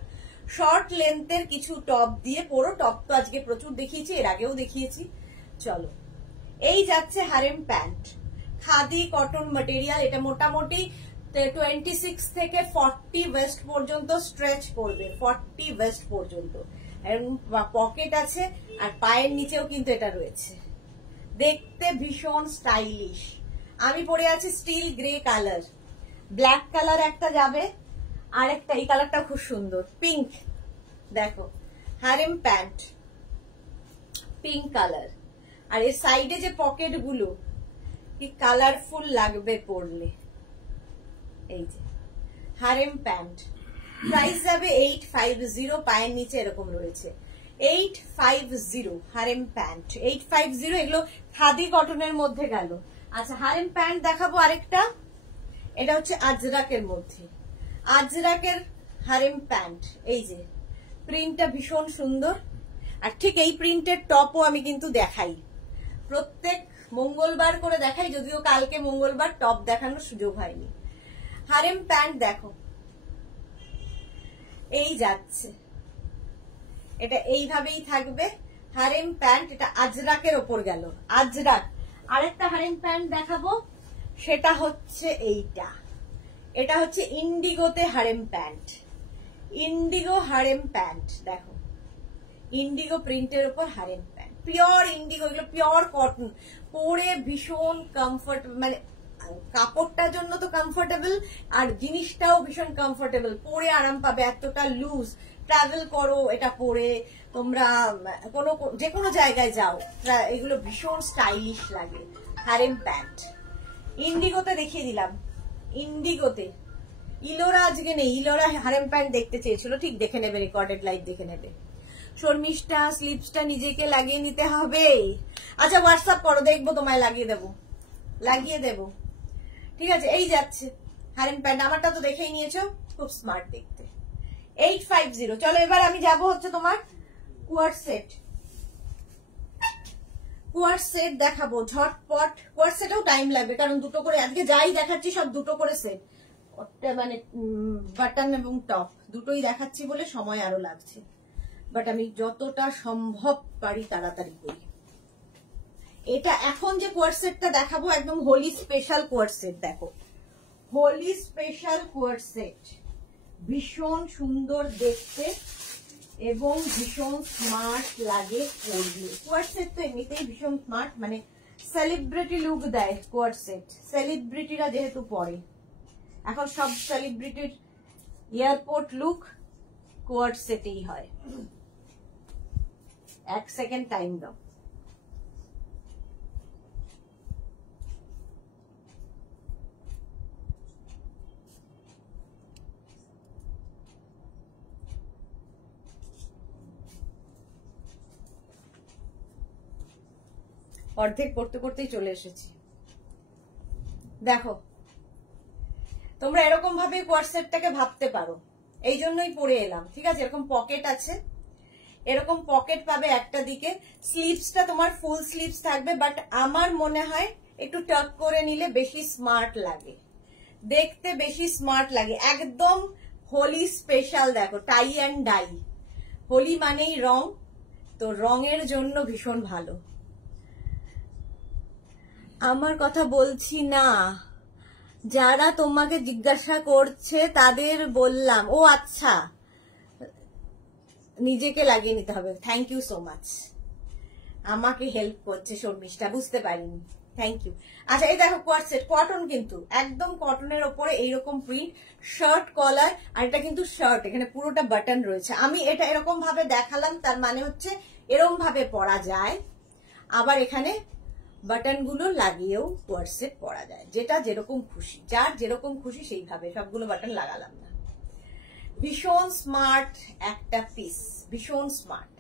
শর্ট লেন্থের কিছু টপ দিয়ে পরো। টপ তো আজকে প্রচুর দেখিয়েছি, এর আগেও দেখিয়েছি। চলো, এই যাচ্ছে harem pant, khadi cotton material. এটা মোটামুটি 26 থেকে 40 ওয়েস্ট পর্যন্ত স্ট্রেচ করবে, 40 ওয়েস্ট পর্যন্ত। পকেট আছে আর পায়ের নিচেও কিন্তু এটা রয়েছে। দেখতে ভীষণ স্টাইলিশ। আমি পরে আছি still grey colour, black colour একটা যাবে, আর একটা এই কালারটা খুব সুন্দর পিঙ্ক। দেখো হারেম প্যান্ট পিঙ্ক কালার, আর এর সাইডে যে পকেট গুলো কি কালারফুল লাগবে পরলে। এই যে হারেম প্যান্ট, প্রাইস যাবে 850, পায়ের নিচে এরকম রয়েছে 850 হারেম প্যান্ট 850। এগুলো খাদি কটনের মধ্যে গেল। আচ্ছা হারেম প্যান্ট দেখাবো আরেকটা, এটা হচ্ছে আজরাকের মধ্যে, আজরাকের হারেম প্যান্ট। এই যে প্রিন্টটা ভীষণ সুন্দর, আর ঠিক এই প্রিন্টের টপও আমি কিন্তু দেখাই, প্রত্যেক মঙ্গলবার করে দেখাই, যদিও কালকে মঙ্গলবার টপ দেখানোর সুযোগ হয়নি। হারেম প্যান্ট দেখো এই যাচ্ছে, এটা এইভাবেই থাকবে হারেম প্যান্ট। এটা আজরাকের ওপর গেল, আজরাক। আরেকটা হারেম প্যান্ট দেখাবো, সেটা হচ্ছে এইটা, এটা হচ্ছে ইন্ডিগোতে harem pant, indigo harem pant. দেখো ইন্ডিগো প্রিন্টের উপর হারেম প্যান্ট, পিওর ইন্ডিগো, এগুলো পিওর কটন, পরে ভীষণ কমফর্ট, মানে কাপড়টার জন্য তো কমফোর্টেবল, আর জিনিসটাও ভীষণ কমফোর্টেবল, পরে আরাম পাবে, এতটা লুজ। ট্রাভেল করো এটা পরে, তোমরা যে কোনো জায়গায় যাও, এগুলো ভীষণ স্টাইলিশ লাগে। হারেম প্যান্ট ইন্ডিগোতে দেখিয়ে দিলাম, ইন্ডিগোতে। ইলোরা আজকে নেই, ইলোরা হারেম প্যান্ট দেখতে চেয়েছিল, ঠিক দেখে নেবে, রেকর্ডেড লাইভ দেখে নেবে। শর্মিষ্ঠা স্লিপসটা নিজেকে লাগিয়ে নিতে হবে। আচ্ছা হোয়াটসঅ্যাপ করো, দেখবো, তোমায় লাগিয়ে দেবো, লাগিয়ে দেবো, ঠিক আছে। এই যাচ্ছে হারেম প্যান্ট, আমারটা তো দেখেই নিয়েছো, খুব স্মার্ট দেখতে। 850। চলো এবার আমি যাব হচ্ছে তোমার কোয়ার্ড সেট, কোয়ার্ড সেট দেখাবো ঝটপট। কোয়ার্ড সেটেও টাইম লাগবে, কারণ দুটো করে আজকে যাই দেখাচ্ছি সব দুটো করে সেট, মানে বাটন এবং টপ দুটোই দেখাচ্ছি বলে সময় আরো লাগছে, বাট আমি যতটা সম্ভব পারি তাড়াতাড়ি করি। এটা এখন যে কোয়ার্ড সেটটা দেখাবো একদম হোলি স্পেশাল কোয়ার্ড সেট। দেখো হোলি স্পেশাল কোয়ার্ড সেট, ভীষণ সুন্দর দেখতে এবং ভীষণ স্মার্ট লাগে পরলে। কোয়ার্ড সেট তো এমনিতেই ভীষণ স্মার্ট, মানে সেলিব্রিটি লুক দেয় কোয়ার্ড সেট, সেলিব্রিটিরা যেহেতু পরে, এখন সব সেলিব্রিটির এয়ারপোর্ট লুক কোয়ার্ড সেটেই হয়। এক সেকেন্ড টাইম দাও। অর্ধেক পড়তে পড়তেই চলে এসেছি। দেখো, তোমরা এরকম ভাবে কোয়ার্ড সেটটাকে ভাবতে পারো, এই জন্যই পরে এলাম। ঠিক আছে, এরকম পকেট আছে, এরকম পকেট পাবে একটা দিকে, স্লিভসটা তোমার ফুল স্লিভস থাকবে, বাট আমার মনে হয় একটু টাক করে নিলে বেশি স্মার্ট লাগে, দেখতে বেশি স্মার্ট লাগে। একদম হোলি স্পেশাল। দেখো, টাই অ্যান্ড ডাই, হোলি মানেই রং, তো রঙের জন্য ভীষণ ভালো। আমার কথা বলছি না, যারা তোমাকে জিজ্ঞাসা করছে তাদের বললাম। ও আচ্ছা, নিজেকে লাগিয়ে নিতে হবে। থ্যাংক ইউ সো মাচ, আমাকে হেল্প করছে শর্মিষ্ঠা, বুঝতে পারিনি, থ্যাংক ইউ। আচ্ছা, এই দেখো কোয়ার্ড সেট, কটন, কিন্তু একদম কটনের ওপরে এইরকম প্রিন্ট, শার্ট কলার, আর এটা কিন্তু শার্ট, এখানে পুরোটা বাটন রয়েছে। আমি এটা এরকম ভাবে দেখালাম, তার মানে হচ্ছে এরকম ভাবে পরা যায়, আবার এখানে বাটন গুলো লাগিয়েও কোয়ার্ড সেট পরা যায়, যেটা যেরকম খুশি, যার যেরকম খুশি সেইভাবে, সবগুলো বাটন লাগালাম না। ভীষণ স্মার্ট একটা পিস, ভীষণ স্মার্ট।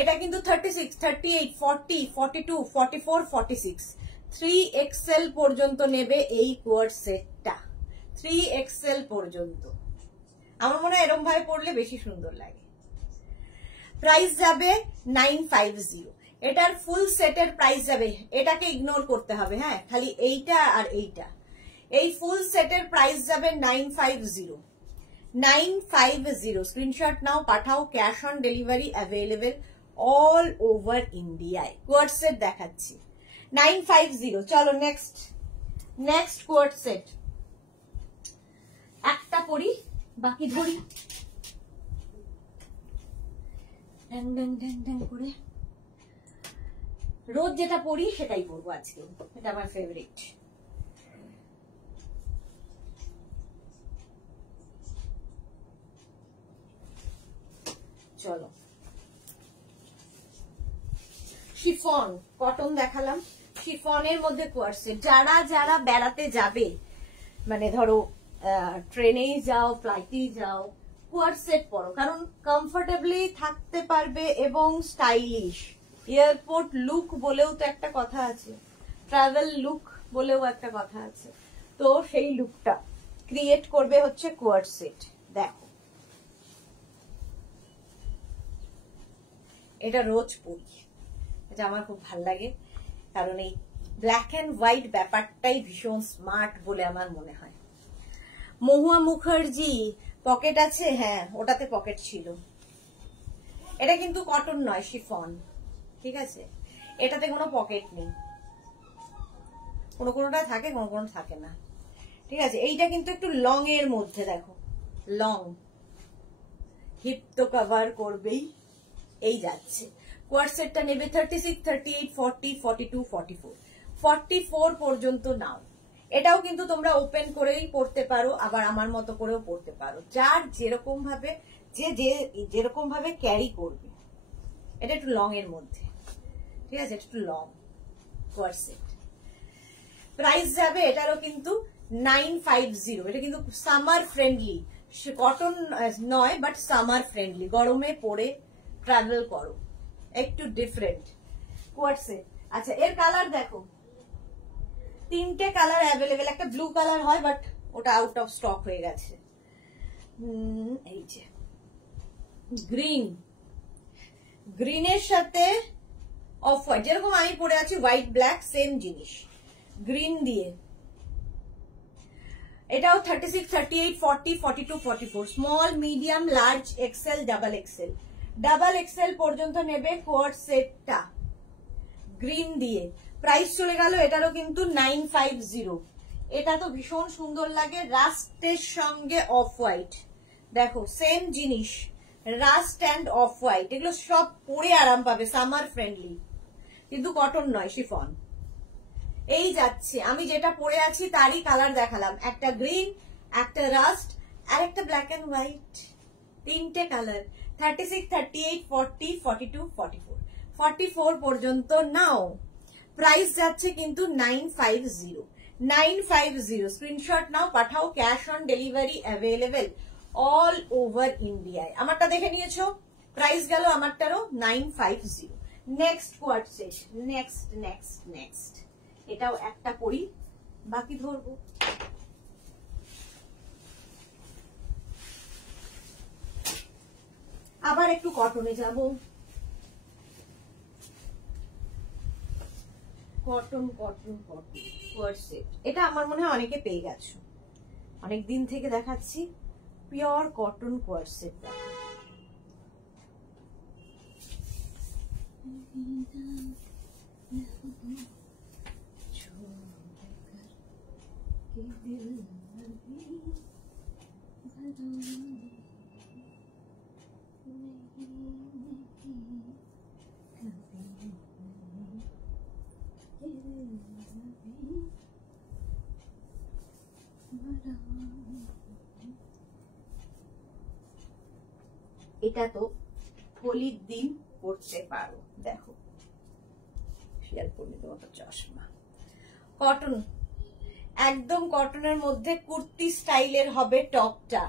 এটা কিন্তু 36, 38, 40, 42, 44, 46 3XL পর্যন্ত নেবে এই কোয়ার্ড সেটটা, 3XL পর্যন্ত। আমার মনে হয় এরকম ভাবে পরলে বেশি সুন্দর লাগে। প্রাইস যাবে 950। এটার ফুল সেটের প্রাইস যাবে, এটাকে ইগনোর করতে হবে, হ্যাঁ, খালি এইটা আর এইটা। এই ফুল সেটের প্রাইস যাবে 950। 950 স্ক্রিনশট নাও, পাঠাও। Cash on delivery available all over ইন্ডিয়ায়। কোয়ার্ড সেট দেখাচ্ছি 950। চলো নেক্সট কোয়ার্ড সেট একটা পরি, বাকি ধরি ড্যাং ড্যাং ড্যাং ড্যাং করে। রোজ যেটা পরি সেটাই পরবো আজকে, এটা আমার ফেভারিট। চলো, শিফন কটন দেখালাম, শিফনের মধ্যে কোয়ার্ড সেট। যারা যারা বেড়াতে যাবে, মানে ধরো ট্রেনেই যাও, ফ্লাইটেই যাও, কোয়ার্ড সেট পরো, কারণ কমফোর্টেবলি থাকতে পারবে এবং স্টাইলিশ। এয়ারপোর্ট লুক বলেও তো একটা কথা আছে, ট্রাভেল লুক বলেও একটা কথা আছে, তো সেই লুকটা ক্রিয়েট করবে হচ্ছে কোয়ার্ড সেট। দেখো, এটা রোজ পরি, এটা আমার খুব ভাল লাগে, কারণ এই ব্ল্যাক অ্যান্ড হোয়াইট ব্যাপারটাই ভীষণ স্মার্ট বলে আমার মনে হয়। মহুয়া মুখার্জি, পকেট আছে? হ্যাঁ, ওটাতে পকেট ছিল। এটা কিন্তু কটন নয়, শিফন, ঠিক আছে, এটাতে কোনো পকেট নেই, কোনোটা থাকে, কোনো থাকে না, ঠিক আছে। এইটা কিন্তু একটু লং এর মধ্যে, দেখো লং, হিপ তো কভার করবেই, এই যাচ্ছে। কোয়ার্ড সেটটা নেবে 36, 38, 40, 42, 44, 44 পর্যন্ত নাও। এটাও কিন্তু তোমরা ওপেন করেই পড়তে পারো, আবার আমার মতো করেও পড়তে পারো, যার যেরকম ভাবে যেরকম ভাবে ক্যারি করবে। এটা একটু লং এর মধ্যে, ঠিক আছে, একটু লং কোয়ার্ড সেট। প্রাইস যাবে এটারও কিন্তু 950। এটা কিন্তু সামার ফ্রেন্ডলি, কটন নয়, বাট সামার ফ্রেন্ডলি, গরমে পরে ট্রাভেল করো, একটু ডিফারেন্ট কোয়ার্ড সেট। আচ্ছা, এর কালার দেখো, 3টে কালার অ্যাভেলেবেল। একটা ব্লু কালার হয়, বাট ওটা আউট অফ স্টক হয়ে গেছে। এই যে গ্রিনের সাথে অফ হোয়াইট, যেরকম আমি পরে আছি হোয়াইট ব্ল্যাক, সেম জিনিস, গ্রিন দিয়ে। এটাও 36, 38, 40, 42, 44, small, medium, large, XL, double XL. Double XL পর্যন্ত নেবে কোয়ার্ড সেটটা, গ্রিন দিয়ে। প্রাইস চলে গেল এটারও কিন্তু 950। এটা তো ভীষণ সুন্দর লাগে, রাস্টের সঙ্গে অফ হোয়াইট, দেখো সেম জিনিস, রাস্ট অ্যান্ড অফ হোয়াইট, এগুলো সব পরে আরাম পাবে, সামার ফ্রেন্ডলি, কিন্তু কটন নয়, শিফন। এই যাচ্ছে, আমি যেটা পরে আছি তারই কালার দেখালাম, একটা গ্রিন, একটা রাস্ট, আর একটা ব্ল্যাক অ্যান্ড হোয়াইট, 3টে কালার। 36, 38, 40, 42, 44, 44 পর্যন্ত নাও। প্রাইস যাচ্ছে কিন্তু 950, 950। স্ক্রিনশট নাও, পাঠাও, cash on delivery available all over ইন্ডিয়ায়। আমারটা দেখে নিয়েছো, প্রাইস গেল আমারটারও 950। নেক্সট কোয়ার্ট সেট, নেক্সট এটাও একটা পরি, বাকি ধরবো। আবার একটু কটনে যাব, কটন কোয়ার্ট সেট। এটা আমার মনে হয় অনেকে পেয়ে গেছো, অনেক দিন থেকে দেখাচ্ছি। পিওর কটন কোয়ার্ট সেট দেখো, এটা তো হোলির দিন পড়তে পারো। দেখো শেয়ার করে তোমার চশমা, কটন, একদম কটনের মধ্যে কুর্তি স্টাইলের হবে টপটা।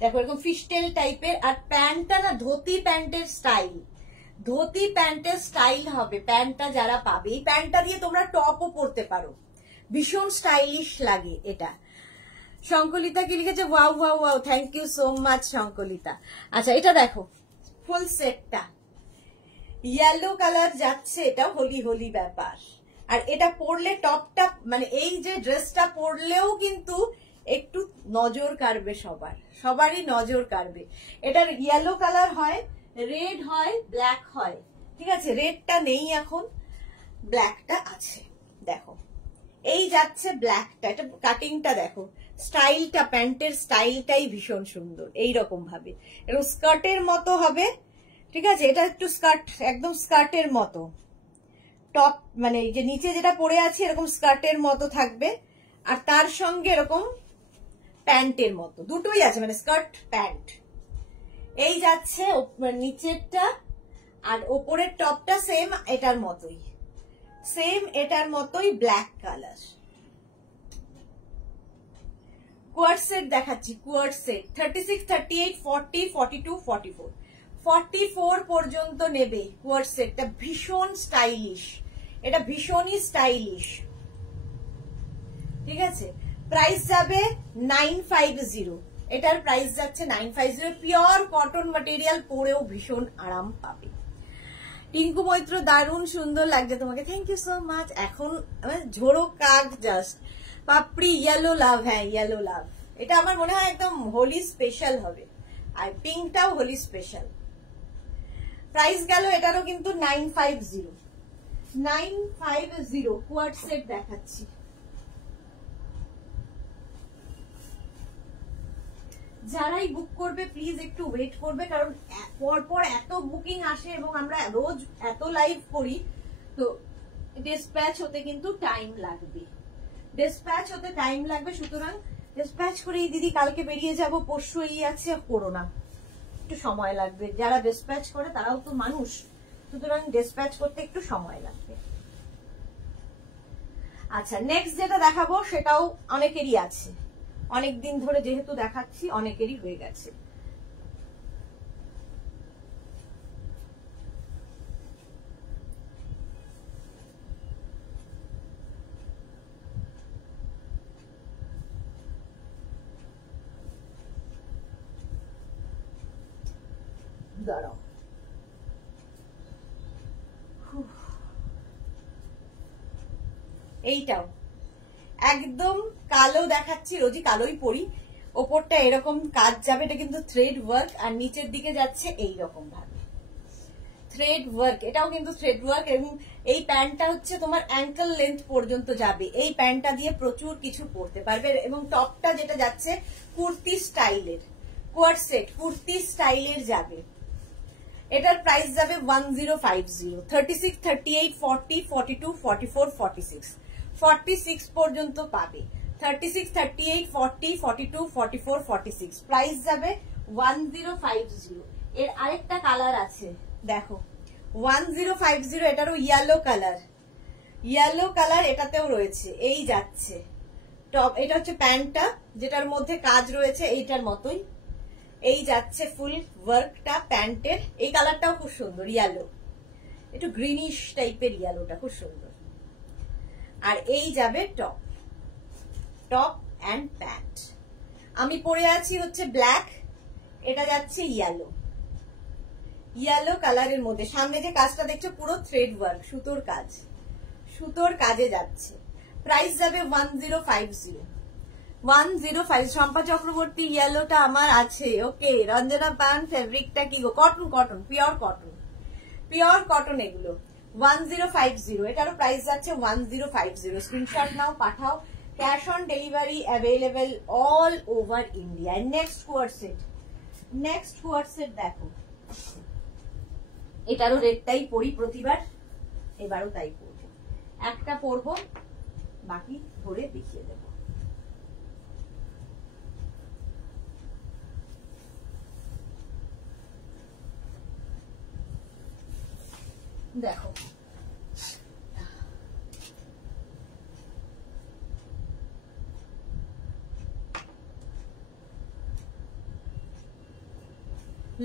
দেখো এরকম ফিশটেল টাইপের, আর প্যান্টটা না ধুতি প্যান্টের স্টাইল, ধুতি প্যান্টের স্টাইল হবে প্যান্টটা। যারা পাবে এই প্যান্টটা দিয়ে তোমরা টপও পরতে পারো, ভীষণ স্টাইলিশ লাগে এটা। শঙ্কলিতা কি লিখেছে, wow wow wow, thank you so much Shankalita. আচ্ছা এটা দেখো ফুল সেটটা, ইয়েলো কালার যাচ্ছে, এটা হোলি হোলি ব্যাপার। আর এটা পরলে টপটা, মানে এই যে ড্রেসটা পরলেও কিন্তু একটু নজর কাড়বে, সবারই নজর কাড়বে। এটার ইয়েলো কালার হয়, রেড হয়, ব্ল্যাক হয়, ঠিক আছে। রেডটা নেই এখন, ব্ল্যাকটা আছে। দেখো এই যাচ্ছে ব্ল্যাকটা, এটা কাটিংটা দেখো, স্টাইলটা, প্যান্টের স্টাইলটাই ভীষণ সুন্দর। এইরকম ভাবে এরকম স্কার্টের মতো হবে, ঠিক আছে। এটা একটু স্কার্ট, একদম স্কার্টের মতো টপ, মানে যে নিচে যেটা পরে আছে এরকম স্কার্টের মতো থাকবে, আর তার সঙ্গে এরকম প্যান্টের মতো, দুটোই আছে, মানে স্কার্ট প্যান্ট। এই যাচ্ছে নিচেরটা, আর ওপরের টপটা সেম এটার মতোই, ব্ল্যাক কালার। কোয়ার্ট সেট দেখাচ্ছি, কোয়ার্ট সেট 36, 38, 40, 42, 44, 44 পর্যন্ত নেবে কোয়ার্ট সেটটা। ভীষণ স্টাইলিশ, এটা ভীষণই স্টাইলিশ, ঠিক আছে। প্রাইস যাবে 950, এটার প্রাইস যাচ্ছে 950। পিওর কটন ম্যাটেরিয়াল, পরেও ভীষণ আরাম পাবে। টিঙ্কু মৈত্র, দারুণ সুন্দর লাগছে তোমাকে, থ্যাংক ইউ সো মাচ। এখন ঝোড়ো কাক জাস্ট পাপড়ি, ইয়েলো লাভ, হ্যাঁ ইয়েলো লাভ। এটা আমার মনে হয় একদম হোলি স্পেশাল হবে, আর পিঙ্কটাও হোলি স্পেশাল। প্রাইস গেল এটারও কিন্তু 950, 950 কোয়ার্ট সেট দেখাচ্ছি। যারাই বুক করবে প্লিজ একটু ওয়েট করবে, কারণ পরপর এত বুকিং আসে এবং আমরা রোজ এত লাইভ করি, তো ডিসপ্যাচ হতে কিন্তু টাইম লাগবে, সুতরাং ডিসপ্যাচ করে এই দিদি কালকে বেরিয়ে যাব, পরশু এই আছে, করো না, একটু সময় লাগবে। যারা ডিসপ্যাচ করে তারাও তো মানুষ, সুতরাং ডিসপ্যাচ করতে একটু সময় লাগবে। আচ্ছা নেক্সট যেটা দেখাবো সেটাও অনেকেরই আছে, অনেকদিন ধরে যেহেতু দেখাচ্ছি অনেকেরই হয়ে গেছে। দাঁড়াও, এইটাও একদম কালো দেখাচ্ছি, রোজই কালোই পরি। ওপরটা এরকম কাজ যাবে, এটা কিন্তু থ্রেড ওয়ার্ক, আর নিচের দিকে যাচ্ছে এইরকম ভাবে থ্রেড ওয়ার্ক, এটাও কিন্তু থ্রেড ওয়ার্ক। এবং এই প্যান্টটা হচ্ছে তোমার অ্যাঙ্কেল লেন্থ পর্যন্ত যাবে, এই প্যান্টটা দিয়ে প্রচুর কিছু পরতে পারবে। এবং টপটা যেটা যাচ্ছে কুর্তি স্টাইলের, কোয়ার্ট সেট কুর্তি স্টাইলের যাবে। এটার প্রাইস যাবে 1050, 36, 38, 40, 42, 44, 46, 46 পর্যন্ত পাবে। 36, 38, 40, 42, 44, 46, প্রাইস যাবে 1050। এর আরেকটা কালার আছে, দেখো 1050 এটারও ইয়েলো কালার এটাতেও রয়েছে। এই যাচ্ছে টপ, এটা হচ্ছে প্যান্টটা যেটার মধ্যে কাজ রয়েছে এইটার মতোই। এই যাচ্ছে ফুল ওয়ার্কটা প্যান্টের। এই কালারটাও খুব সুন্দর, ইয়েলো, একটু গ্রিনিশ টাইপের ইয়েলোটা খুব সুন্দর। আর এই যাবে টপ অ্যান্ড প্যান্ট। আমি পরে আছি হচ্ছে ব্ল্যাক, এটা যাচ্ছে ইয়েলো কালারের মধ্যে। সামনে যে কাজটা দেখছো পুরো থ্রেড ওয়ার্ক, সুতোর কাজে যাচ্ছে। প্রাইস যাবে 1050। শম্পা চক্রবর্তী ইয়েলোটা আমার আছে। ওকে, রঞ্জনা পান ফেব্রিকটা কি গো? কটন, পিওর কটন এগুলো। 1050, এটারও প্রাইস যাচ্ছে 1050। স্ক্রিনশট নাও, পাঠাও। Cash on delivery available all over India. Next coord set দেখো, এটারও রেটটাই পরি প্রতিবার, এবারও তাই পরবো। একটা পরবো, বাকি ধরে দেখিয়ে দেব। দেখো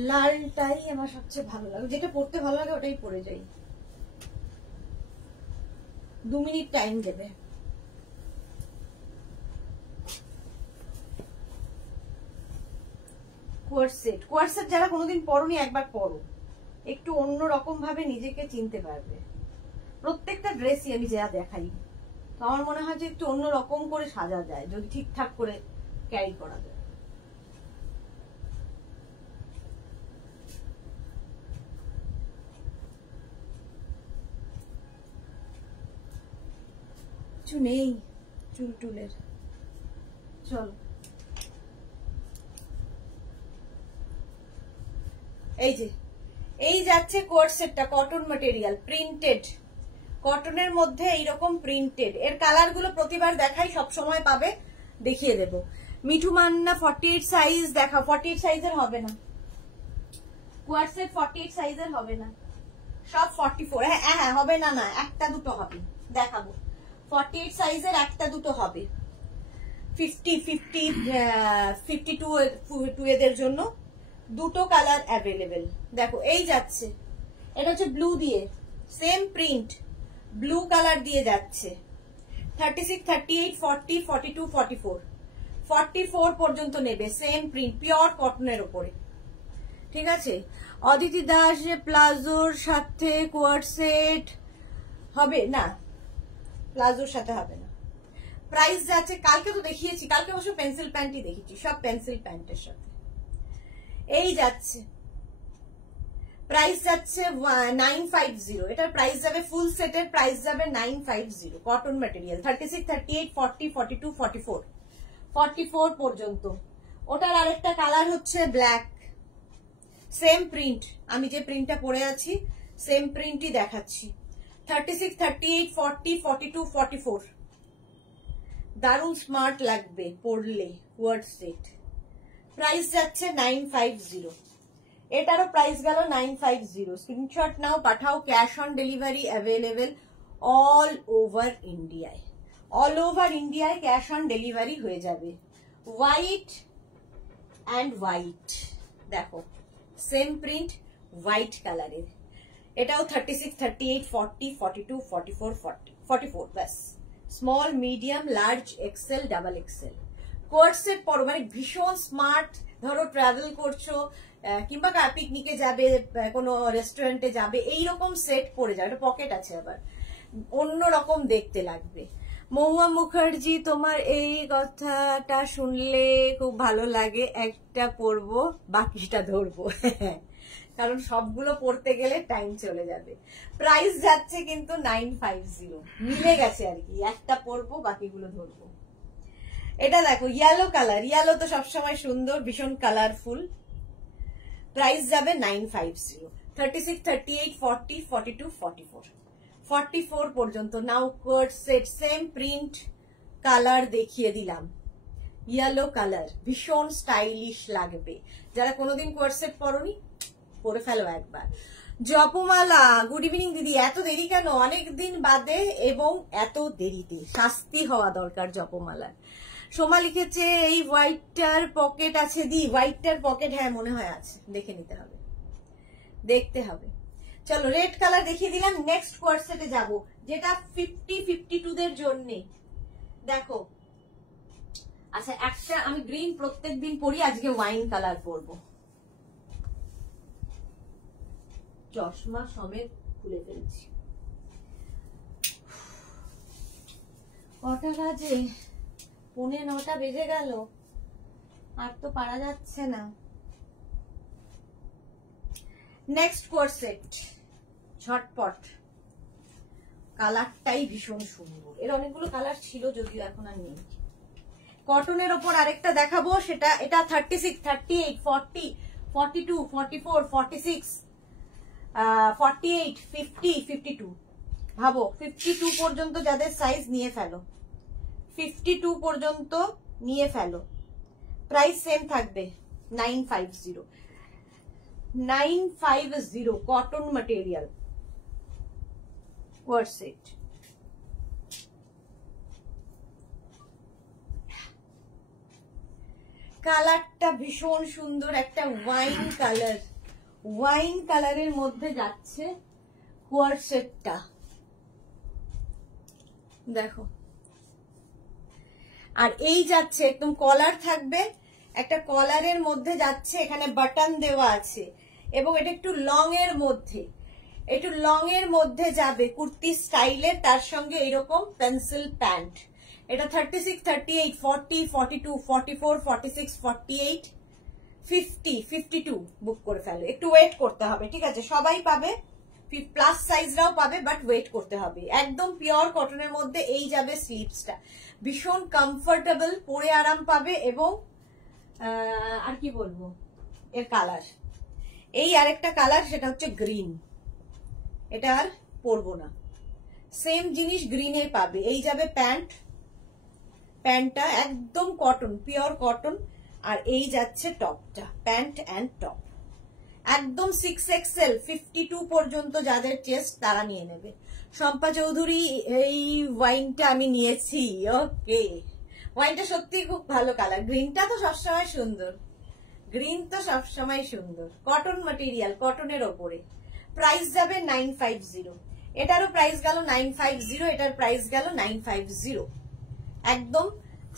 লালটাই আমার সবচেয়ে ভালো লাগে, যেটা পড়তে ভালো লাগে ওটাই পরে যাই। 2 মিনিট টাইম দেবে। কোয়ার্সেট যারা কোনোদিন পরোনি একবার পরো, একটু অন্য রকম ভাবে নিজেকে চিনতে পারবে। প্রত্যেকটা ড্রেসই আমি যা দেখাই, তো আমার মনে হয় যে একটু অন্য রকম করে সাজা যায় যদি ঠিকঠাক করে ক্যারি করা যায়। কিছু নেই চুলের। চলো, এই যাচ্ছে কোয়ার্সেটটা, কটন ম্যাটেরিয়াল, প্রিন্টেড কটনের মধ্যে এইরকম প্রিন্টেড। এর কালার গুলো প্রতিবার দেখাই, সব সময় পাবে, দেখিয়ে দেবো। মিঠু মান্না 48 সাইজ দেখাও। 48 সাইজের হবে না কোয়ার্সেট, 48 সাইজের হবে না, সব 44। হ্যাঁ হবে না, একটা দুটো হবে, দেখাবো। 48 সাইজের একটা দুটো হবে, 52 এদের জন্য দুটো কালার অ্যাভেলেবেল। দেখো এই যাচ্ছে, এটা হচ্ছে ব্লু দিয়ে, সেম প্রিন্ট, ব্লু কালার দিয়ে যাচ্ছে। 36, 38, 40, 42, 44 পর্যন্ত নেবে, সেম প্রিন্ট, পিওর কটনের উপরে। ঠিক আছে। অদিতি দাস প্লাজোর সাথে কোয়ার্সেট হবে না, প্লাজোর সাথে হবে না। প্রাইস যাচ্ছে, কালকে তো দেখিয়েছি, কালকে অবশ্য পেন্সিল প্যান্টই দেখিয়েছি, সব পেন্সিল প্যান্টের সাথে। এই যাচ্ছে, প্রাইস যাচ্ছে 950। এটার প্রাইস যাবে, ফুল সেটের প্রাইস যাবে 950। কটন ম্যাটেরিয়াল, 36, 38, 40, 42, 44 পর্যন্ত। ওটার আরেকটা কালার হচ্ছে ব্ল্যাক, সেম প্রিন্ট, আমি যে প্রিন্টটা পরে আছি সেম প্রিন্টই দেখাচ্ছি। 36, 38, 40, 42, 44। দারুণ স্মার্ট লাগবে পরলে ওয়ার্ড সেট। প্রাইস যাচ্ছে 950। এটারও প্রাইস গেল 950। স্ক্রিনশট নাও, পাঠাও। Cash on delivery available all over ইন্ডিয়ায় ক্যাশ অন ডেলিভারি হয়ে যাবে। হোয়াইট অ্যান্ড হোয়াইট, দেখো সেম প্রিন্ট, হোয়াইট কালারের। এটাও 36, 38, 40, 42, 44, 44 ব্যাস। Small, medium, large, XL, double XL. Coord set পরো, মানে ভীষণ স্মার্ট। ধরো ট্রাভেল করছো কিংবা পিকনিকে যাবে, কোনো রেস্টুরেন্টে যাবে, এইরকম সেট পরে যাবে। এটা পকেট আছে, আবার অন্যরকম দেখতে লাগবে। মহুয়া মুখার্জি, তোমার এই কথাটা শুনলে খুব ভালো লাগে, একটা পরবো বাকিটা ধরবো। কারণ সবগুলো পড়তে গেলে টাইম চলে যাবে। প্রাইস যাচ্ছে কিন্তু 950, মিলে গেছে আর কি, একটা পরবো বাকিগুলো ধরবো। এটা দেখো ইয়েলো কালার, ইয়েলো তো সবসময় সুন্দর, ভীষণ কালারফুল। প্রাইস যাবে 950। 36, 38, 40, 42, 44 পর্যন্ত। নাও কোয়ার্ড সেট, সেম প্রিন্ট, কালার দেখিয়ে দিলাম। ইয়েলো কালার, ভীষণ স্টাইলিশ লাগবে। যারা কোনোদিন কোয়ার্ড সেট পরোনি, পরে ফেলো একবার। জপমালা, গুড ইভিনিং দিদি। এত দেরি কেন? অনেক দিন বাদে এবং এত দেরিতে শাস্তি হওয়া দরকার জপমালার। সোমা লিখেছে এই হোয়াইটটার পকেট আছে দি। হোয়াইটটার পকেট, হ্যাঁ মনে হয় আছে, দেখে নিতে হবে, দেখতে হবে। চলো রেড কালার দেখিয়ে দিলাম। নেক্সট কোয়ার্সেটে যাব, যেটা 50-52 দের জন্য। দেখো, আচ্ছা একটা আমি গ্রিন প্রত্যেকদিন পরি, আজকে ওয়াইন কালার পরবো। চশমা সমেত খুলে ফেলছি। কটা বাজে? 8:45 বেজে গেল, আর তো পারা যাচ্ছে না। নেক্সট কোয়ার্সেট, ঝটপট। কালারটাই ভীষণ সুন্দর। এর অনেকগুলো কালার ছিল, যদিও এখন আর নেই। কটনের ওপর আরেকটা দেখাবো, সেটা এটা 36, 38, 40, 42, 44, 46, 48, 50, 52। ভাবো 52 পর্যন্ত যাদের সাইজ নিয়ে ফেলো, 52 পর্যন্ত নিয়ে ফেলো। প্রাইস সেম থাকবে 950, 950 কটন ম্যাটেরিয়াল কোয়ার্সেট। কালারটা ভীষণ সুন্দর, একটা ওয়াইন কালার। ওয়াইন কালারের মধ্যে যাচ্ছে কোয়ার্সেটটা, দেখো। আর এই যাচ্ছে একদম কলার থাকবে, একটা কলারের মধ্যে যাচ্ছে, এখানে বাটন দেওয়া আছে, এবং এটা একটু লং এর মধ্যে, একটু লং এর মধ্যে যাবে কুর্তি স্টাইলের, তার সঙ্গে এরকম পেন্সিল প্যান্ট। এটা 36, 38, 40, 42, 44, 46, 48, 50, 52 বুক করে ফেলো। একটু ওয়েট করতে হবে, ঠিক আছে? সবাই পাবে, প্লাস সাইজরাও পাবে, বাট ওয়েট করতে হবে। একদম পিওর কটনের মধ্যে এই যাবে স্লিভসটা, ভীষণ কমফোর্টেবল, পরে আরাম পাবে। এবং আর কি বলবো, এর কালার, এই আরেকটা কালার, সেটা হচ্ছে গ্রিন। এটা আর পরবো না, সেম জিনিস গ্রিনে পাবে। এই যাবে প্যান্ট, প্যান্টটা একদম কটন, পিওর কটন। আর এই যাচ্ছে টপটা, প্যান্ট অ্যান্ড টপ, একদম 6XL, 52 পর্যন্ত যাদের চেস্ট তারা নিয়ে নেবে। শম্পা চৌধুরী, এই ওয়াইনটা আমি নিয়েছি। ওকে, ওয়াইনটা সত্যি খুব ভালো কালার। গ্রিনটা তো সবসময় সুন্দর, গ্রিন তো সবসময় সুন্দর। কটন ম্যাটেরিয়াল, কটনের ওপরে। প্রাইস যাবে 950, এটারও প্রাইস গেল 950, এটার প্রাইস গেল 950। একদম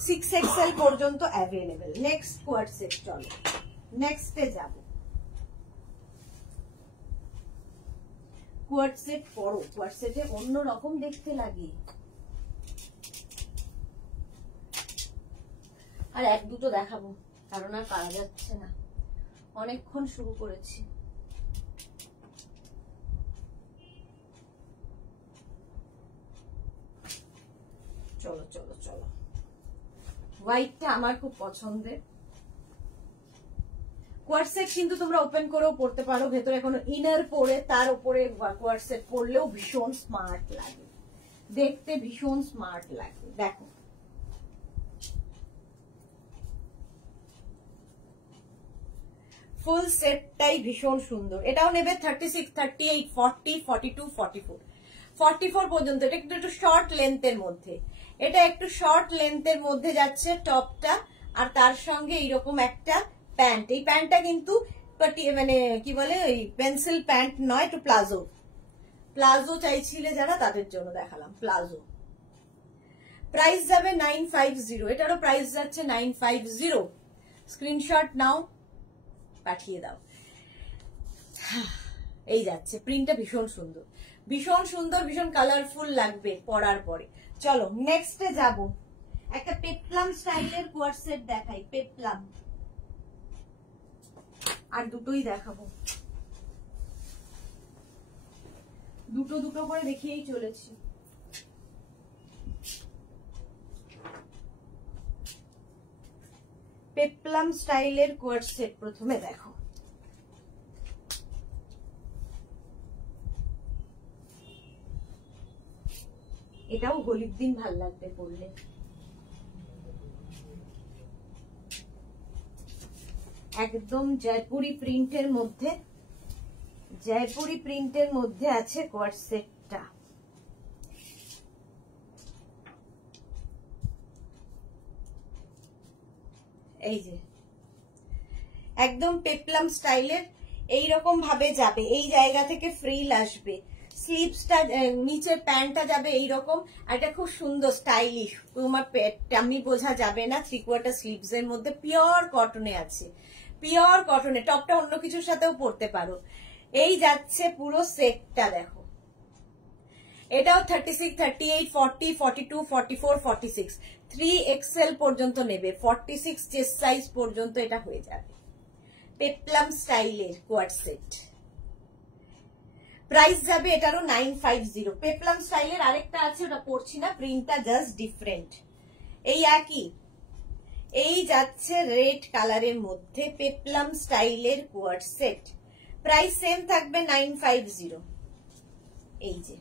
6XL পর্যন্ত অ্যাভেলেবেল। নেক্সট কোয়ার্সেট, চলো নেক্সটে যাব। কোয়ার্সেট পরো, কোয়ার্সেটে অন্য রকম দেখতে লাগে। আর এক দুটো দেখাবো, কারণ আর পারা যাচ্ছে না, অনেকক্ষণ শুরু করেছি। চলো চলো চলো, হোয়াইটটা আমার খুব পছন্দের। কোয়ার্সেট কিন্তু তোমরা ওপেন করেও পড়তে পারো, ভেতরে কোনো ইনার পরে তার উপরে কোয়ার্সেট পরলেও ভীষণ স্মার্ট লাগে, দেখতে ভীষণ স্মার্ট লাগে। দেখো, ফুল সেটটাই ভীষণ সুন্দর। এটাও নেবে 36, 38, 40, 42, 44, 44 পর্যন্ত। এটা একটু শর্ট লেন্থের মধ্যে, এটা একটু শর্ট লেন্থের মধ্যে যাচ্ছে টপটা, আর তার সঙ্গে এইরকম একটা প্যান্ট। এই প্যান্টটা কিন্তু মানে কি বলে, ওই পেন্সিল প্যান্ট নয়, একটু প্লাজো। প্লাজো চাইছিলে যারা, তাদের জন্য দেখালাম প্লাজো। প্রাইস যাবে 950, এটারও প্রাইস যাচ্ছে 950। স্ক্রিনশট নাও, পাঠিয়ে দাও। এই যাচ্ছে, প্রিন্টটা ভীষণ সুন্দর, ভীষণ সুন্দর, ভীষণ কালারফুল লাগবে পরার পরে। চলো নেক্সটে যাব, একটা পেপলাম স্টাইলের কোয়ার্সেট দেখাই। পেপলাম, আর দুটোই দেখাবো, দুটো দুটো করে দেখিয়েই চলেছি। পেপলাম স্টাইলের কোয়ার্সেট প্রথমে দেখো। এটাও হোলির দিন ভাল লাগবে পরলে। একদম জয়পুরি প্রিন্টের মধ্যে জয়পুরি প্রিন্টের মধ্যে আছে কোয়ার্ড সেটটা। এই যে একদম পেপলাম স্টাইলের, এইরকম ভাবে যাবে, এই জায়গা থেকে ফ্রিল আসবে, স্লিভসটা নিচের প্যান্টটা যাবে এইরকম, আর এটা খুব সুন্দর স্টাইলিশ, তোমার টামি বোঝা যাবে না। 3/4 স্লিভস এর মধ্যে পিওর কটনে আছে, পিওর কটনে। টপটা অন্য কিছুর সাথেও পরতে পারো। এই যাচ্ছে পুরো সেটটা, দেখো এটাও 36, 38, 40, 42, 44, 46 3XL পর্যন্ত নেবে, 46 চেস্ট সাইজ পর্যন্ত এটা হয়ে যাবে। পেপলাম স্টাইলের কোয়ার্ড সেট, প্রাইস যাবে এটারও 950। পেপলাম স্টাইলের আরেকটা আছে, ওটা পড়ছি না, প্রিন্টটা জাস্ট ডিফারেন্ট। এই একই, এই যাচ্ছে রেড কালারের মধ্যে পেপলাম স্টাইলের কোয়ার্ড সেট, প্রাইস সেম থাকবে 950। এই যে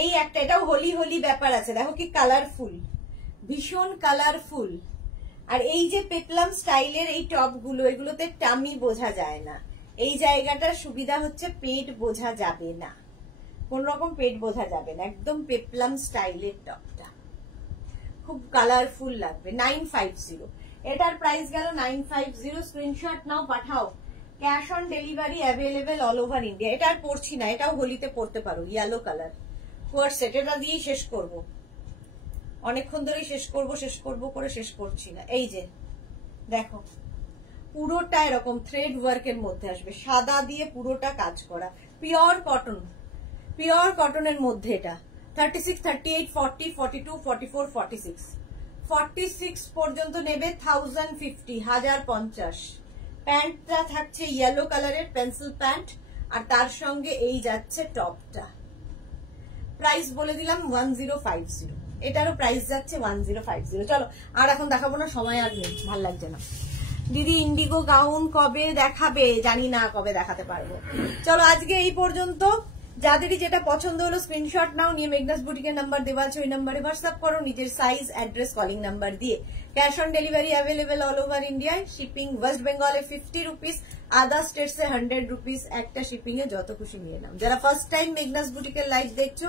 এই একটা, এটাও হোলি হোলি ব্যাপার আছে, দেখো কি কালারফুল, ভীষণ কালারফুল। আর এই যে পেপলাম স্টাইলের এই টপ গুলো, এগুলোতে টামি বোঝা যায় না, এই জায়গাটার সুবিধা হচ্ছে পেট বোঝা যাবে না, কোন রকম পেট বোঝা যাবে না, একদম পেপলাম স্টাইলের টপটা খুব কালারফুল লাগবে। 950, এটার প্রাইস গেল 950। স্ক্রিনশট নাও, পাঠাও। Cash on delivery available all over India. এটা আর পড়ছি না, এটাও হোলিতে পড়তে পারো, ইয়েলো কালার কোয়ার্ড সেট। এটা দিয়েই শেষ করব, অনেকক্ষণ ধরেই শেষ করব করে শেষ করছি না। এই যে দেখো পুরোটা এরকম থ্রেড ওয়ার্কের মধ্যে আসবে, সাদা দিয়ে পুরোটা কাজ করা, পিওর কটন, পিওর কটনের মধ্যে। এটা 36, 38, 40, 42, 44, 46 46 পর্যন্ত নেবে 1050, 1050। প্যান্টটা থাকছে ইয়েলো কালারের পেন্সিল প্যান্ট, আর তার সঙ্গে এই যাচ্ছে টপটা। প্রাইস বলে দিলাম 1050, এটারও প্রাইস যাচ্ছে 1050। চলো আর এখন দেখাবো না, সময় আর নেই, ভাল লাগছে না। দিদি ইন্ডিগো গাউন কবে দেখাবে? জানি না কবে দেখাতে পারবো। চলো আজকে এই পর্যন্ত। যাদেরই যেটা পছন্দ হলো স্ক্রিনশট নাও, নিয়ে মেঘনাস বুটিকের নাম্বার দেওয়া আছে, ওই নাম্বারে হোয়াটসঅ্যাপ করো নিজের সাইজ, অ্যাড্রেস, কলিং নাম্বার দিয়ে। Cash on delivery available all over ইন্ডিয়ায়। শিপিং ওয়েস্ট বেঙ্গলে 50 রুপিস, আদার স্টেটস এ 100 রুপিস। একটা শিপিং এ যত খুশি নিয়ে নাও। যারা ফার্স্ট টাইম মেঘনাস বুটিকের লাইভ দেখছো,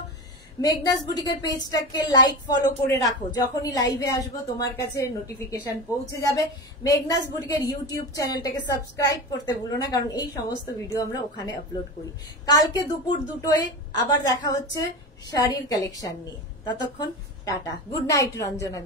মেঘনাস বুটিকের পেজটাকে লাইক ফলো করে রাখো, যখনই লাইভে আসবো তোমার কাছে নোটিফিকেশন পৌঁছে যাবে। মেঘনাস বুটিকের ইউটিউব চ্যানেলটাকে সাবস্ক্রাইব করতে ভুলো না, কারণ এই সমস্ত ভিডিও আমরা ওখানে আপলোড করি। কালকে দুপুর 2টোয় আবার দেখা হচ্ছে শাড়ির কালেকশন নিয়ে। ততক্ষণ টাটা, গুড নাইট রঞ্জনা।